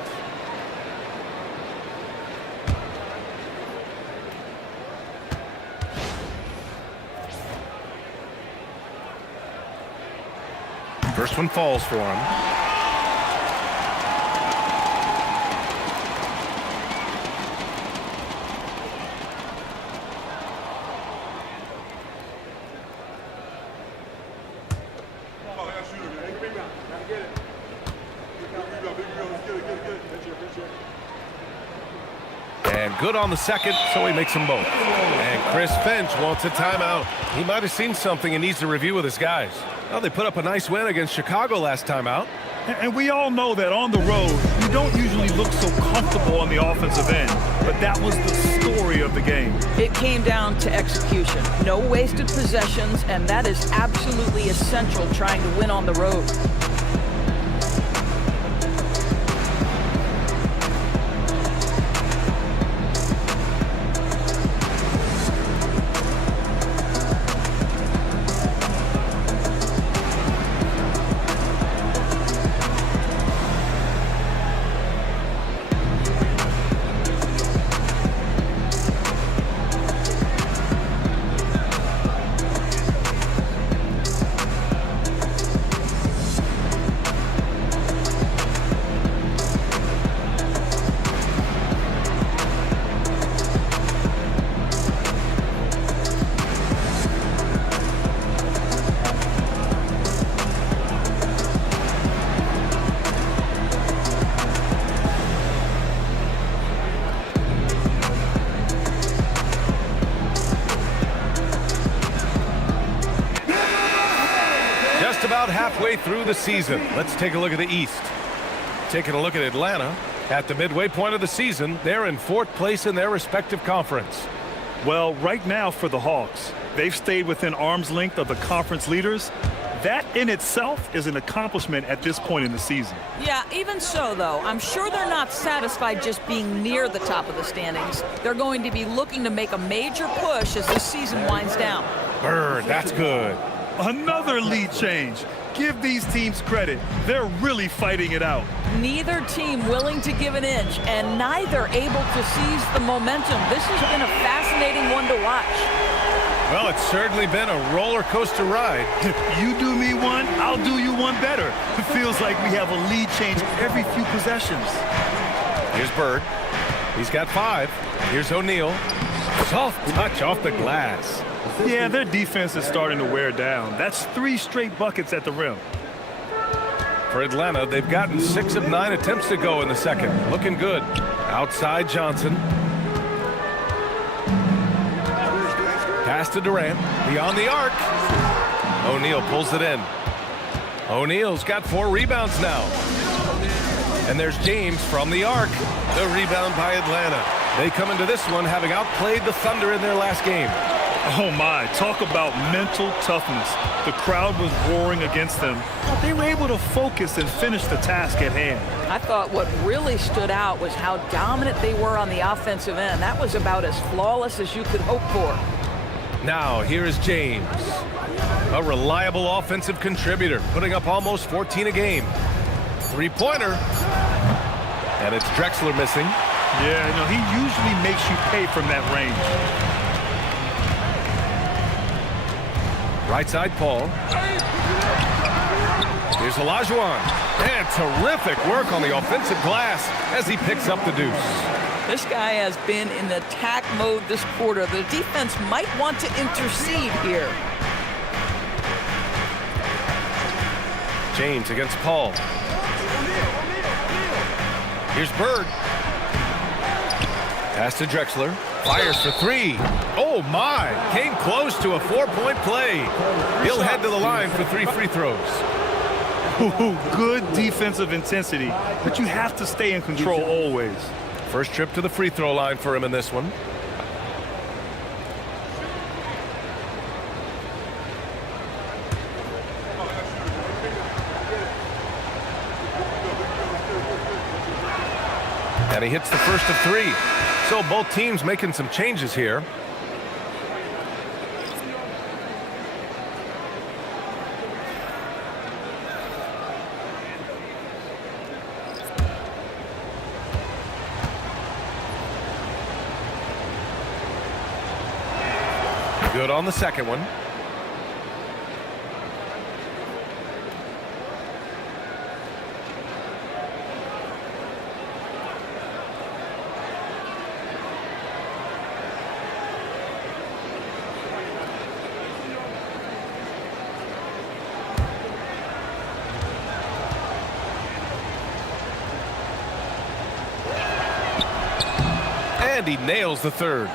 First one falls for him. And good on the second, so he makes them both. And Chris Finch wants a timeout. He might have seen something and needs to review with his guys. Well, they put up a nice win against Chicago last time out. And we all know that on the road, you don't usually look so comfortable on the offensive end. But that was the story of the game. It came down to execution. No wasted possessions, and that is absolutely essential trying to win on the road. About halfway through the season. Let's take a look at the East. Taking a look at Atlanta. At the midway point of the season, they're in 4th place in their respective conference. Well, right now for the Hawks, they've stayed within arm's length of the conference leaders. That in itself is an accomplishment at this point in the season. Yeah, even so, though, I'm sure they're not satisfied just being near the top of the standings. They're going to be looking to make a major push as this season winds down. Bird, that's good. Another lead change. Give these teams credit. They're really fighting it out. Neither team willing to give an inch, and neither able to seize the momentum. This has been a fascinating one to watch. Well, it's certainly been a roller coaster ride. You do me one, I'll do you one better. It feels like we have a lead change every few possessions. Here's Bird. He's got 5. Here's O'Neal. Soft touch off the glass. Yeah, their defense is starting to wear down. That's 3 straight buckets at the rim. For Atlanta, they've gotten 6 of 9 attempts to go in the second. Looking good. Outside Johnson. Pass to Durant. Beyond the arc. O'Neal pulls it in. O'Neal's got 4 rebounds now. And there's James from the arc. The rebound by Atlanta. They come into this one having outplayed the Thunder in their last game. Oh my, talk about mental toughness. The crowd was roaring against them, but they were able to focus and finish the task at hand. I thought what really stood out was how dominant they were on the offensive end. That was about as flawless as you could hope for. Now, here is James. A reliable offensive contributor, putting up almost 14 a game. Three-pointer. And it's Drexler missing. Yeah, no, he usually makes you pay from that range. Right side, Paul. Here's Olajuwon. And terrific work on the offensive glass as he picks up the deuce. This guy has been in attack mode this quarter. The defense might want to intercede here. James against Paul. Here's Bird. Pass to Drexler. Fires for 3. Oh my! Came close to a 4-point play. He'll head to the line for 3 free throws. Ooh, good defensive intensity, but you have to stay in control always. First trip to the free throw line for him in this one. And he hits the first of 3. So both teams making some changes here. Good on the second one. And he nails the third.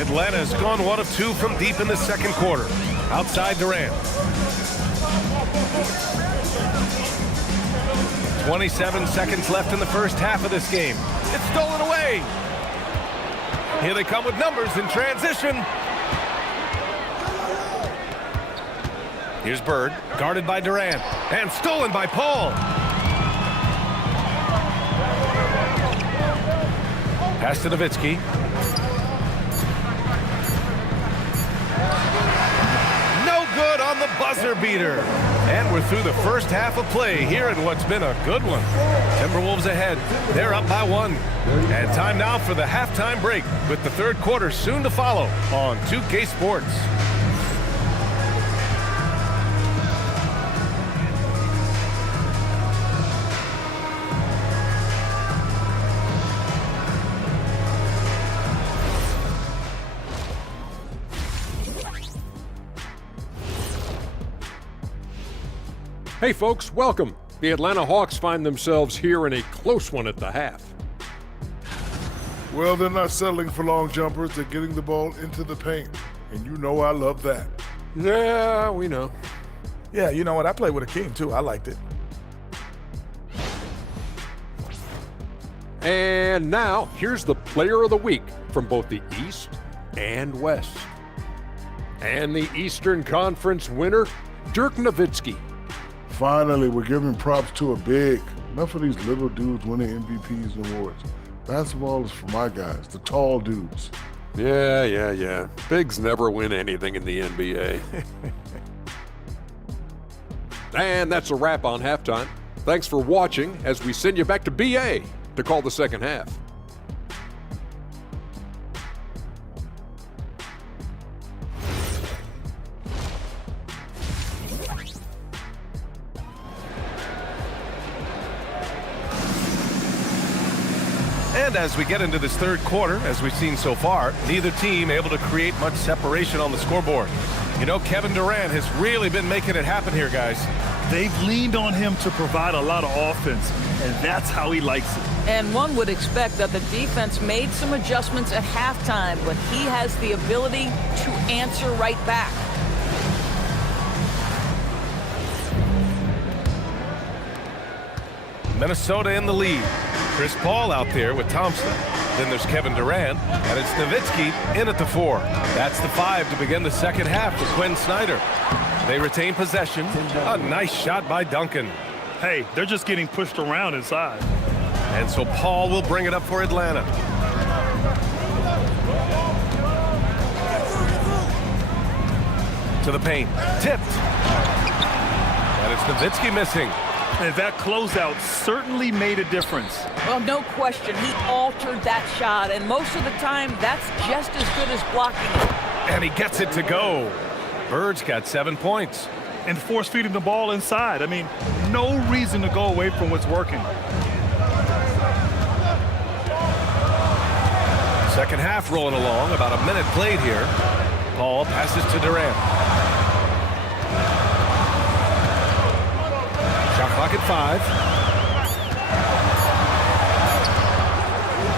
Atlanta's gone 1 of 2 from deep in the second quarter. Outside Durant. 27 seconds left in the first half of this game. It's stolen away. Here they come with numbers in transition. Here's Bird, guarded by Durant, and stolen by Paul. Pass to Nowitzki. No good on the buzzer beater. And we're through the first half of play here in what's been a good one. Timberwolves ahead. They're up by 1. And time now for the halftime break with the third quarter soon to follow on 2K Sports. Hey folks, welcome. The Atlanta Hawks find themselves here in a close one at the half. Well, they're not settling for long jumpers. They're getting the ball into the paint. And you know I love that. Yeah, we know. Yeah, you know what? I played with Akeem, too. I liked it. And now, here's the player of the week from both the East and West. And the Eastern Conference winner, Dirk Nowitzki. Finally, we're giving props to a big. Enough of these little dudes winning MVPs and awards. Basketball is for my guys, the tall dudes. Yeah. Bigs never win anything in the NBA. And that's a wrap on halftime. Thanks for watching as we send you back to BA to call the second half. And as we get into this third quarter, as we've seen so far, neither team able to create much separation on the scoreboard. You know, Kevin Durant has really been making it happen here, guys. They've leaned on him to provide a lot of offense, and that's how he likes it. And one would expect that the defense made some adjustments at halftime, but he has the ability to answer right back. Minnesota in the lead. Chris Paul out there with Thompson. Then there's Kevin Durant, and it's Nowitzki in at the 4. That's the 5 to begin the second half for Quinn Snyder. They retain possession. A nice shot by Duncan. Hey, they're just getting pushed around inside. And so Paul will bring it up for Atlanta. To the paint. Tipped. And it's Nowitzki missing. And that closeout certainly made a difference. Well, no question. He altered that shot, and most of the time, that's just as good as blocking it. And he gets it to go. Bird's got 7 points. And force feeding the ball inside. I mean, no reason to go away from what's working. Second half rolling along, about a minute played here. Paul passes to Durant. Shot clock at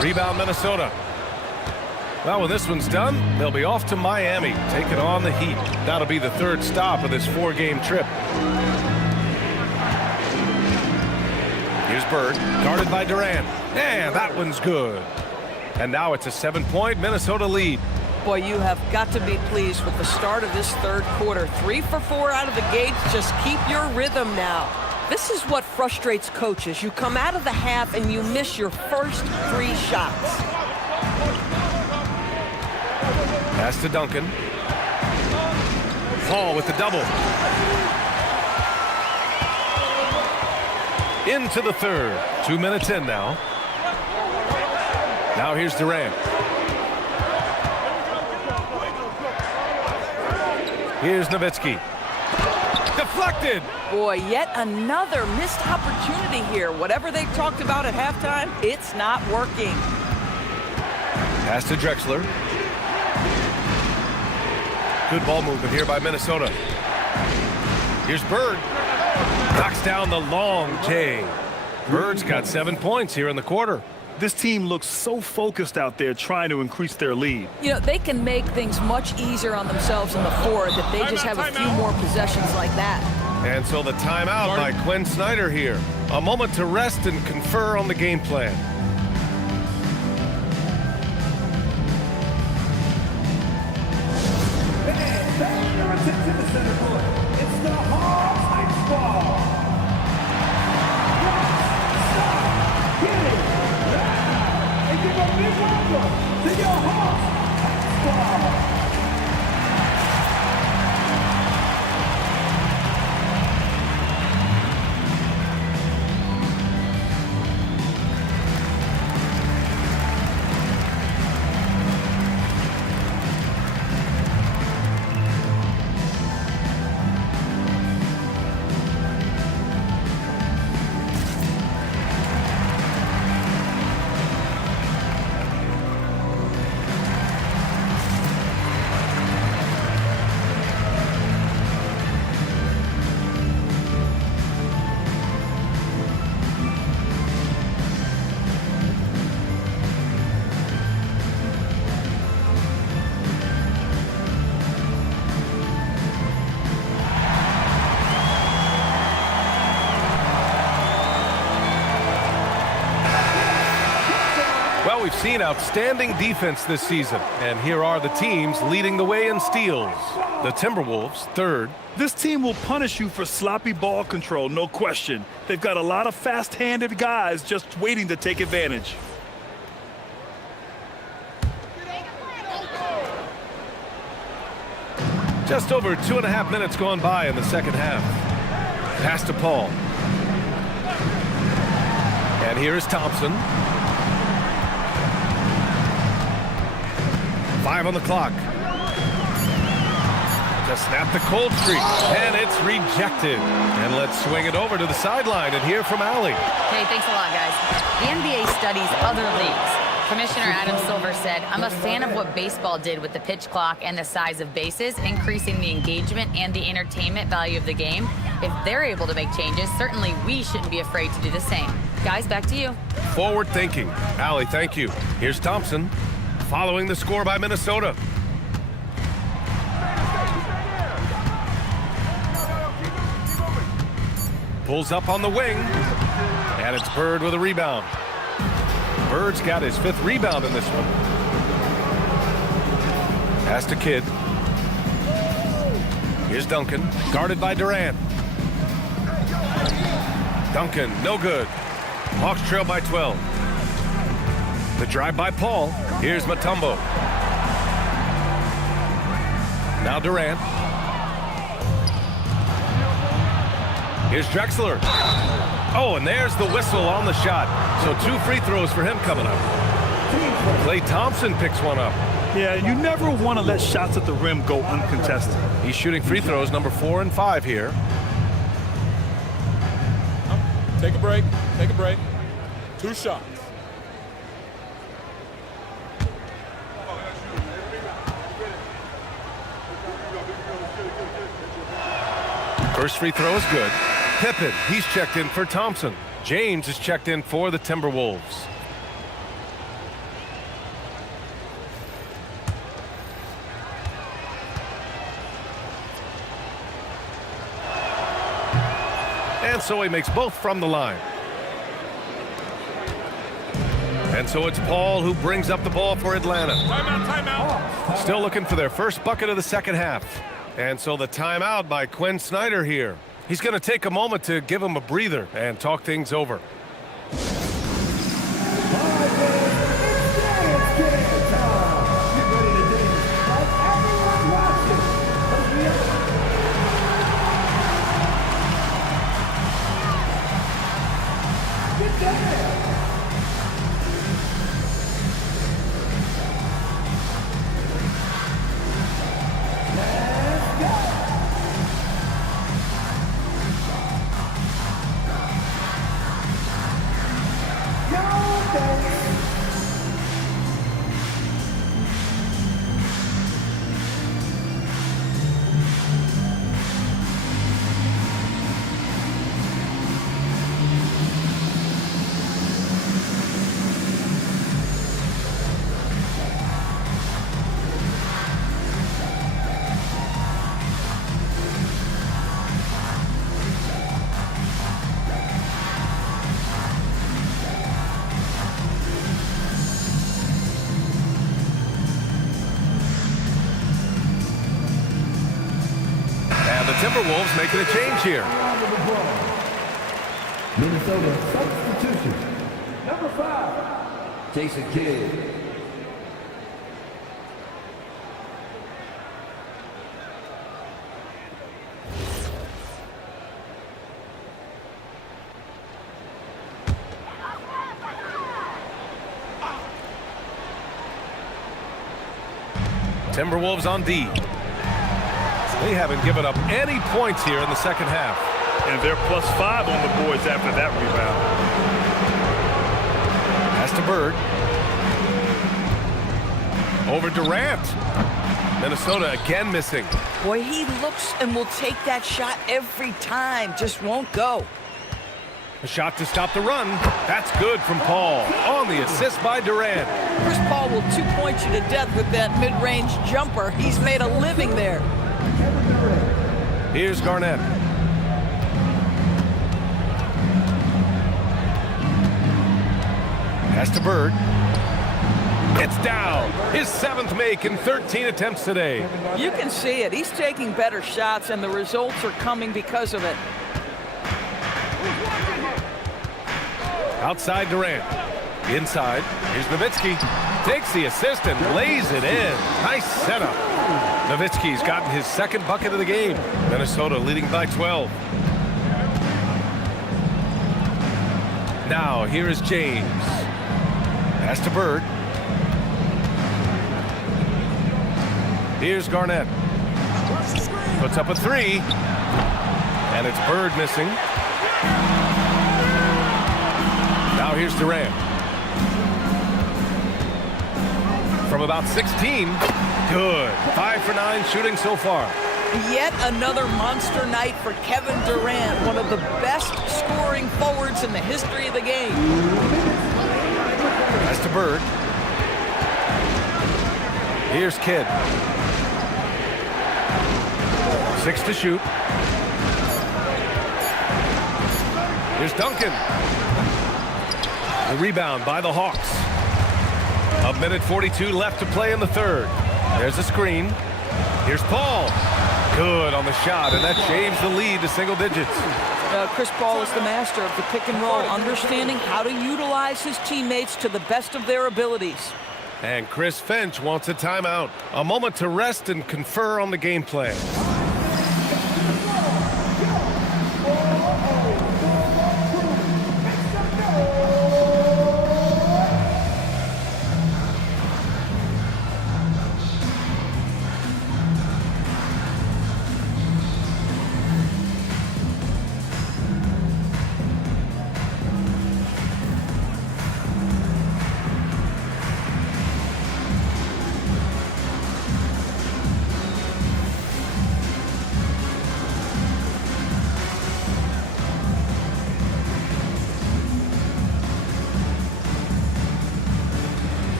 5. Rebound Minnesota. Well, when this one's done, they'll be off to Miami, taking on the Heat. That'll be the third stop of this 4-game trip. Here's Bird, guarded by Durant. And that one's good. And now it's a 7-point Minnesota lead. Boy, you have got to be pleased with the start of this third quarter. 3 for 4 out of the gates. Just keep your rhythm now. This is what frustrates coaches. You come out of the half and you miss your first 3 shots. Pass to Duncan. Paul with the double. Into the third. 2 minutes in now. Now here's Durant. Here's Nowitzki. Deflected. Boy, yet another missed opportunity here. Whatever they talked about at halftime, it's not working. Pass to Drexler. Good ball movement here by Minnesota. Here's Bird. Knocks down the long J. Bird's got 7 points here in the quarter. This team looks so focused out there trying to increase their lead. You know, they can make things much easier on themselves in the fourth if they just have a few more possessions like that. And so the timeout by Quinn Snyder here. A moment to rest and confer on the game plan. It's the Hawks ball. Stop. Get it. And give a big welcome to your Hawks ball. We've seen outstanding defense this season, and here are the teams leading the way in steals. The Timberwolves, third. This team will punish you for sloppy ball control, no question. They've got a lot of fast-handed guys just waiting to take advantage. Just over 2.5 minutes gone by in the second half. Pass to Paul. And here is Thompson. 5 on the clock. to snap the cold streak, and it's rejected. And let's swing it over to the sideline and hear from Allie. Hey, thanks a lot, guys. The NBA studies other leagues. Commissioner Adam Silver said, I'm a fan of what baseball did with the pitch clock and the size of bases, increasing the engagement and the entertainment value of the game. If they're able to make changes, certainly we shouldn't be afraid to do the same. Guys, back to you. Forward thinking. Allie, thank you. Here's Thompson, following the score by Minnesota. Pulls up on the wing, and it's Bird with a rebound. Bird's got his 5th rebound in this one. Pass to Kidd. Here's Duncan, guarded by Durant. Duncan, no good. Hawks trail by 12. The drive by Paul. Here's Mutombo. Now Durant. Here's Drexler. Oh, and there's the whistle on the shot. So 2 free throws for him coming up. Klay Thompson picks one up. Yeah, you never want to let shots at the rim go uncontested. He's shooting free throws number 4 and 5 here. Take a break. Take a break. 2 shots. First free throw is good. Pippen, he's checked in for Thompson. James is checked in for the Timberwolves. And so he makes both from the line. And so it's Paul who brings up the ball for Atlanta. Timeout, timeout. Still looking for their first bucket of the second half. And so the timeout by Quinn Snyder here. He's going to take a moment to give him a breather and talk things over. Timberwolves making a change here. Minnesota substitution. Number 5, Jason Kidd. Timberwolves on D. They haven't given up any points here in the second half. And they're +5 on the boards after that rebound. Pass to Bird. Over Durant. Minnesota again missing. Boy, he looks and will take that shot every time. Just won't go. A shot to stop the run. That's good from Paul. On the assist by Durant. Chris Paul will 2-point you to death with that mid-range jumper. He's made a living there. Here's Garnett. Pass to Bird. It's down. His 7th make in 13 attempts today. You can see it. He's taking better shots, and the results are coming because of it. Outside Durant. Inside. Here's Nowitzki. Takes the assist and lays it in. Nice setup. Nowitzki's gotten his 2nd bucket of the game. Minnesota leading by 12. Now here is James. Pass to Bird. Here's Garnett. Puts up a three. And it's Bird missing. Now here's Durant. From about 16. Good. 5 for 9 shooting so far. Yet another monster night for Kevin Durant, one of the best scoring forwards in the history of the game. That's to Bird. Here's Kidd. 6 to shoot. Here's Duncan. The rebound by the Hawks. A minute 42 left to play in the third. There's a screen. Here's Paul. Good on the shot, and that shaves the lead to single digits. Chris Paul is the master of the pick and roll, understanding how to utilize his teammates to the best of their abilities. And Chris Finch wants a timeout. A moment to rest and confer on the game plan.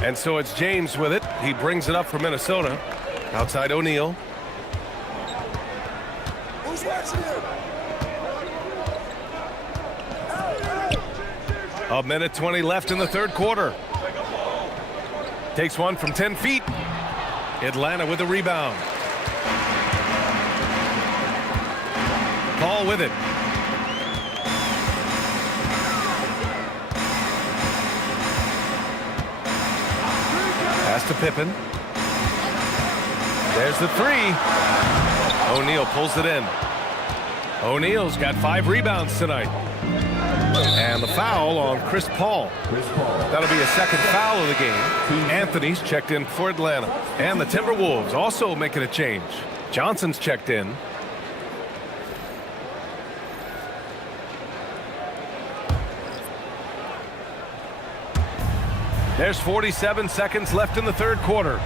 And so it's James with it. He brings it up for Minnesota. Outside O'Neal. Who's watching him? A minute 20 left in the third quarter. Takes one from 10 feet. Atlanta with the rebound. Paul with it. Pass to Pippen. There's the three. O'Neal pulls it in. O'Neal's got 5 rebounds tonight. And the foul on Chris Paul. That'll be a second foul of the game. Anthony's checked in for Atlanta. And the Timberwolves also making a change. Johnson's checked in. There's 47 seconds left in the third quarter.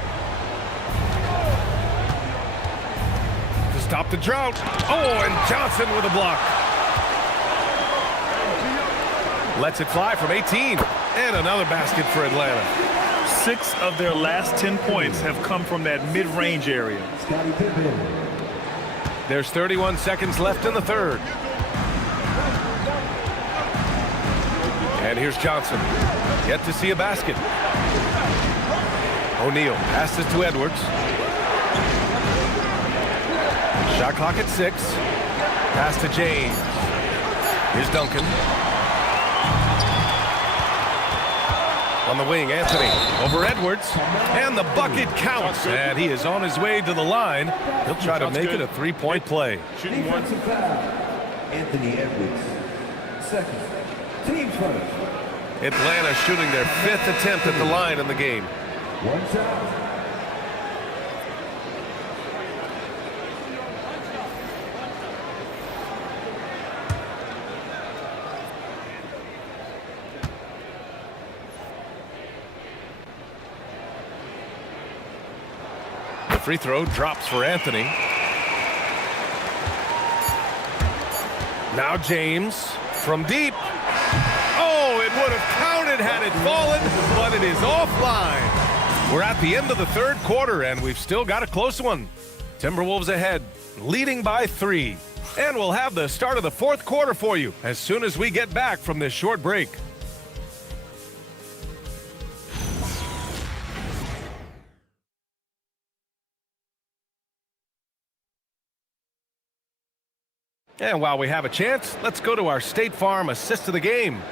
To stop the drought. Oh, and Johnson with a block. Lets it fly from 18. And another basket for Atlanta. 6 of their last 10 points have come from that mid-range area. There's 31 seconds left in the third. And here's Johnson. Yet to see a basket. O'Neal passes to Edwards. Shot clock at 6. Pass to James. Here's Duncan. On the wing, Anthony over Edwards. And the bucket counts. And he is on his way to the line. He'll try to make it a three-point play. Shooting one. Anthony Edwards. Second. Team first. Atlanta shooting their 5th attempt at the line in the game. One shot. The free throw drops for Anthony. Now James from deep. Oh, it would have counted had it fallen, but it is offline. We're at the end of the third quarter, and we've still got a close one. Timberwolves ahead, leading by 3. And we'll have the start of the fourth quarter for you as soon as we get back from this short break. And while we have a chance, let's go to our State Farm assist of the game.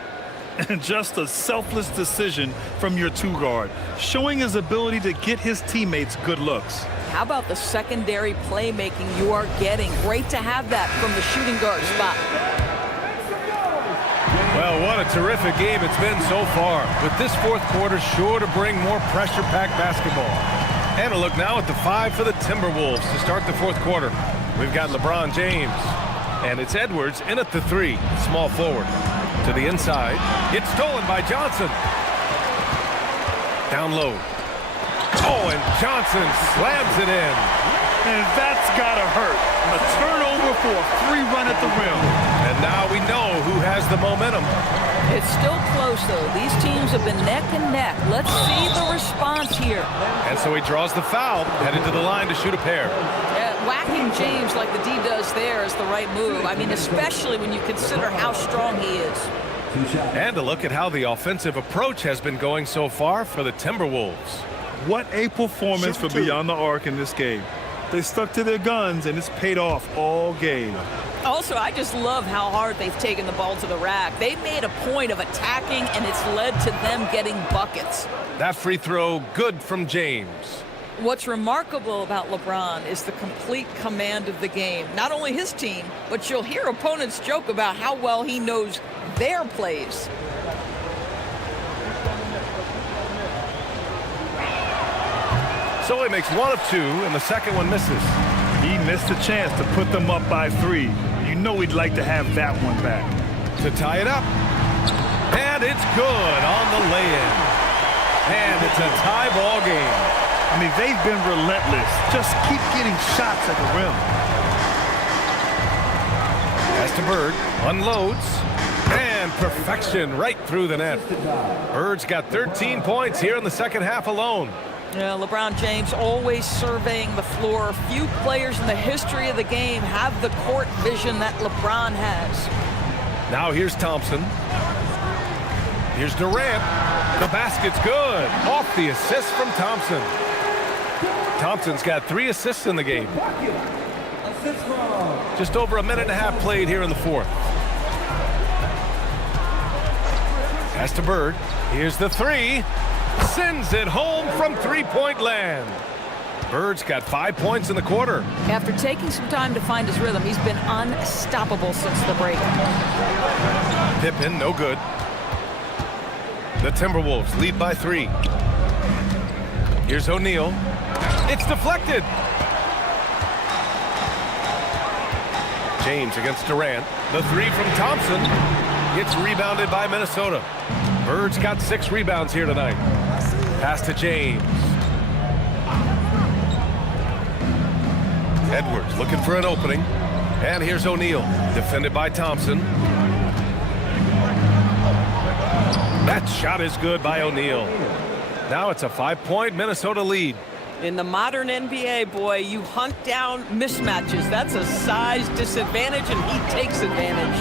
And just a selfless decision from your 2-guard, showing his ability to get his teammates good looks. How about the secondary playmaking you are getting? Great to have that from the shooting guard spot. Well, what a terrific game it's been so far, with this fourth quarter sure to bring more pressure-packed basketball. And a look now at the 5 for the Timberwolves to start the fourth quarter. We've got LeBron James. And it's Edwards in at the 3, small forward. To the inside. It's stolen by Johnson. Down low. Oh, and Johnson slams it in. And that's gotta hurt. A turnover for a free run at the rim. And now we know who has the momentum. It's still close, though. These teams have been neck and neck. Let's see the response here. And so he draws the foul, headed to the line to shoot a pair. Whacking James like the D does there is the right move. I mean, especially when you consider how strong he is. And a look at how the offensive approach has been going so far for the Timberwolves. What a performance for Beyond the Arc in this game. They stuck to their guns, and it's paid off all game. Also, I just love how hard they've taken the ball to the rack. They made a point of attacking, and it's led to them getting buckets. That free throw, good from James. What's remarkable about LeBron is the complete command of the game. Not only his team, but you'll hear opponents joke about how well he knows their plays. So he makes 1 of 2, and the second one misses. He missed a chance to put them up by 3. You know he'd like to have that one back. To tie it up. And it's good on the lay-in. And it's a tie ball game. I mean, they've been relentless. Just keep getting shots at the rim. Pass to Bird, unloads, and perfection right through the net. Bird's got 13 points here in the second half alone. Yeah, LeBron James always surveying the floor. Few players in the history of the game have the court vision that LeBron has. Now here's Thompson. Here's Durant. The basket's good. Off the assist from Thompson. Thompson's got 3 assists in the game. Just over a minute and a half played here in the fourth. Pass to Bird. Here's the 3. Sends it home from three-point land. Bird's got 5 points in the quarter. After taking some time to find his rhythm, he's been unstoppable since the break. Pippen, no good. The Timberwolves lead by 3. Here's O'Neal. It's deflected. James against Durant. The 3 from Thompson. Gets rebounded by Minnesota. Bird's got 6 rebounds here tonight. Pass to James. Edwards looking for an opening. And here's O'Neal, defended by Thompson. That shot is good by O'Neal. Now it's a 5-point Minnesota lead. In the modern NBA, boy, you hunt down mismatches. That's a size disadvantage, and he takes advantage.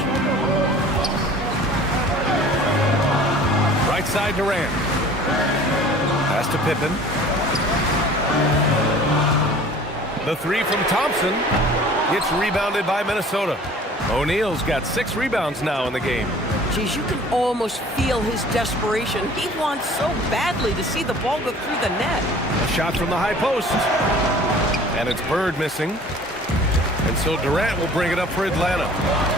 Right side Durant. Pass to Pippen. The 3 from Thompson gets rebounded by Minnesota. O'Neal's got 6 rebounds now in the game. Geez, you can almost feel his desperation. He wants so badly to see the ball go through the net. A shot from the high post. And it's Bird missing. And so Durant will bring it up for Atlanta.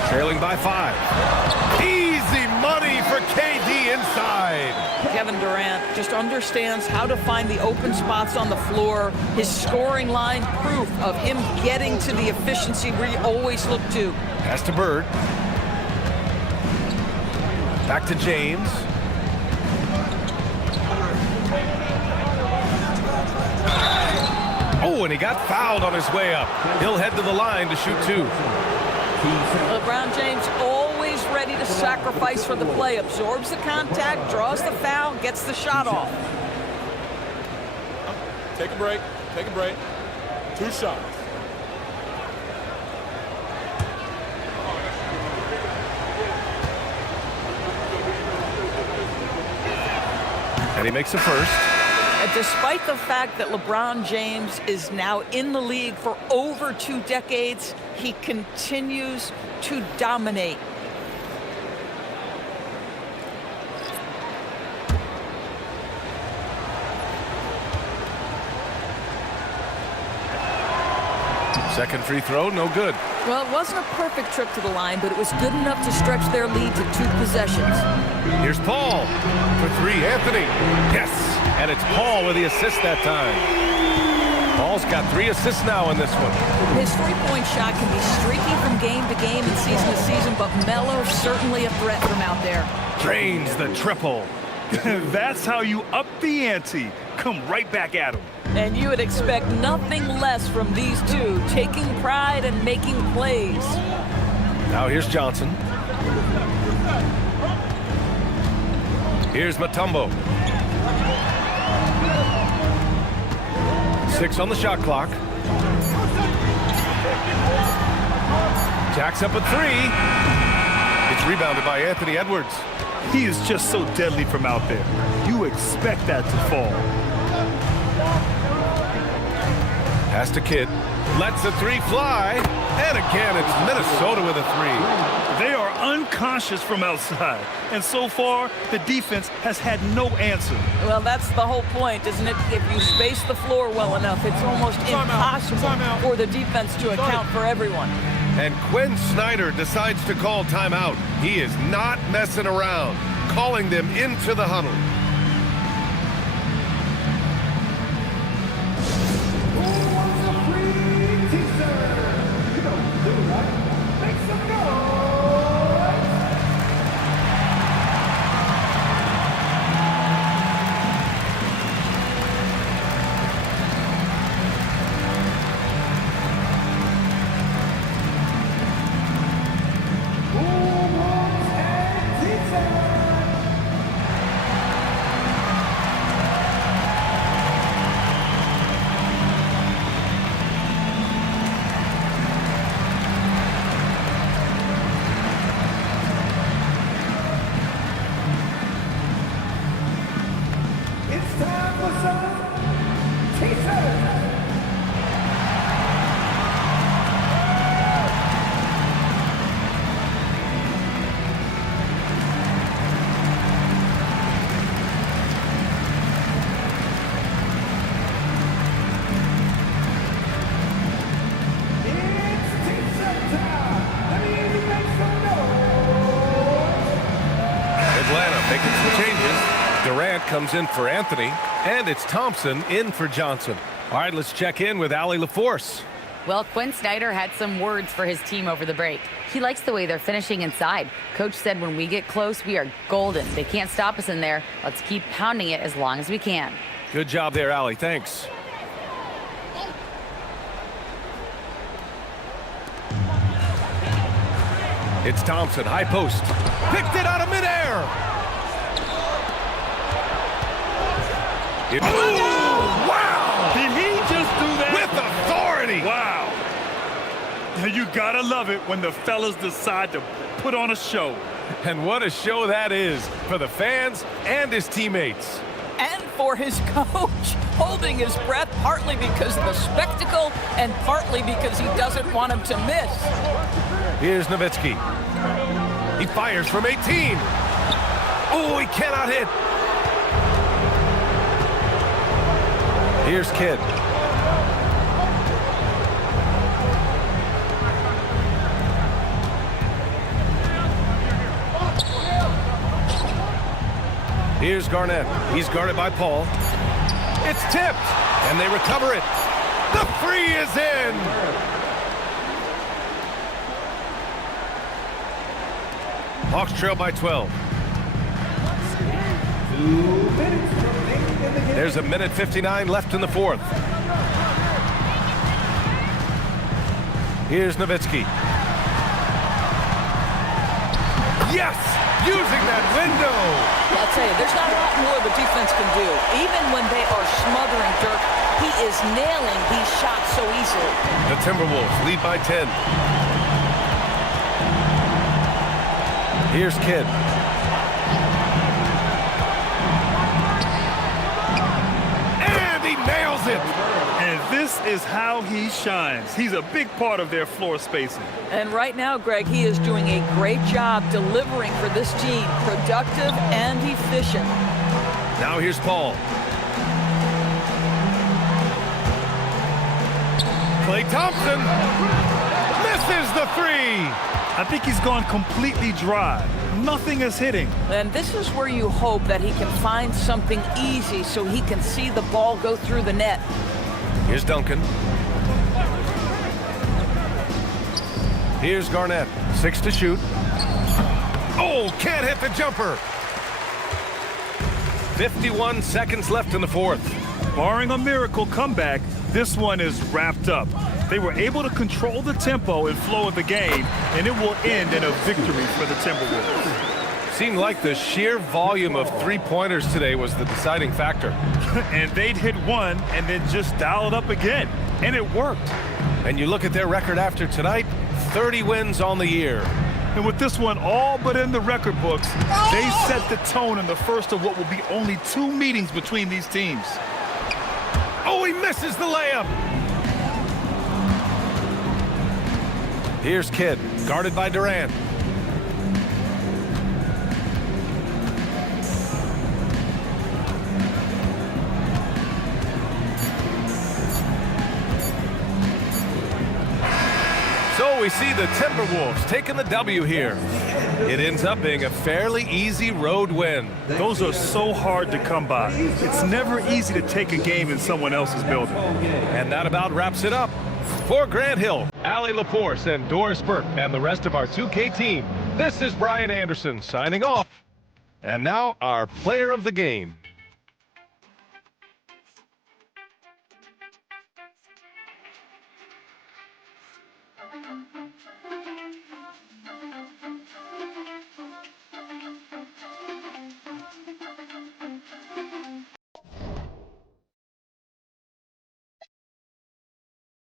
Trailing by 5. Easy money for KD inside. Kevin Durant just understands how to find the open spots on the floor. His scoring line, proof of him getting to the efficiency we always look to. Pass to Bird. Back to James. Oh, and he got fouled on his way up. He'll head to the line to shoot 2. LeBron James always ready to sacrifice for the play. Absorbs the contact, draws the foul, gets the shot off. Take a break. Take a break. 2 shots. And he makes the first. And despite the fact that LeBron James is now in the league for over 2 decades, he continues to dominate. Second free throw, no good. Well, it wasn't a perfect trip to the line, but it was good enough to stretch their lead to 2 possessions. Here's Paul for 3, Anthony. Yes, and it's Paul with the assist that time. Paul's got 3 assists now in this one. His three-point shot can be streaky from game to game and season to season, but Melo's certainly a threat from out there. Drains the triple. That's how you up the ante. Come right back at him. And you would expect nothing less from these two, taking pride and making plays. Now here's Johnson. Here's Mutombo. 6 on the shot clock. Jacks up a 3. It's rebounded by Anthony Edwards. He is just so deadly from out there. You expect that to fall. Pass to Kidd. Lets the 3 fly. And again, it's Minnesota with a 3. They are unconscious from outside. And so far, the defense has had no answer. Well, that's the whole point, isn't it? If you space the floor well enough, it's almost impossible for the defense to account for everyone. And Quinn Snyder decides to call timeout. He is not messing around, calling them into the huddle. Comes in for Anthony, and it's Thompson in for Johnson. All right, let's check in with Allie LaForce. Well, Quinn Snyder had some words for his team over the break. He likes the way they're finishing inside. Coach said when we get close, we are golden. They can't stop us in there. Let's keep pounding it as long as we can. Good job there, Allie. Thanks. It's Thompson, high post. Picked it out of midair. Wow! Did he just do that? With authority! Wow. You gotta love it when the fellas decide to put on a show. And what a show that is for the fans and his teammates. And for his coach, holding his breath partly because of the spectacle and partly because he doesn't want him to miss. Here's Nowitzki. He fires from 18. Oh, he cannot hit. Here's Kidd. Here's Garnett. He's guarded by Paul. It's tipped, and they recover it. The 3 is in. Hawks trail by 12. There's a minute 59 left in the 4th. Here's Nowitzki. Yes! Using that window! I'll tell you, there's not a lot more the defense can do. Even when they are smothering Dirk, he is nailing these shots so easily. The Timberwolves lead by 10. Here's Kidd. And he nails it. And this is how he shines. He's a big part of their floor spacing. And right now, Greg, he is doing a great job delivering for this team, productive and efficient. Now here's Paul. Klay Thompson misses the three. I think he's gone completely dry. Nothing is hitting. And this is where you hope that he can find something easy so he can see the ball go through the net. Here's Duncan. Here's Garnett. 6 to shoot. Oh, can't hit the jumper. 51 seconds left in the fourth. Barring a miracle comeback, this one is wrapped up. They were able to control the tempo and flow of the game, and it will end in a victory for the Timberwolves. Seemed like the sheer volume of three-pointers today was the deciding factor. And they'd hit one and then just dial it up again, and it worked. And you look at their record after tonight, 30 wins on the year. And with this one all but in the record books, they set the tone in the first of what will be only 2 meetings between these teams. Oh, he misses the layup. Here's Kidd, guarded by Durant. So we see the Timberwolves taking the W here. It ends up being a fairly easy road win. Those are so hard to come by. It's never easy to take a game in someone else's building. And that about wraps it up. For Grant Hill, Allie Laforce, and Doris Burke, and the rest of our 2K team, this is Brian Anderson signing off. And now our player of the game.